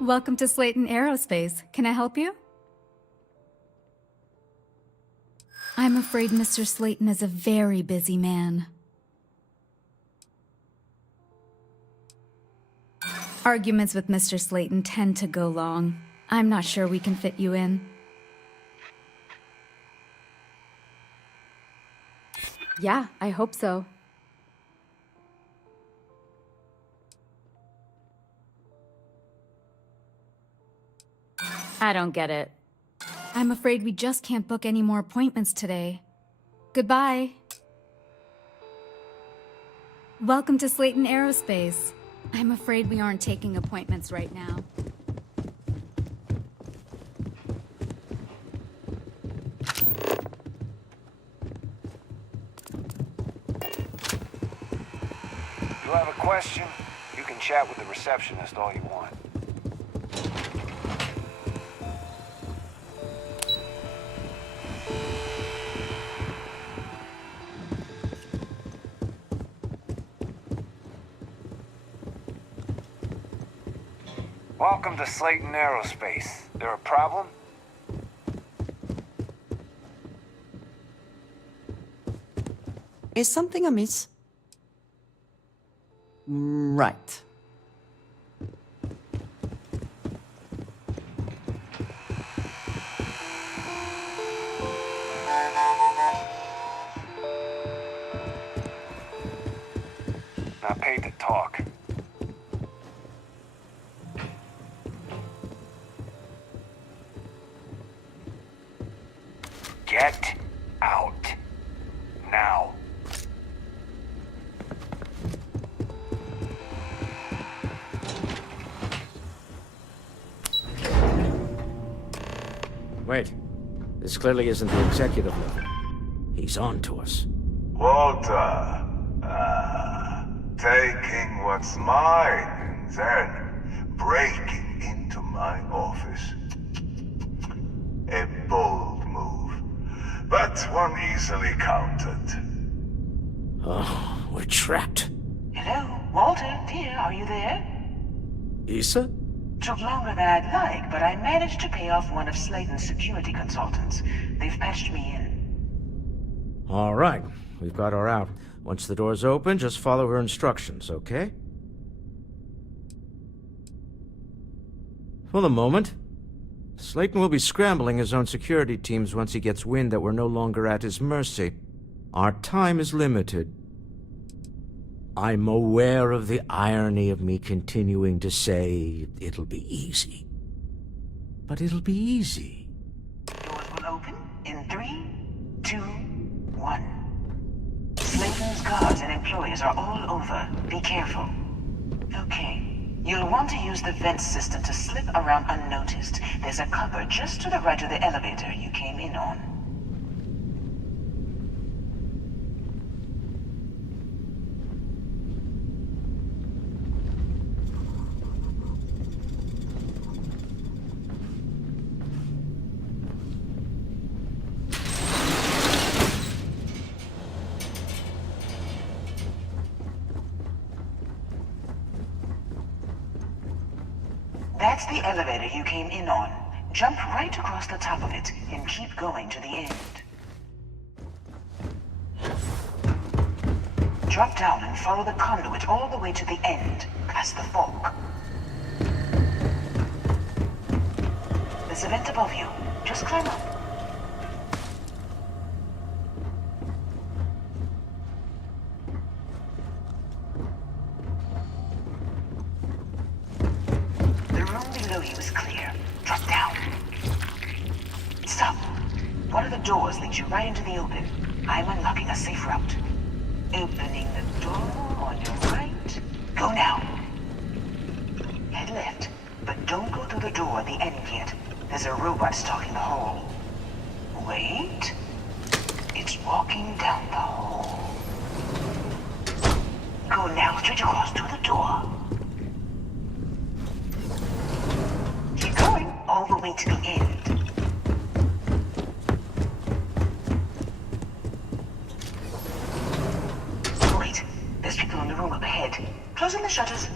Welcome to Slayton Aerospace. Can I help you? I'm afraid Mr. Slayton is a very busy man. Arguments with Mr. Slayton tend to go long. I'm not sure we can fit you in. Yeah, I hope so. I don't get it. I'm afraid we just can't book any more appointments today. Goodbye. Welcome to Slayton Aerospace. I'm afraid we aren't taking appointments right now. have a question, you can chat with the receptionist all you want. Welcome to Slayton Aerospace. There a problem? Is something amiss? Right. Not paid to talk. Get out. Now. Wait. This clearly isn't the executive level. He's on to us. Walter. Taking what's mine, then breaking into my office. A bold move, but one easily countered. Oh, we're trapped. Hello, Walter, dear, are you there? Issa? Took longer than I'd like, but I managed to pay off one of Slayton's security consultants. They've patched me in. All right, we've got her out. Once the door's open, just follow her instructions, okay? For the moment, Slayton will be scrambling his own security teams once he gets wind that we're no longer at his mercy. Our time is limited. I'm aware of the irony of me continuing to say it'll be easy. But it'll be easy. Doors will open in 3, 2, 1. Slayton's guards and employees are all over. Be careful. Okay. You'll want to use the vent system to slip around unnoticed. There's a cupboard just to the right of the elevator you came in on. That's the elevator you came in on. Jump right across the top of it and keep going to the end. Drop down and follow the conduit all the way to the end, past the fork. There's a vent above you. Just climb up. The room below you is clear. Drop down. Stop. One of the doors leads you right into the open. I'm unlocking a safe route. Opening the door on your right. Go now. Head left, but don't go through the door at the end yet. There's a robot stalking the hall. Wait. It's walking down the hall. Go now, straight across to the door. Keep going, all the way to the end. Wait, there's people in the room up ahead. Closing the shutters.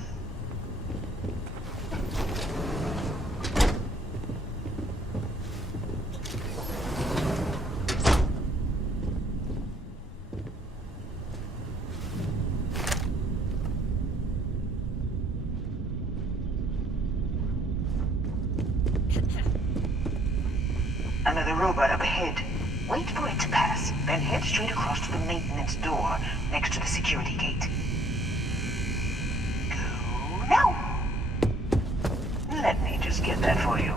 Another robot up ahead. Wait for it to pass, then head straight across to the maintenance door next to the security gate. Go now! Let me just get that for you.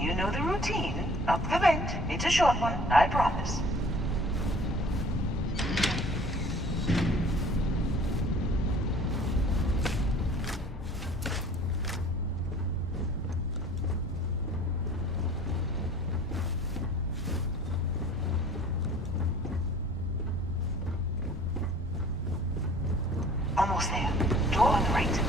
You know the routine. Up the vent. It's a short one, I promise. Almost there. Door on the right.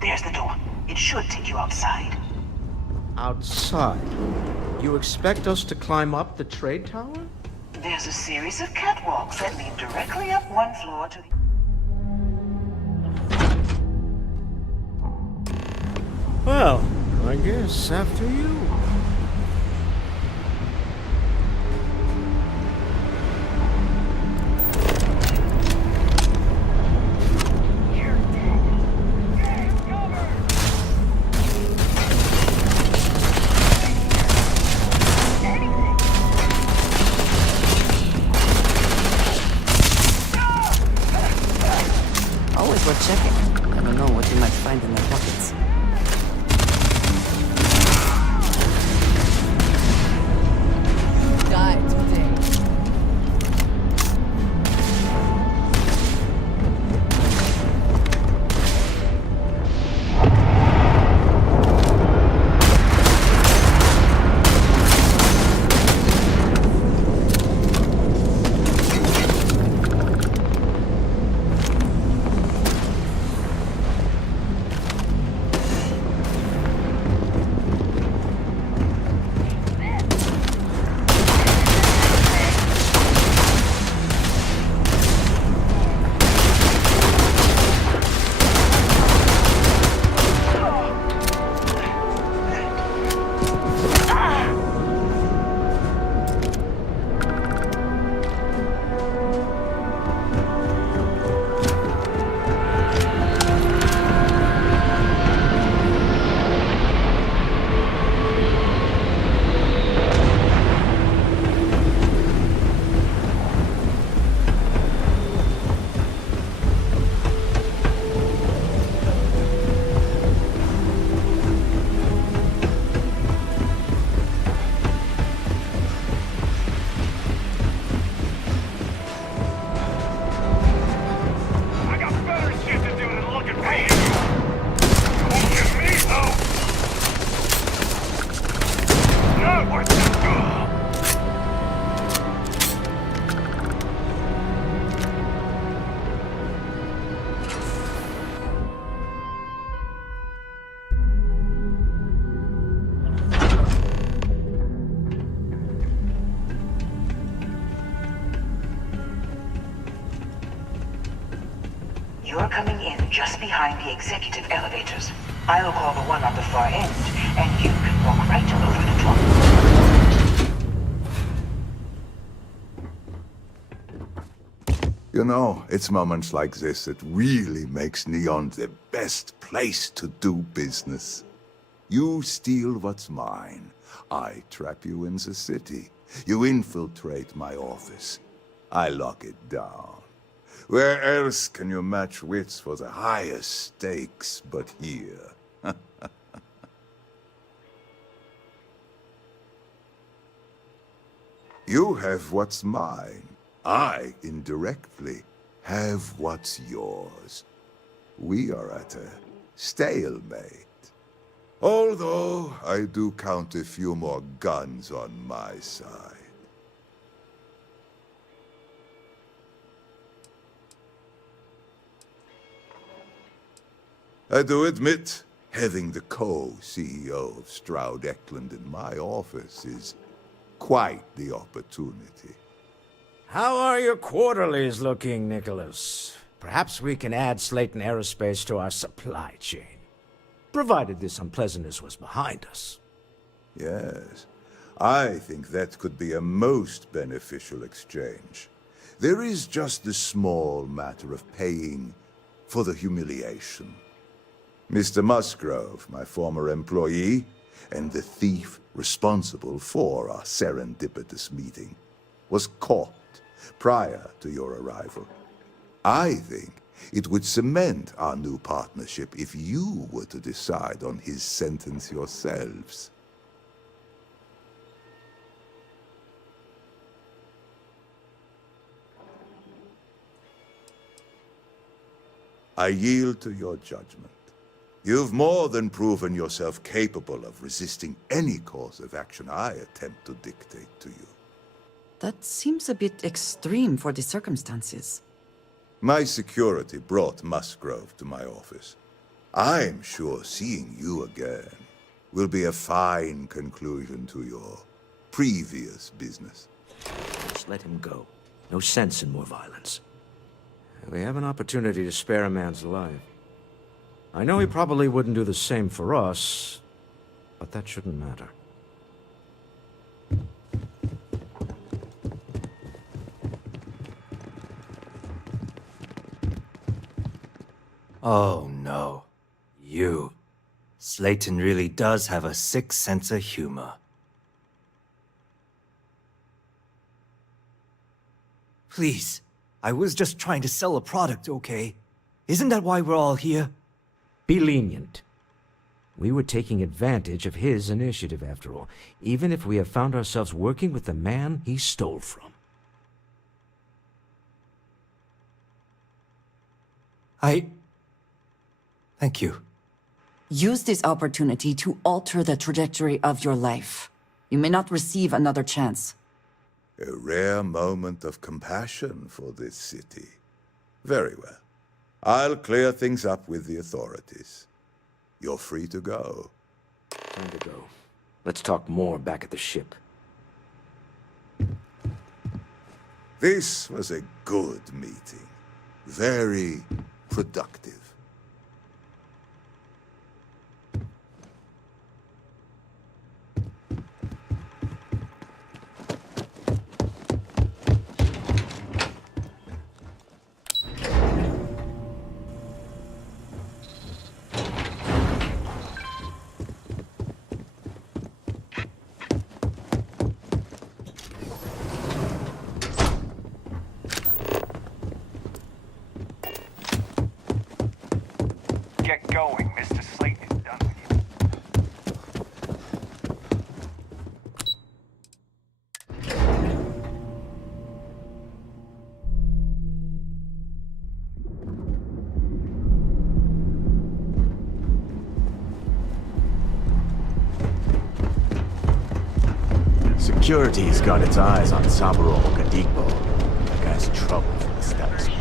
There's the door. It should take you outside. Outside? You expect us to climb up the trade tower? There's a series of catwalks that lead directly up one floor to the... Well, I guess after you. Always worth checking. Never know what you might find in their pockets. Die today. You're coming in just behind the executive elevators. I'll call the one on the far end, and you can walk right over the top. You know, it's moments like this that really makes Neon the best place to do business. You steal what's mine. I trap you in the city. You infiltrate my office. I lock it down. Where else can you match wits for the highest stakes but here? You have what's mine. I, indirectly, have what's yours. We are at a stalemate. Although, I do count a few more guns on my side. I do admit, having the co-CEO of Stroud Eklund in my office is quite the opportunity. How are your quarterlies looking, Nicholas? Perhaps we can add Slayton Aerospace to our supply chain, provided this unpleasantness was behind us. Yes, I think that could be a most beneficial exchange. There is just the small matter of paying for the humiliation. Mr. Musgrove, my former employee, and the thief responsible for our serendipitous meeting, was caught prior to your arrival. I think it would cement our new partnership if you were to decide on his sentence yourselves. I yield to your judgment. You've more than proven yourself capable of resisting any course of action I attempt to dictate to you. That seems a bit extreme for the circumstances. My security brought Musgrove to my office. I'm sure seeing you again will be a fine conclusion to your previous business. Just let him go. No sense in more violence. We have an opportunity to spare a man's life. I know he probably wouldn't do the same for us, but that shouldn't matter. Oh no. You. Slayton really does have a sick sense of humor. Please, I was just trying to sell a product, okay? Isn't that why we're all here? Be lenient. We were taking advantage of his initiative, after all, even if we have found ourselves working with the man he stole from. Thank you. Use this opportunity to alter the trajectory of your life. You may not receive another chance. A rare moment of compassion for this city. Very well. I'll clear things up with the authorities. You're free to go. Time to go. Let's talk more back at the ship. This was a good meeting. Very productive. Get going. Mr. Slayton is done with you. Security's got its eyes on Saburo Okadigbo. That guy's trouble for the status quo.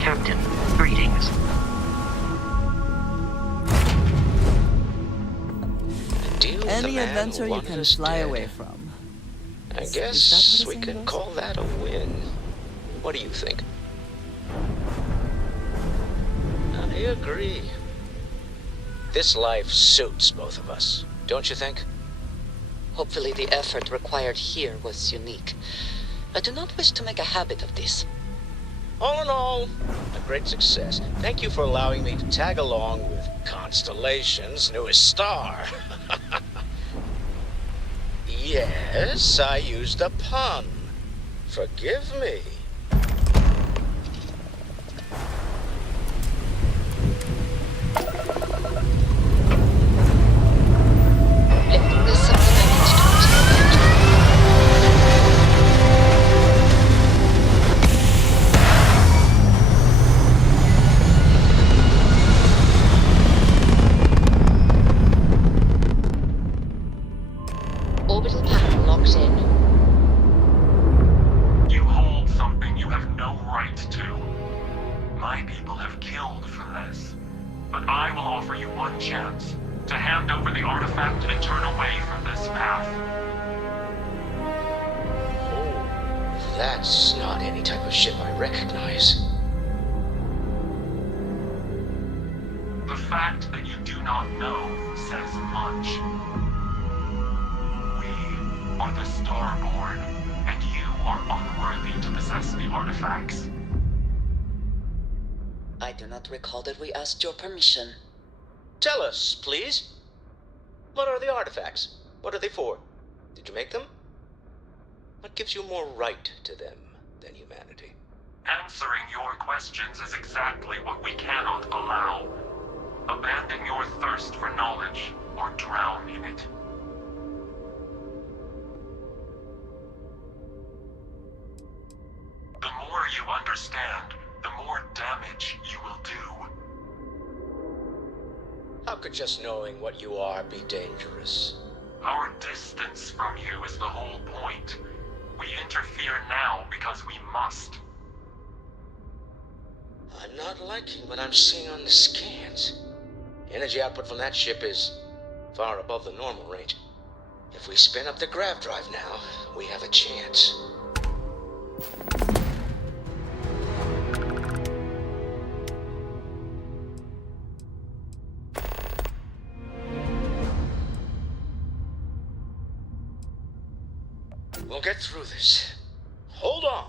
Captain, greetings. Any adventure you can fly away from. I guess we can call that a win. What do you think? I agree. This life suits both of us, don't you think? Hopefully the effort required here was unique. I do not wish to make a habit of this. All in all, a great success. Thank you for allowing me to tag along with Constellation's newest star. Yes, I used a pun. Forgive me. There's something I need to do. Orbital pattern locked in. You hold something you have no right to. My people have killed for this. But I will offer you one chance to hand over the artifact and turn away from this path. Oh, That's not any type of ship I recognize. The fact that you do not know says much. We are the Starborn, and you are unworthy to possess the artifacts. I do not recall that we asked your permission. Tell us, please. What are the artifacts? What are they for? Did you make them? What gives you more right to them than humanity? Answering your questions is exactly what we cannot allow. Abandon your thirst for knowledge, or drown in it. The more you understand, the more damage you will do. How could just knowing what you are be dangerous? Our distance from you is the whole point. We interfere now because we must. I'm not liking what I'm seeing on the scans. Energy output from that ship is far above the normal range. If we spin up the grav drive now, we have a chance. We'll get through this. Hold on.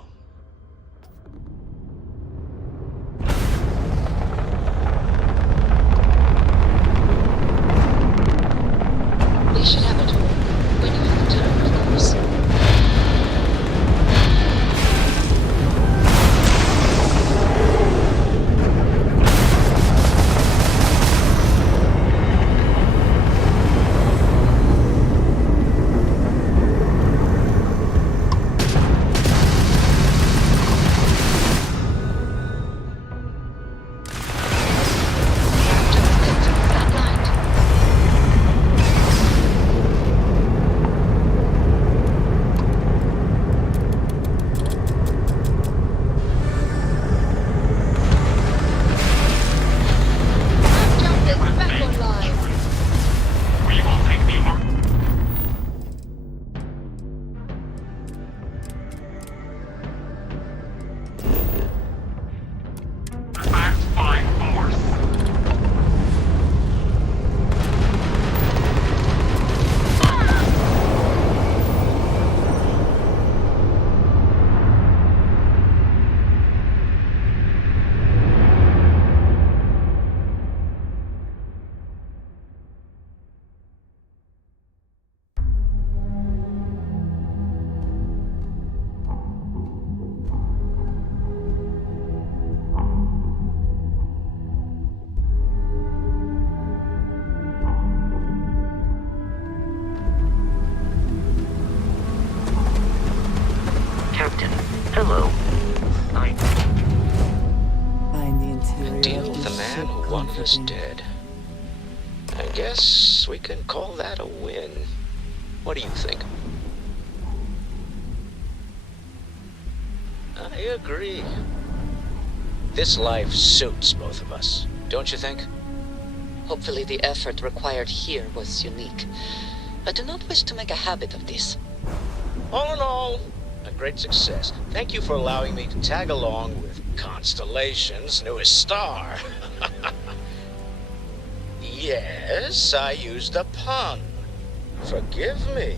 We should have it when you have time, of course. Captain, hello. Find the interior Deal of with the this man ship who won us comforting. dead. I guess we can call that a win. What do you think? I agree. This life suits both of us, don't you think? Hopefully the effort required here was unique. I do not wish to make a habit of this. All in all, a great success. Thank you for allowing me to tag along with Constellation's newest star. Yes, I used a pun. Forgive me.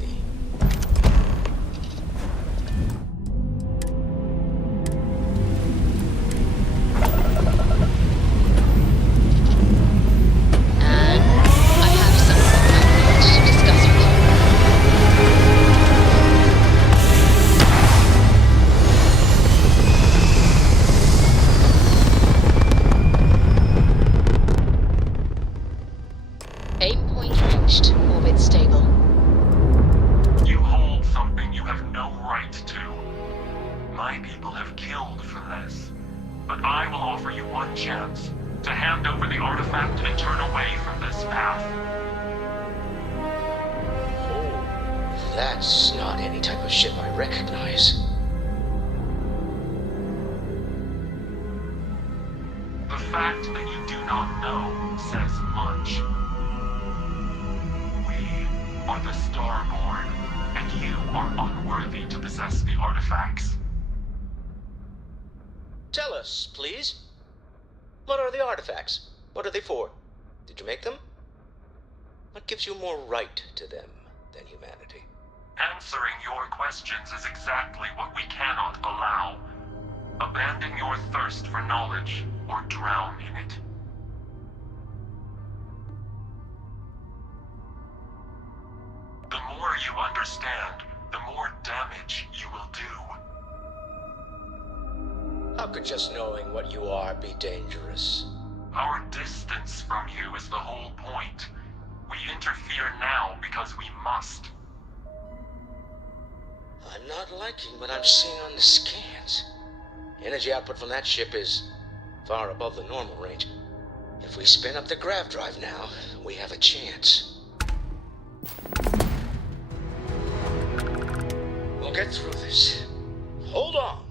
That's not any type of ship I recognize. The fact that you do not know says much. We are the Starborn, and you are unworthy to possess the artifacts. us, please. What are the artifacts? What are they for? Did you make them? What gives you more right to them than humanity? Answering your questions is exactly what we cannot allow. Abandon your thirst for knowledge, or drown in it. The more you understand, the more damage you will do. How could just knowing what you are be dangerous? Our distance from you is the whole point. We interfere now because we must. I'm not liking what I'm seeing on the scans. Energy output from that ship is far above the normal range. If we spin up the grav drive now, we have a chance. We'll get through this. Hold on.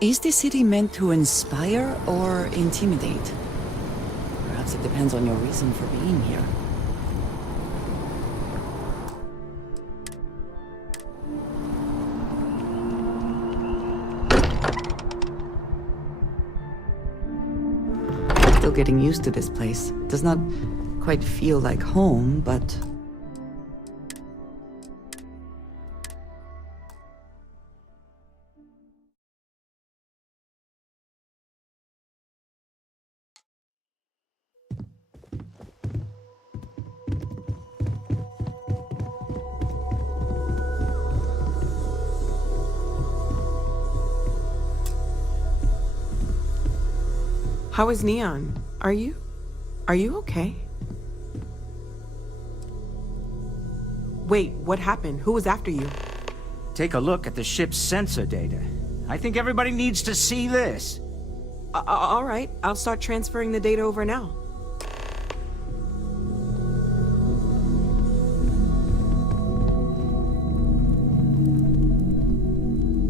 Is the city meant to inspire or intimidate? Perhaps it depends on your reason for being here. Still getting used to this place. Does not quite feel like home, but... How is Neon? Are you okay? Wait, what happened? Who was after you? Take a look at the ship's sensor data. I think everybody needs to see this. All right, I'll start transferring the data over now.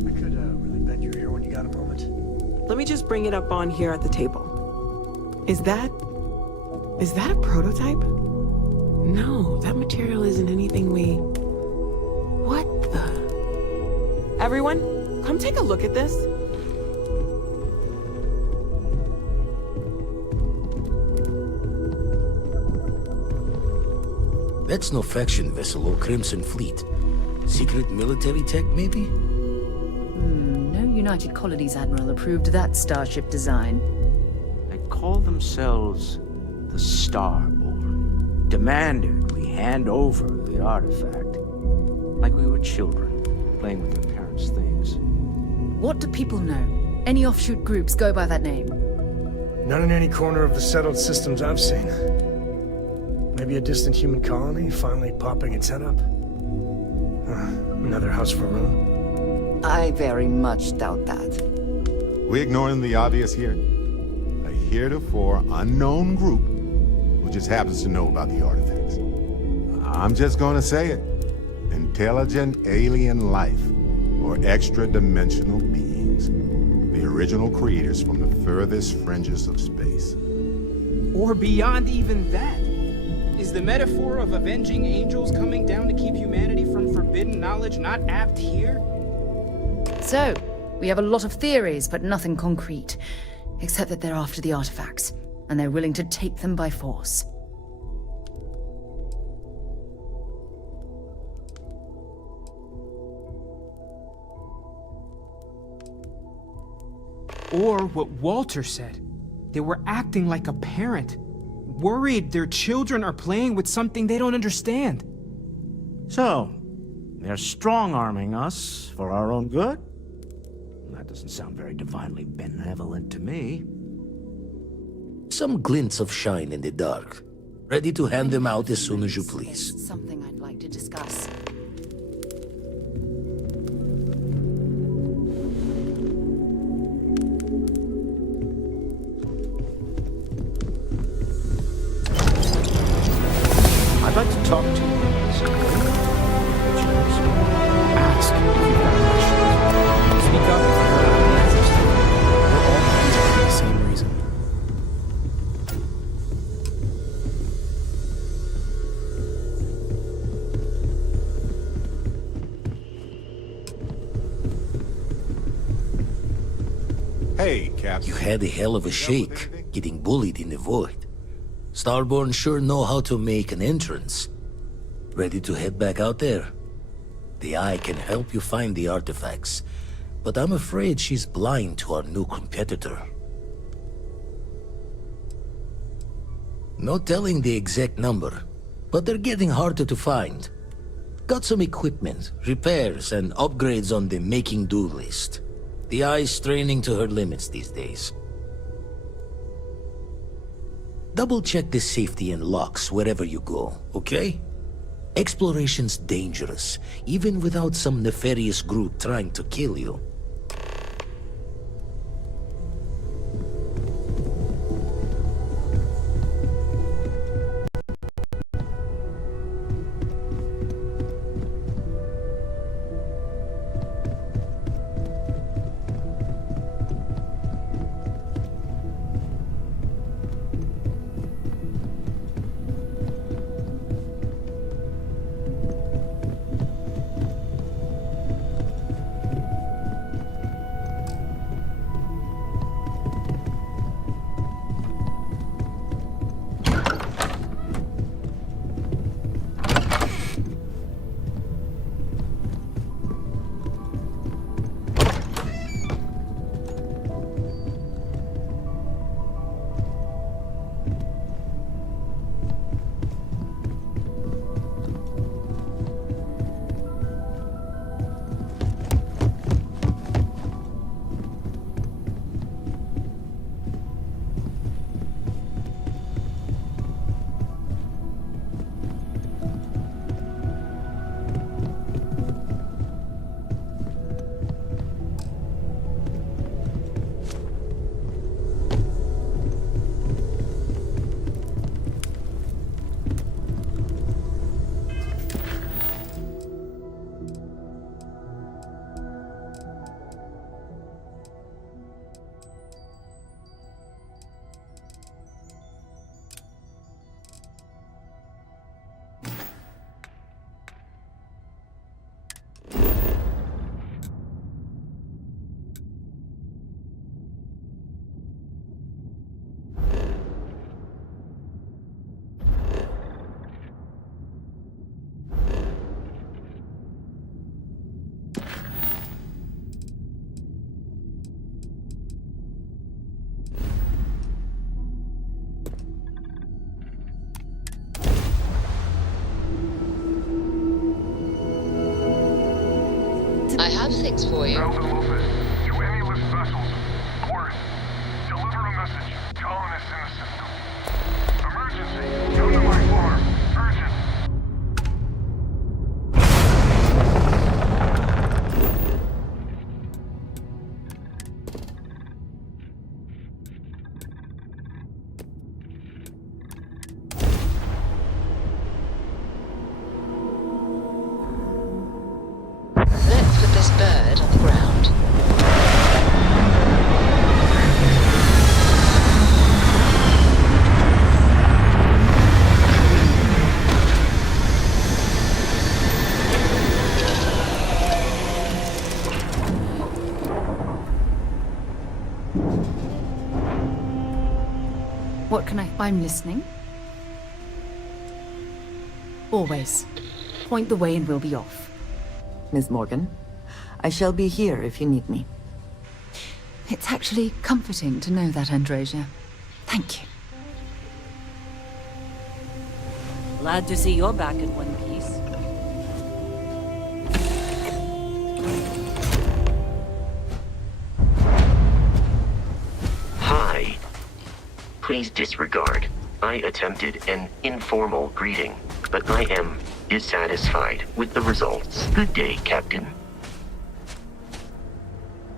I could really bend your ear when you got a moment. Let me just bring it up on here at the table. Is that a prototype? No, that material isn't anything we... What the... Everyone, come take a look at this. That's no faction vessel or Crimson Fleet. Secret military tech, maybe? No United Colonies Admiral approved that starship design. They call themselves the Starborn. Demanded we hand over the artifact. Like we were children, playing with their parents' things. What do people know? Any offshoot groups go by that name? Not in any corner of the settled systems I've seen. Maybe a distant human colony finally popping its head up. Another house for Varun. I very much doubt that. We ignoring the obvious here? A heretofore unknown group who just happens to know about the artifacts. I'm just gonna say it. Intelligent alien life. or extra-dimensional beings. The original creators from the furthest fringes of space. Or beyond even that. Is the metaphor of avenging angels coming down to keep humanity from forbidden knowledge not apt here? So, we have a lot of theories, but nothing concrete. Except that they're after the artifacts, and they're willing to take them by force. Or what Walter said. They were acting like a parent. Worried their children are playing with something they don't understand. So, they're strong-arming us for our own good? That doesn't sound very divinely benevolent to me. Some glints of shine in the dark. Ready to hand them out as soon as you please. Something I'd like to discuss. I'd like to talk to you. Ask if you've got questions. Speak up if I don't have the answers to them. We're all here for the same reason. Hey, Captain. You had a hell of a shake, getting bullied in the void. Starborn sure know how to make an entrance. Ready to head back out there? The Eye can help you find the artifacts, but I'm afraid she's blind to our new competitor. No telling the exact number, but they're getting harder to find. Got some equipment, repairs, and upgrades on the making do list. The Eye's straining to her limits these days. Double-check the safety and locks wherever you go, okay? Exploration's dangerous, even without some nefarious group trying to kill you. I have things for you. Alpha Office, you emulous vessels. Quarters. Deliver a message. Colonists in the system. Emergency. Come to my farm. Urgent. Let's put this bird What can I... I'm listening. Always. Point the way and we'll be off. Miss Morgan, I shall be here if you need me. It's actually comforting to know that, Androsia. Thank you. Glad to see you're back in one piece. Hi. Please disregard. I attempted an informal greeting, but I am dissatisfied with the results. Good day, Captain.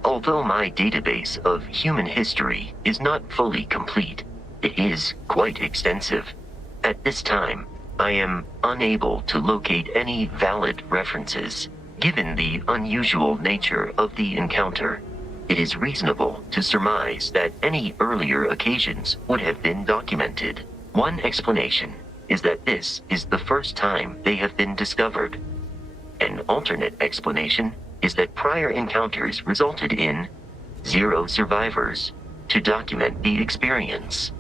Although my database of human history is not fully complete, it is quite extensive. At this time, I am unable to locate any valid references. Given the unusual nature of the encounter, it is reasonable to surmise that any earlier occasions would have been documented. One explanation is that this is the first time they have been discovered. An alternate explanation is that prior encounters resulted in 0 survivors to document the experience.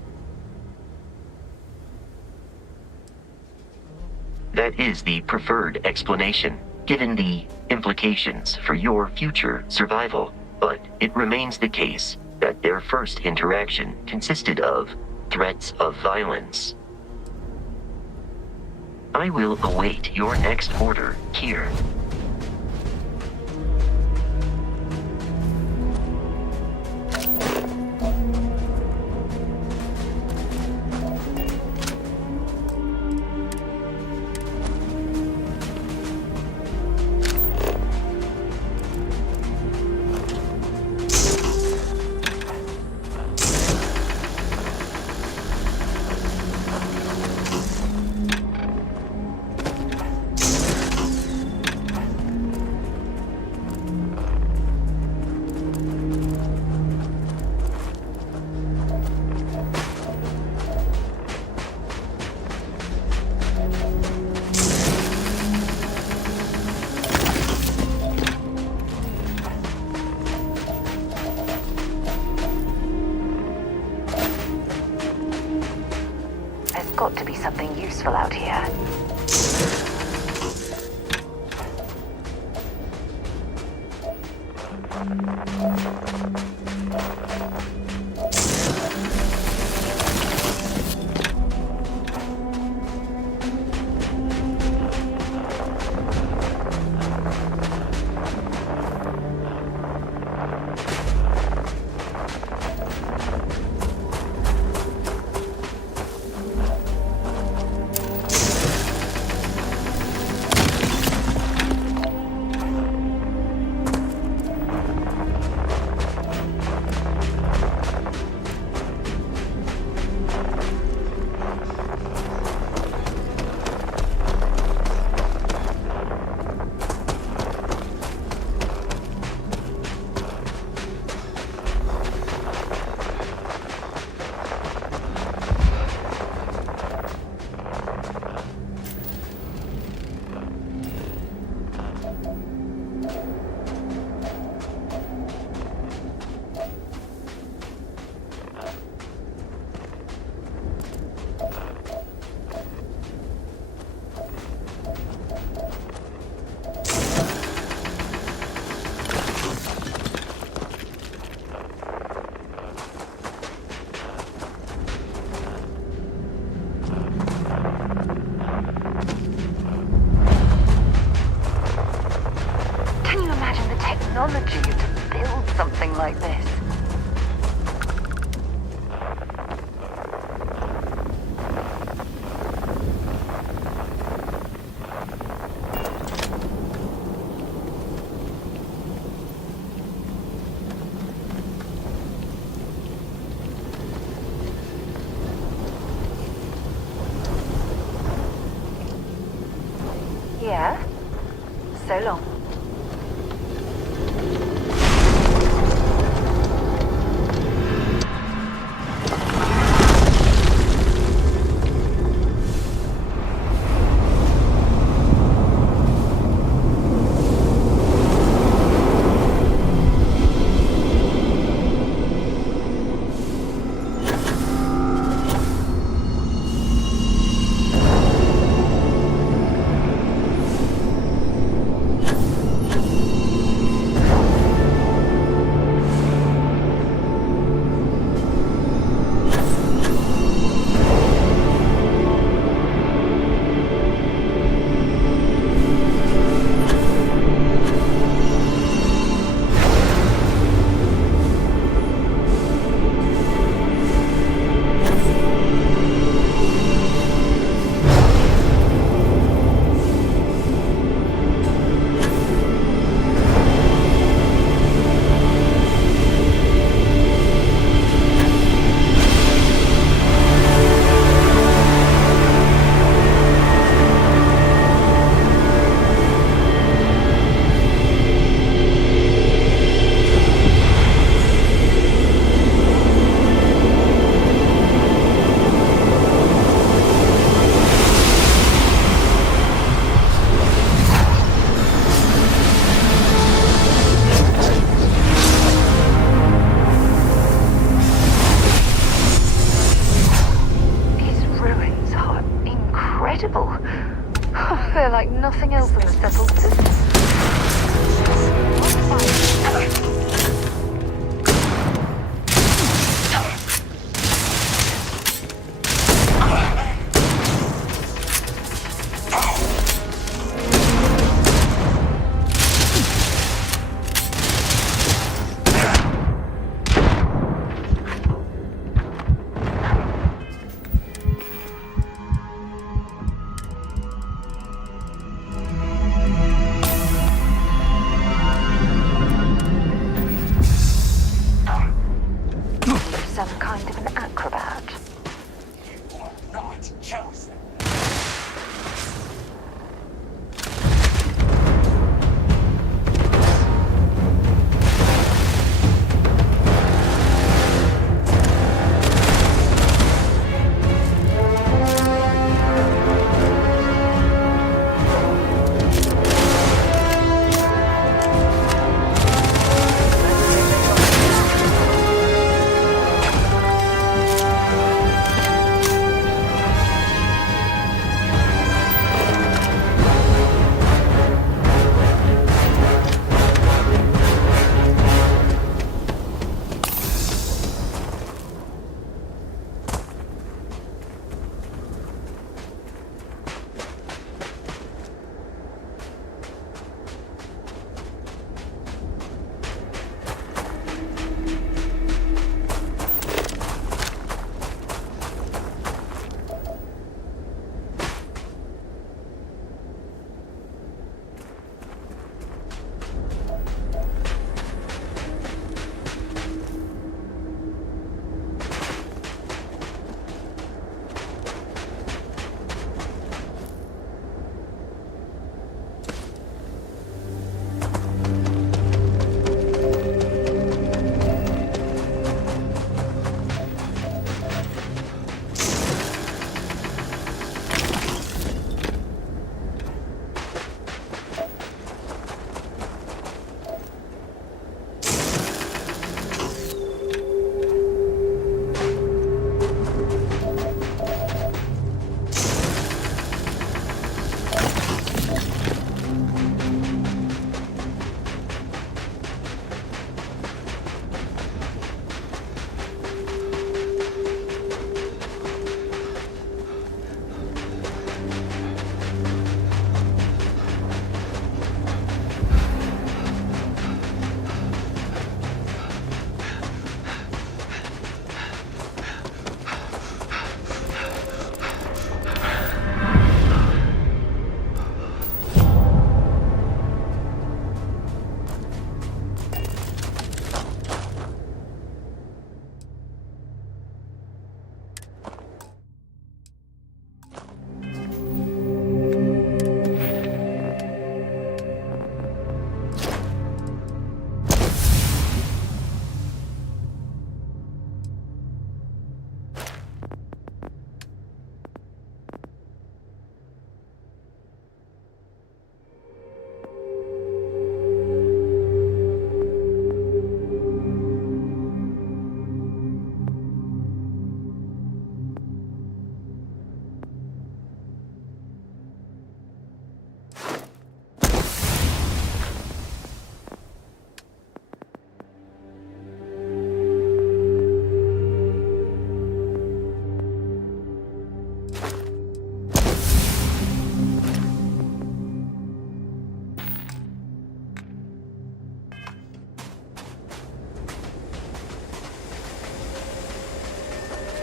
That is the preferred explanation, given the implications for your future survival, but it remains the case that their first interaction consisted of threats of violence. I will await your next order here. Got to be something useful out here. Technology to build something like this. Yeah? So long. like nothing else in the settled system. Some kind of an acrobat. You are not chosen.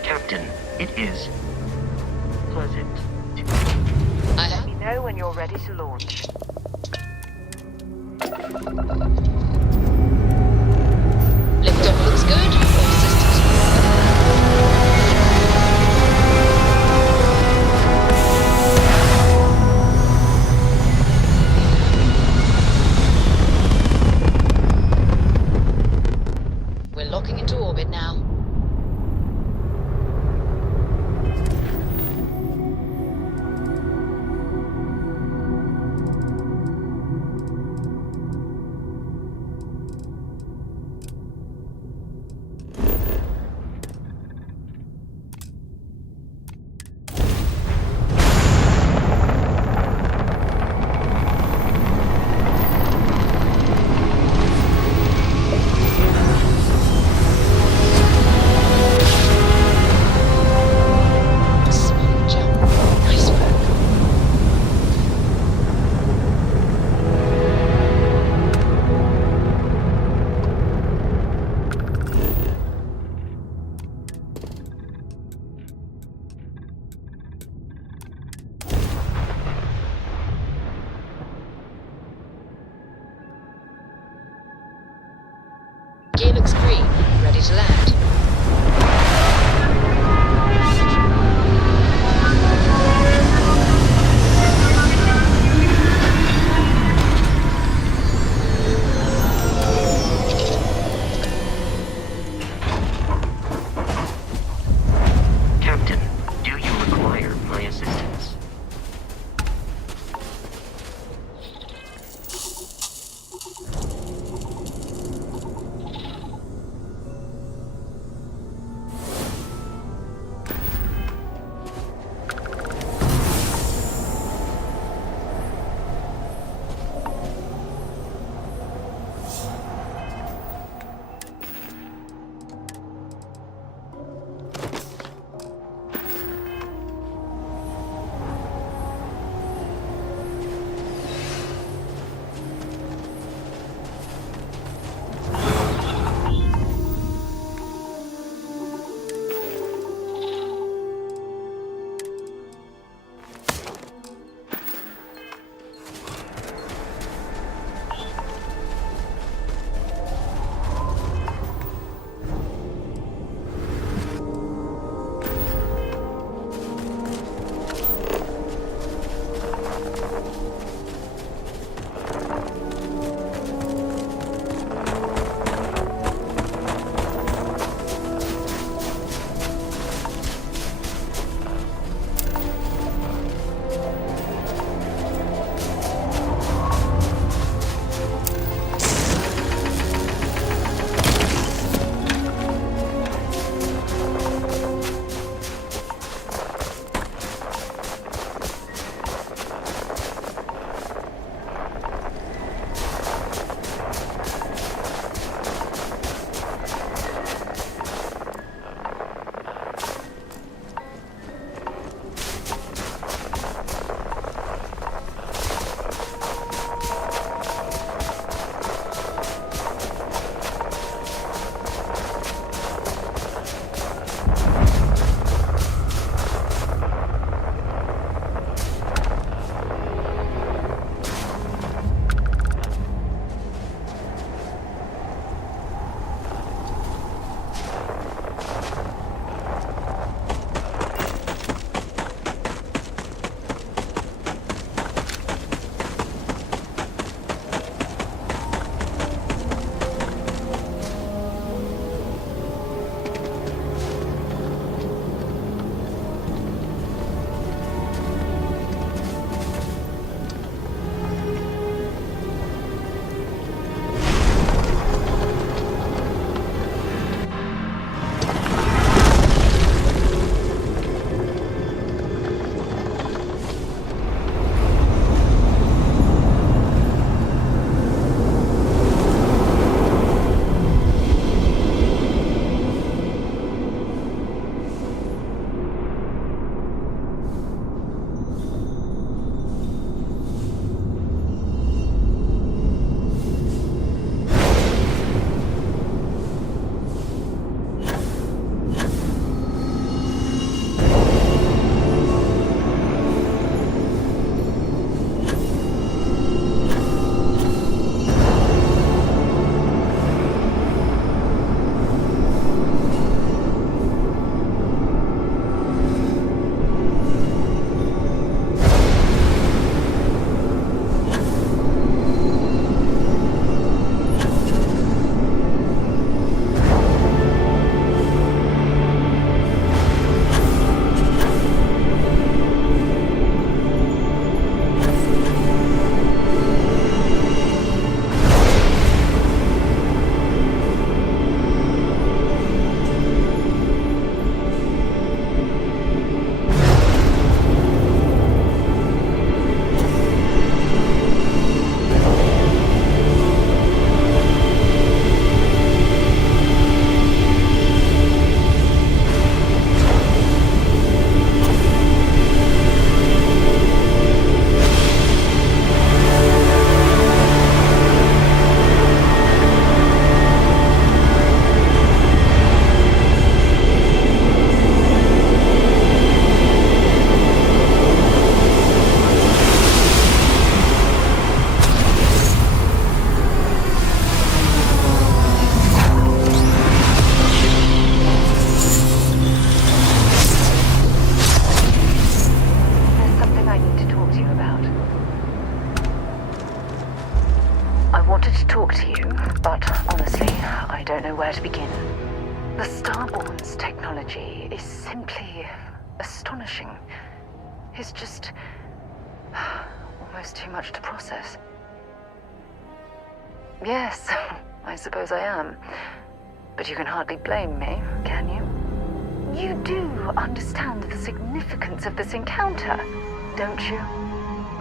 Captain, it is pleasant. Let me know when you're ready to launch. Liftoff looks good. All systems We're locking into orbit now. ready to land. Captain, do you require my assistance? where to begin. The Starborn's technology is simply astonishing. It's just almost too much to process. Yes, I suppose I am. But you can hardly blame me, can you? You do understand the significance of this encounter, don't you?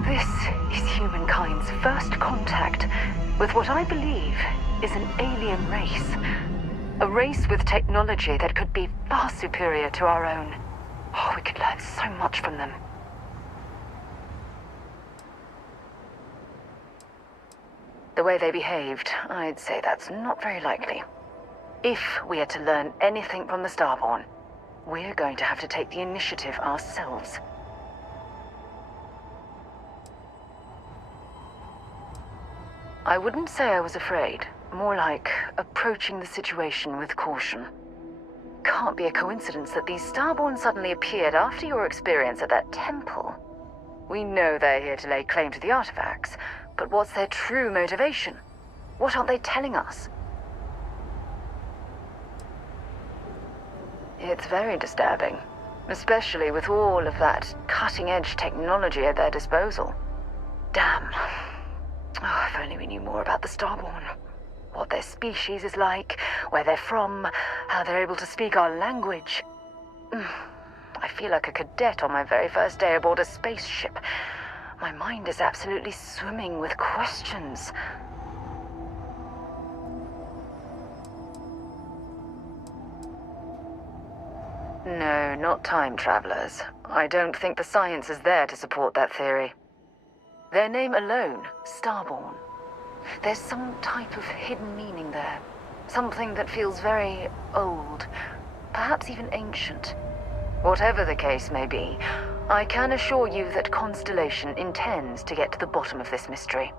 This is humankind's first contact with what I believe is an alien race. A race with technology that could be far superior to our own. Oh, we could learn so much from them. The way they behaved, I'd say that's not very likely. If we are to learn anything from the Starborn, we're going to have to take the initiative ourselves. I wouldn't say I was afraid. More like approaching the situation with caution. Can't be a coincidence that these Starborn suddenly appeared after your experience at that temple. We know they're here to lay claim to the artifacts, but what's their true motivation? What aren't they telling us? It's very disturbing, especially with all of that cutting-edge technology at their disposal. Damn. Oh, if only we knew more about the Starborn. What their species is like, where they're from, how they're able to speak our language. I feel like a cadet on my very first day aboard a spaceship. My mind is absolutely swimming with questions. No, not time travelers. I don't think the science is there to support that theory. Their name alone, Starborn. There's some type of hidden meaning there. Something that feels very old, perhaps even ancient. Whatever the case may be, I can assure you that Constellation intends to get to the bottom of this mystery.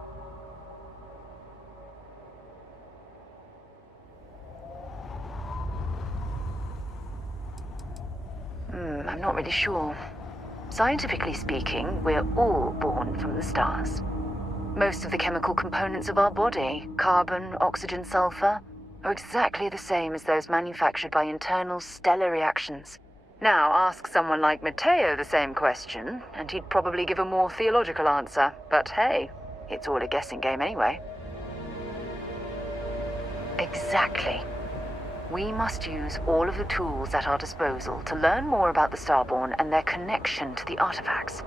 I'm not really sure. Scientifically speaking, we're all born from the stars. Most of the chemical components of our body, carbon, oxygen, sulfur, are exactly the same as those manufactured by internal stellar reactions. Now, ask someone like Matteo the same question, and he'd probably give a more theological answer. But hey, it's all a guessing game anyway. Exactly. We must use all of the tools at our disposal to learn more about the Starborn and their connection to the artifacts.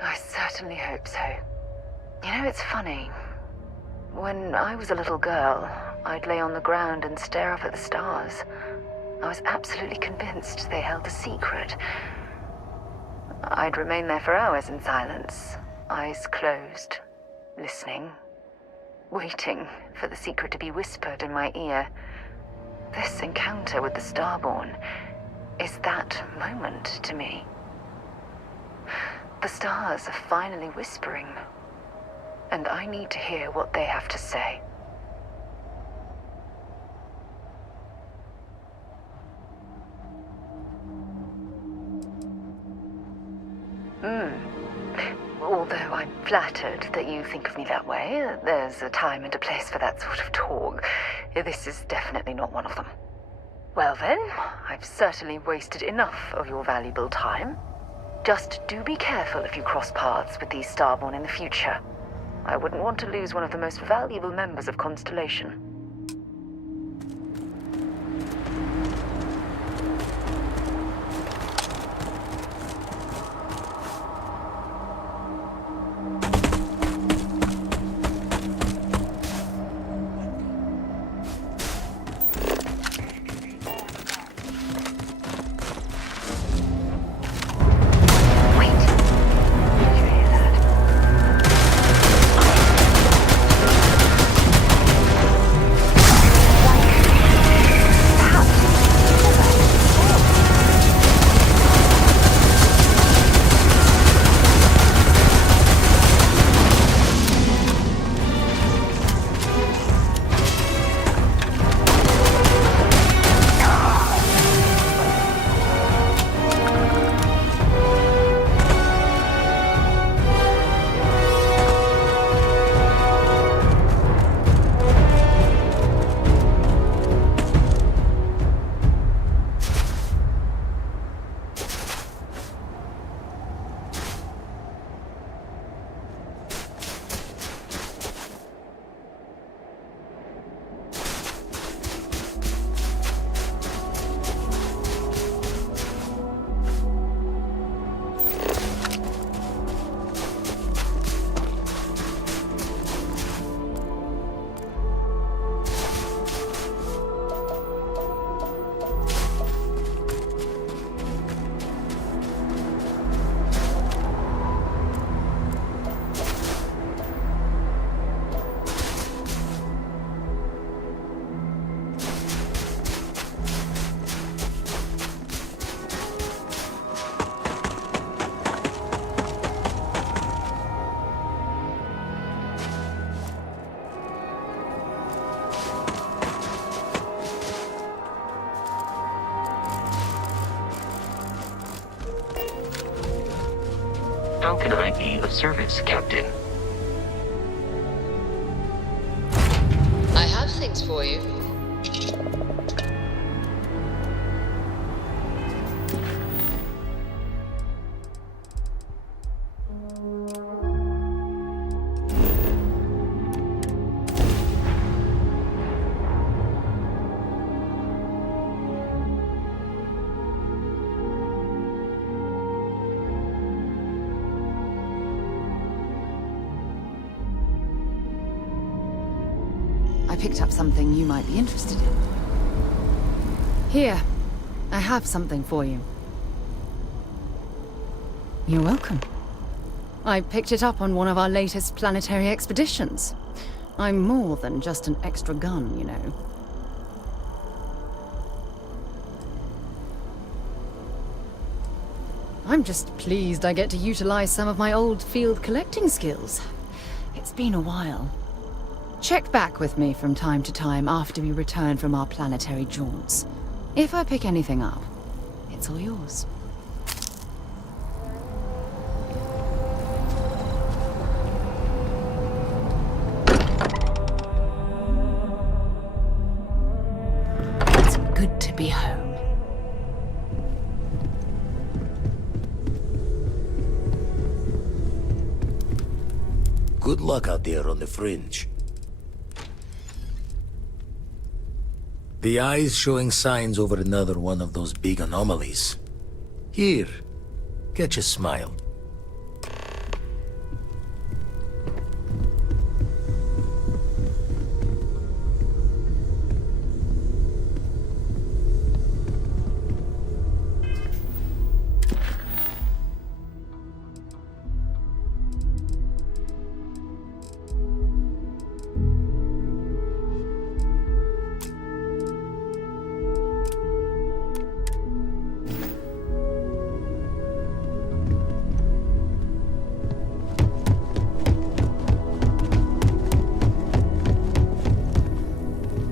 I certainly hope so. You know, it's funny. When I was a little girl, I'd lay on the ground and stare up at the stars. I was absolutely convinced they held a secret. I'd remain there for hours in silence, eyes closed, listening, waiting for the secret to be whispered in my ear. This encounter with the Starborn is that moment to me. The stars are finally whispering, and I need to hear what they have to say. Although I'm flattered that you think of me that way, there's a time and a place for that sort of talk. This is definitely not one of them. Well then, I've certainly wasted enough of your valuable time. Just do be careful if you cross paths with these Starborn in the future. I wouldn't want to lose one of the most valuable members of Constellation. How can I be of service, Captain? I have things for you. I picked up something you might be interested in. Here, I have something for you. You're welcome. I picked it up on one of our latest planetary expeditions. I'm more than just an extra gun, you know. I'm just pleased I get to utilize some of my old field collecting skills. It's been a while. Check back with me from time to time after we return from our planetary jaunts. If I pick anything up, it's all yours. It's good to be home. Good luck out there on the fringe. The eye's showing signs over another one of those big anomalies. Here, catch a smile.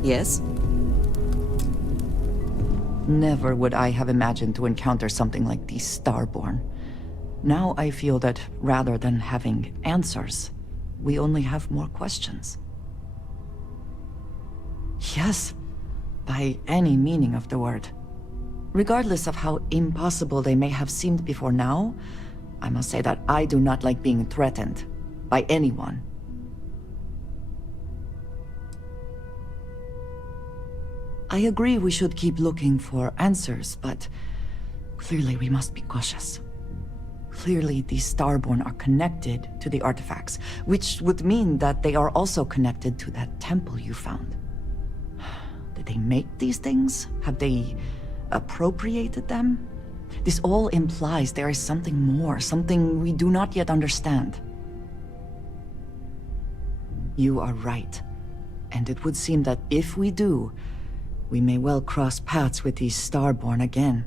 Yes? Never would I have imagined to encounter something like these Starborn. Now I feel that rather than having answers, we only have more questions. Yes, by any meaning of the word. Regardless of how impossible they may have seemed before now, I must say that I do not like being threatened by anyone. I agree we should keep looking for answers, but clearly we must be cautious. Clearly these Starborn are connected to the artifacts, which would mean that they are also connected to that temple you found. Did they make these things? Have they appropriated them? This all implies there is something more, something we do not yet understand. You are right, and it would seem that if we do, we may well cross paths with these Starborn again.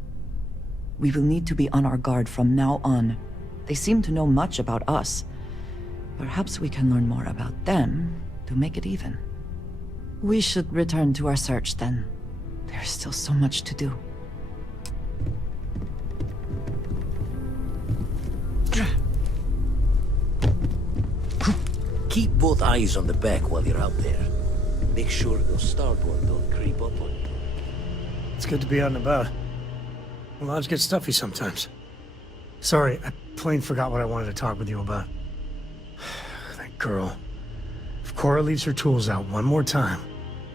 We will need to be on our guard from now on. They seem to know much about us. Perhaps we can learn more about them to make it even. We should return to our search then. There's still so much to do. Keep both eyes on the back while you're out there. Make sure those Starborn don't creep up on you. It's good to be out and about. Lives get stuffy sometimes. Sorry, I plain forgot what I wanted to talk with you about. That girl. If Cora leaves her tools out one more time...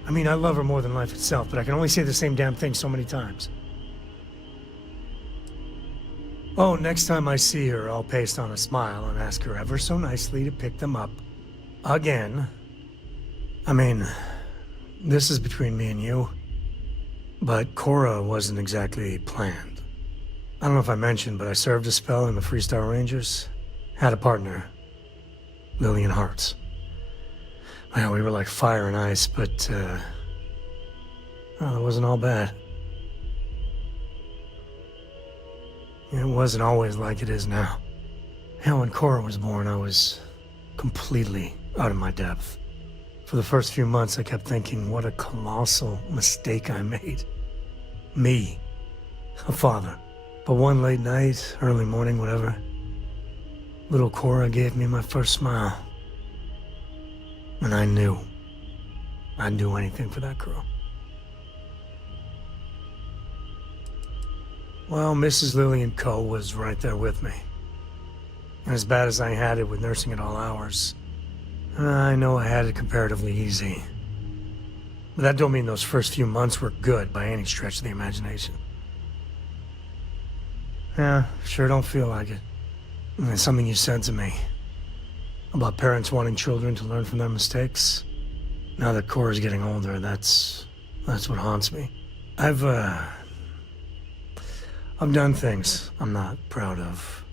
I mean, I love her more than life itself, but I can only say the same damn thing so many times. Oh, next time I see her, I'll paste on a smile and ask her ever so nicely to pick them up. Again. I mean, this is between me and you. But Cora wasn't exactly planned. I don't know if I mentioned, but I served a spell in the Freestar Rangers. Had a partner. Lillian Hartz. Well, we were like fire and ice, but, well, it wasn't all bad. It wasn't always like it is now. Hell, when Cora was born, I was completely out of my depth. For the first few months, I kept thinking, what a colossal mistake I made. Me, a father. But one late night, early morning, whatever, little Cora gave me my first smile. And I knew I'd do anything for that girl. Well, Mrs. Lillian Coe was right there with me. And as bad as I had it with nursing at all hours, I know I had it comparatively easy. But that don't mean those first few months were good by any stretch of the imagination. Yeah, sure don't feel like it. And it's something you said to me about parents wanting children to learn from their mistakes. Now that Cora's getting older, that's what haunts me. I've done things I'm not proud of.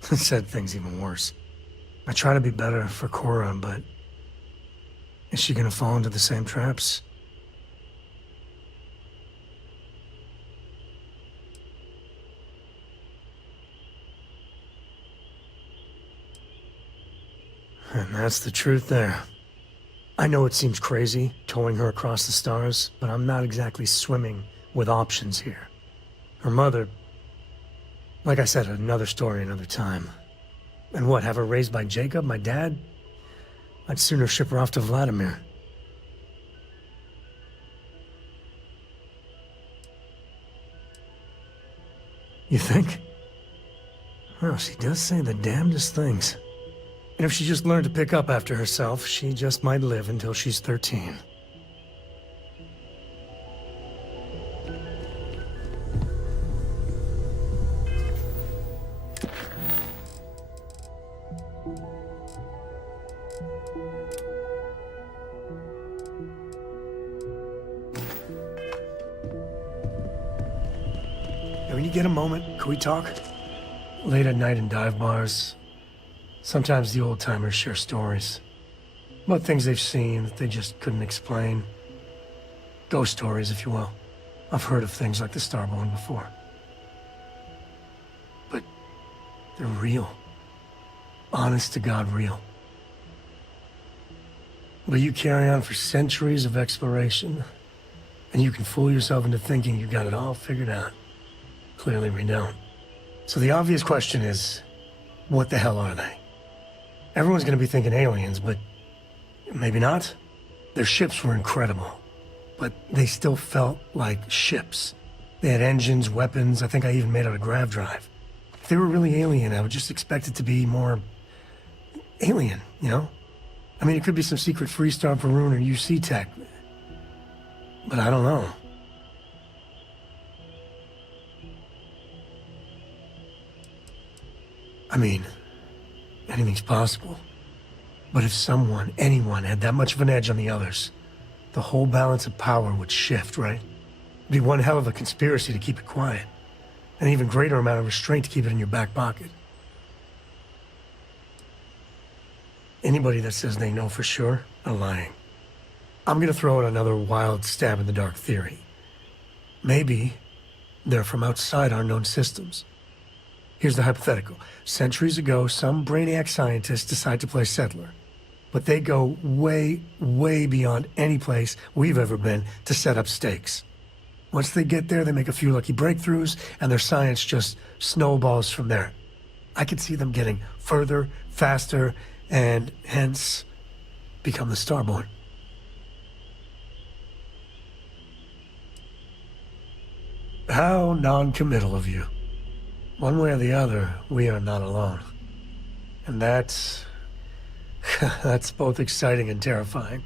Said things even worse. I try to be better for Cora, but is she gonna fall into the same traps? And that's the truth there. I know it seems crazy, towing her across the stars, but I'm not exactly swimming with options here. Her mother, like I said, another story, another time. And what, have her raised by Jacob, my dad? I'd sooner ship her off to Vladimir. You think? Well, she does say the damnedest things. And if she just learned to pick up after herself, she just might live until she's 13. When you get a moment, can we talk? Late at night in dive bars, sometimes the old-timers share stories about things they've seen that they just couldn't explain. Ghost stories, if you will. I've heard of things like the Starborn before. But they're real. Honest to God real. But you carry on for centuries of exploration, and you can fool yourself into thinking you got it all figured out. Clearly we don't. So the obvious question is, what the hell are they? Everyone's gonna be thinking aliens, but maybe not. Their ships were incredible, but they still felt like ships. They had engines, weapons, I think I even made out a grav drive. If they were really alien, I would just expect it to be more alien, you know? I mean, it could be some secret Freestar Varun or UC tech, but I don't know. I mean, anything's possible. But if someone, anyone, had that much of an edge on the others, the whole balance of power would shift, right? It'd be one hell of a conspiracy to keep it quiet. An even greater amount of restraint to keep it in your back pocket. Anybody that says they know for sure are lying. I'm gonna throw out another wild stab in the dark theory. Maybe they're from outside our known systems. Here's the hypothetical. Centuries ago, some brainiac scientists decide to play settler. But they go way, way beyond any place we've ever been to set up stakes. Once they get there, they make a few lucky breakthroughs, and their science just snowballs from there. I could see them getting further, faster, and hence become the Starborn. How non-committal of you. One way or the other, we are not alone. And that's both exciting and terrifying.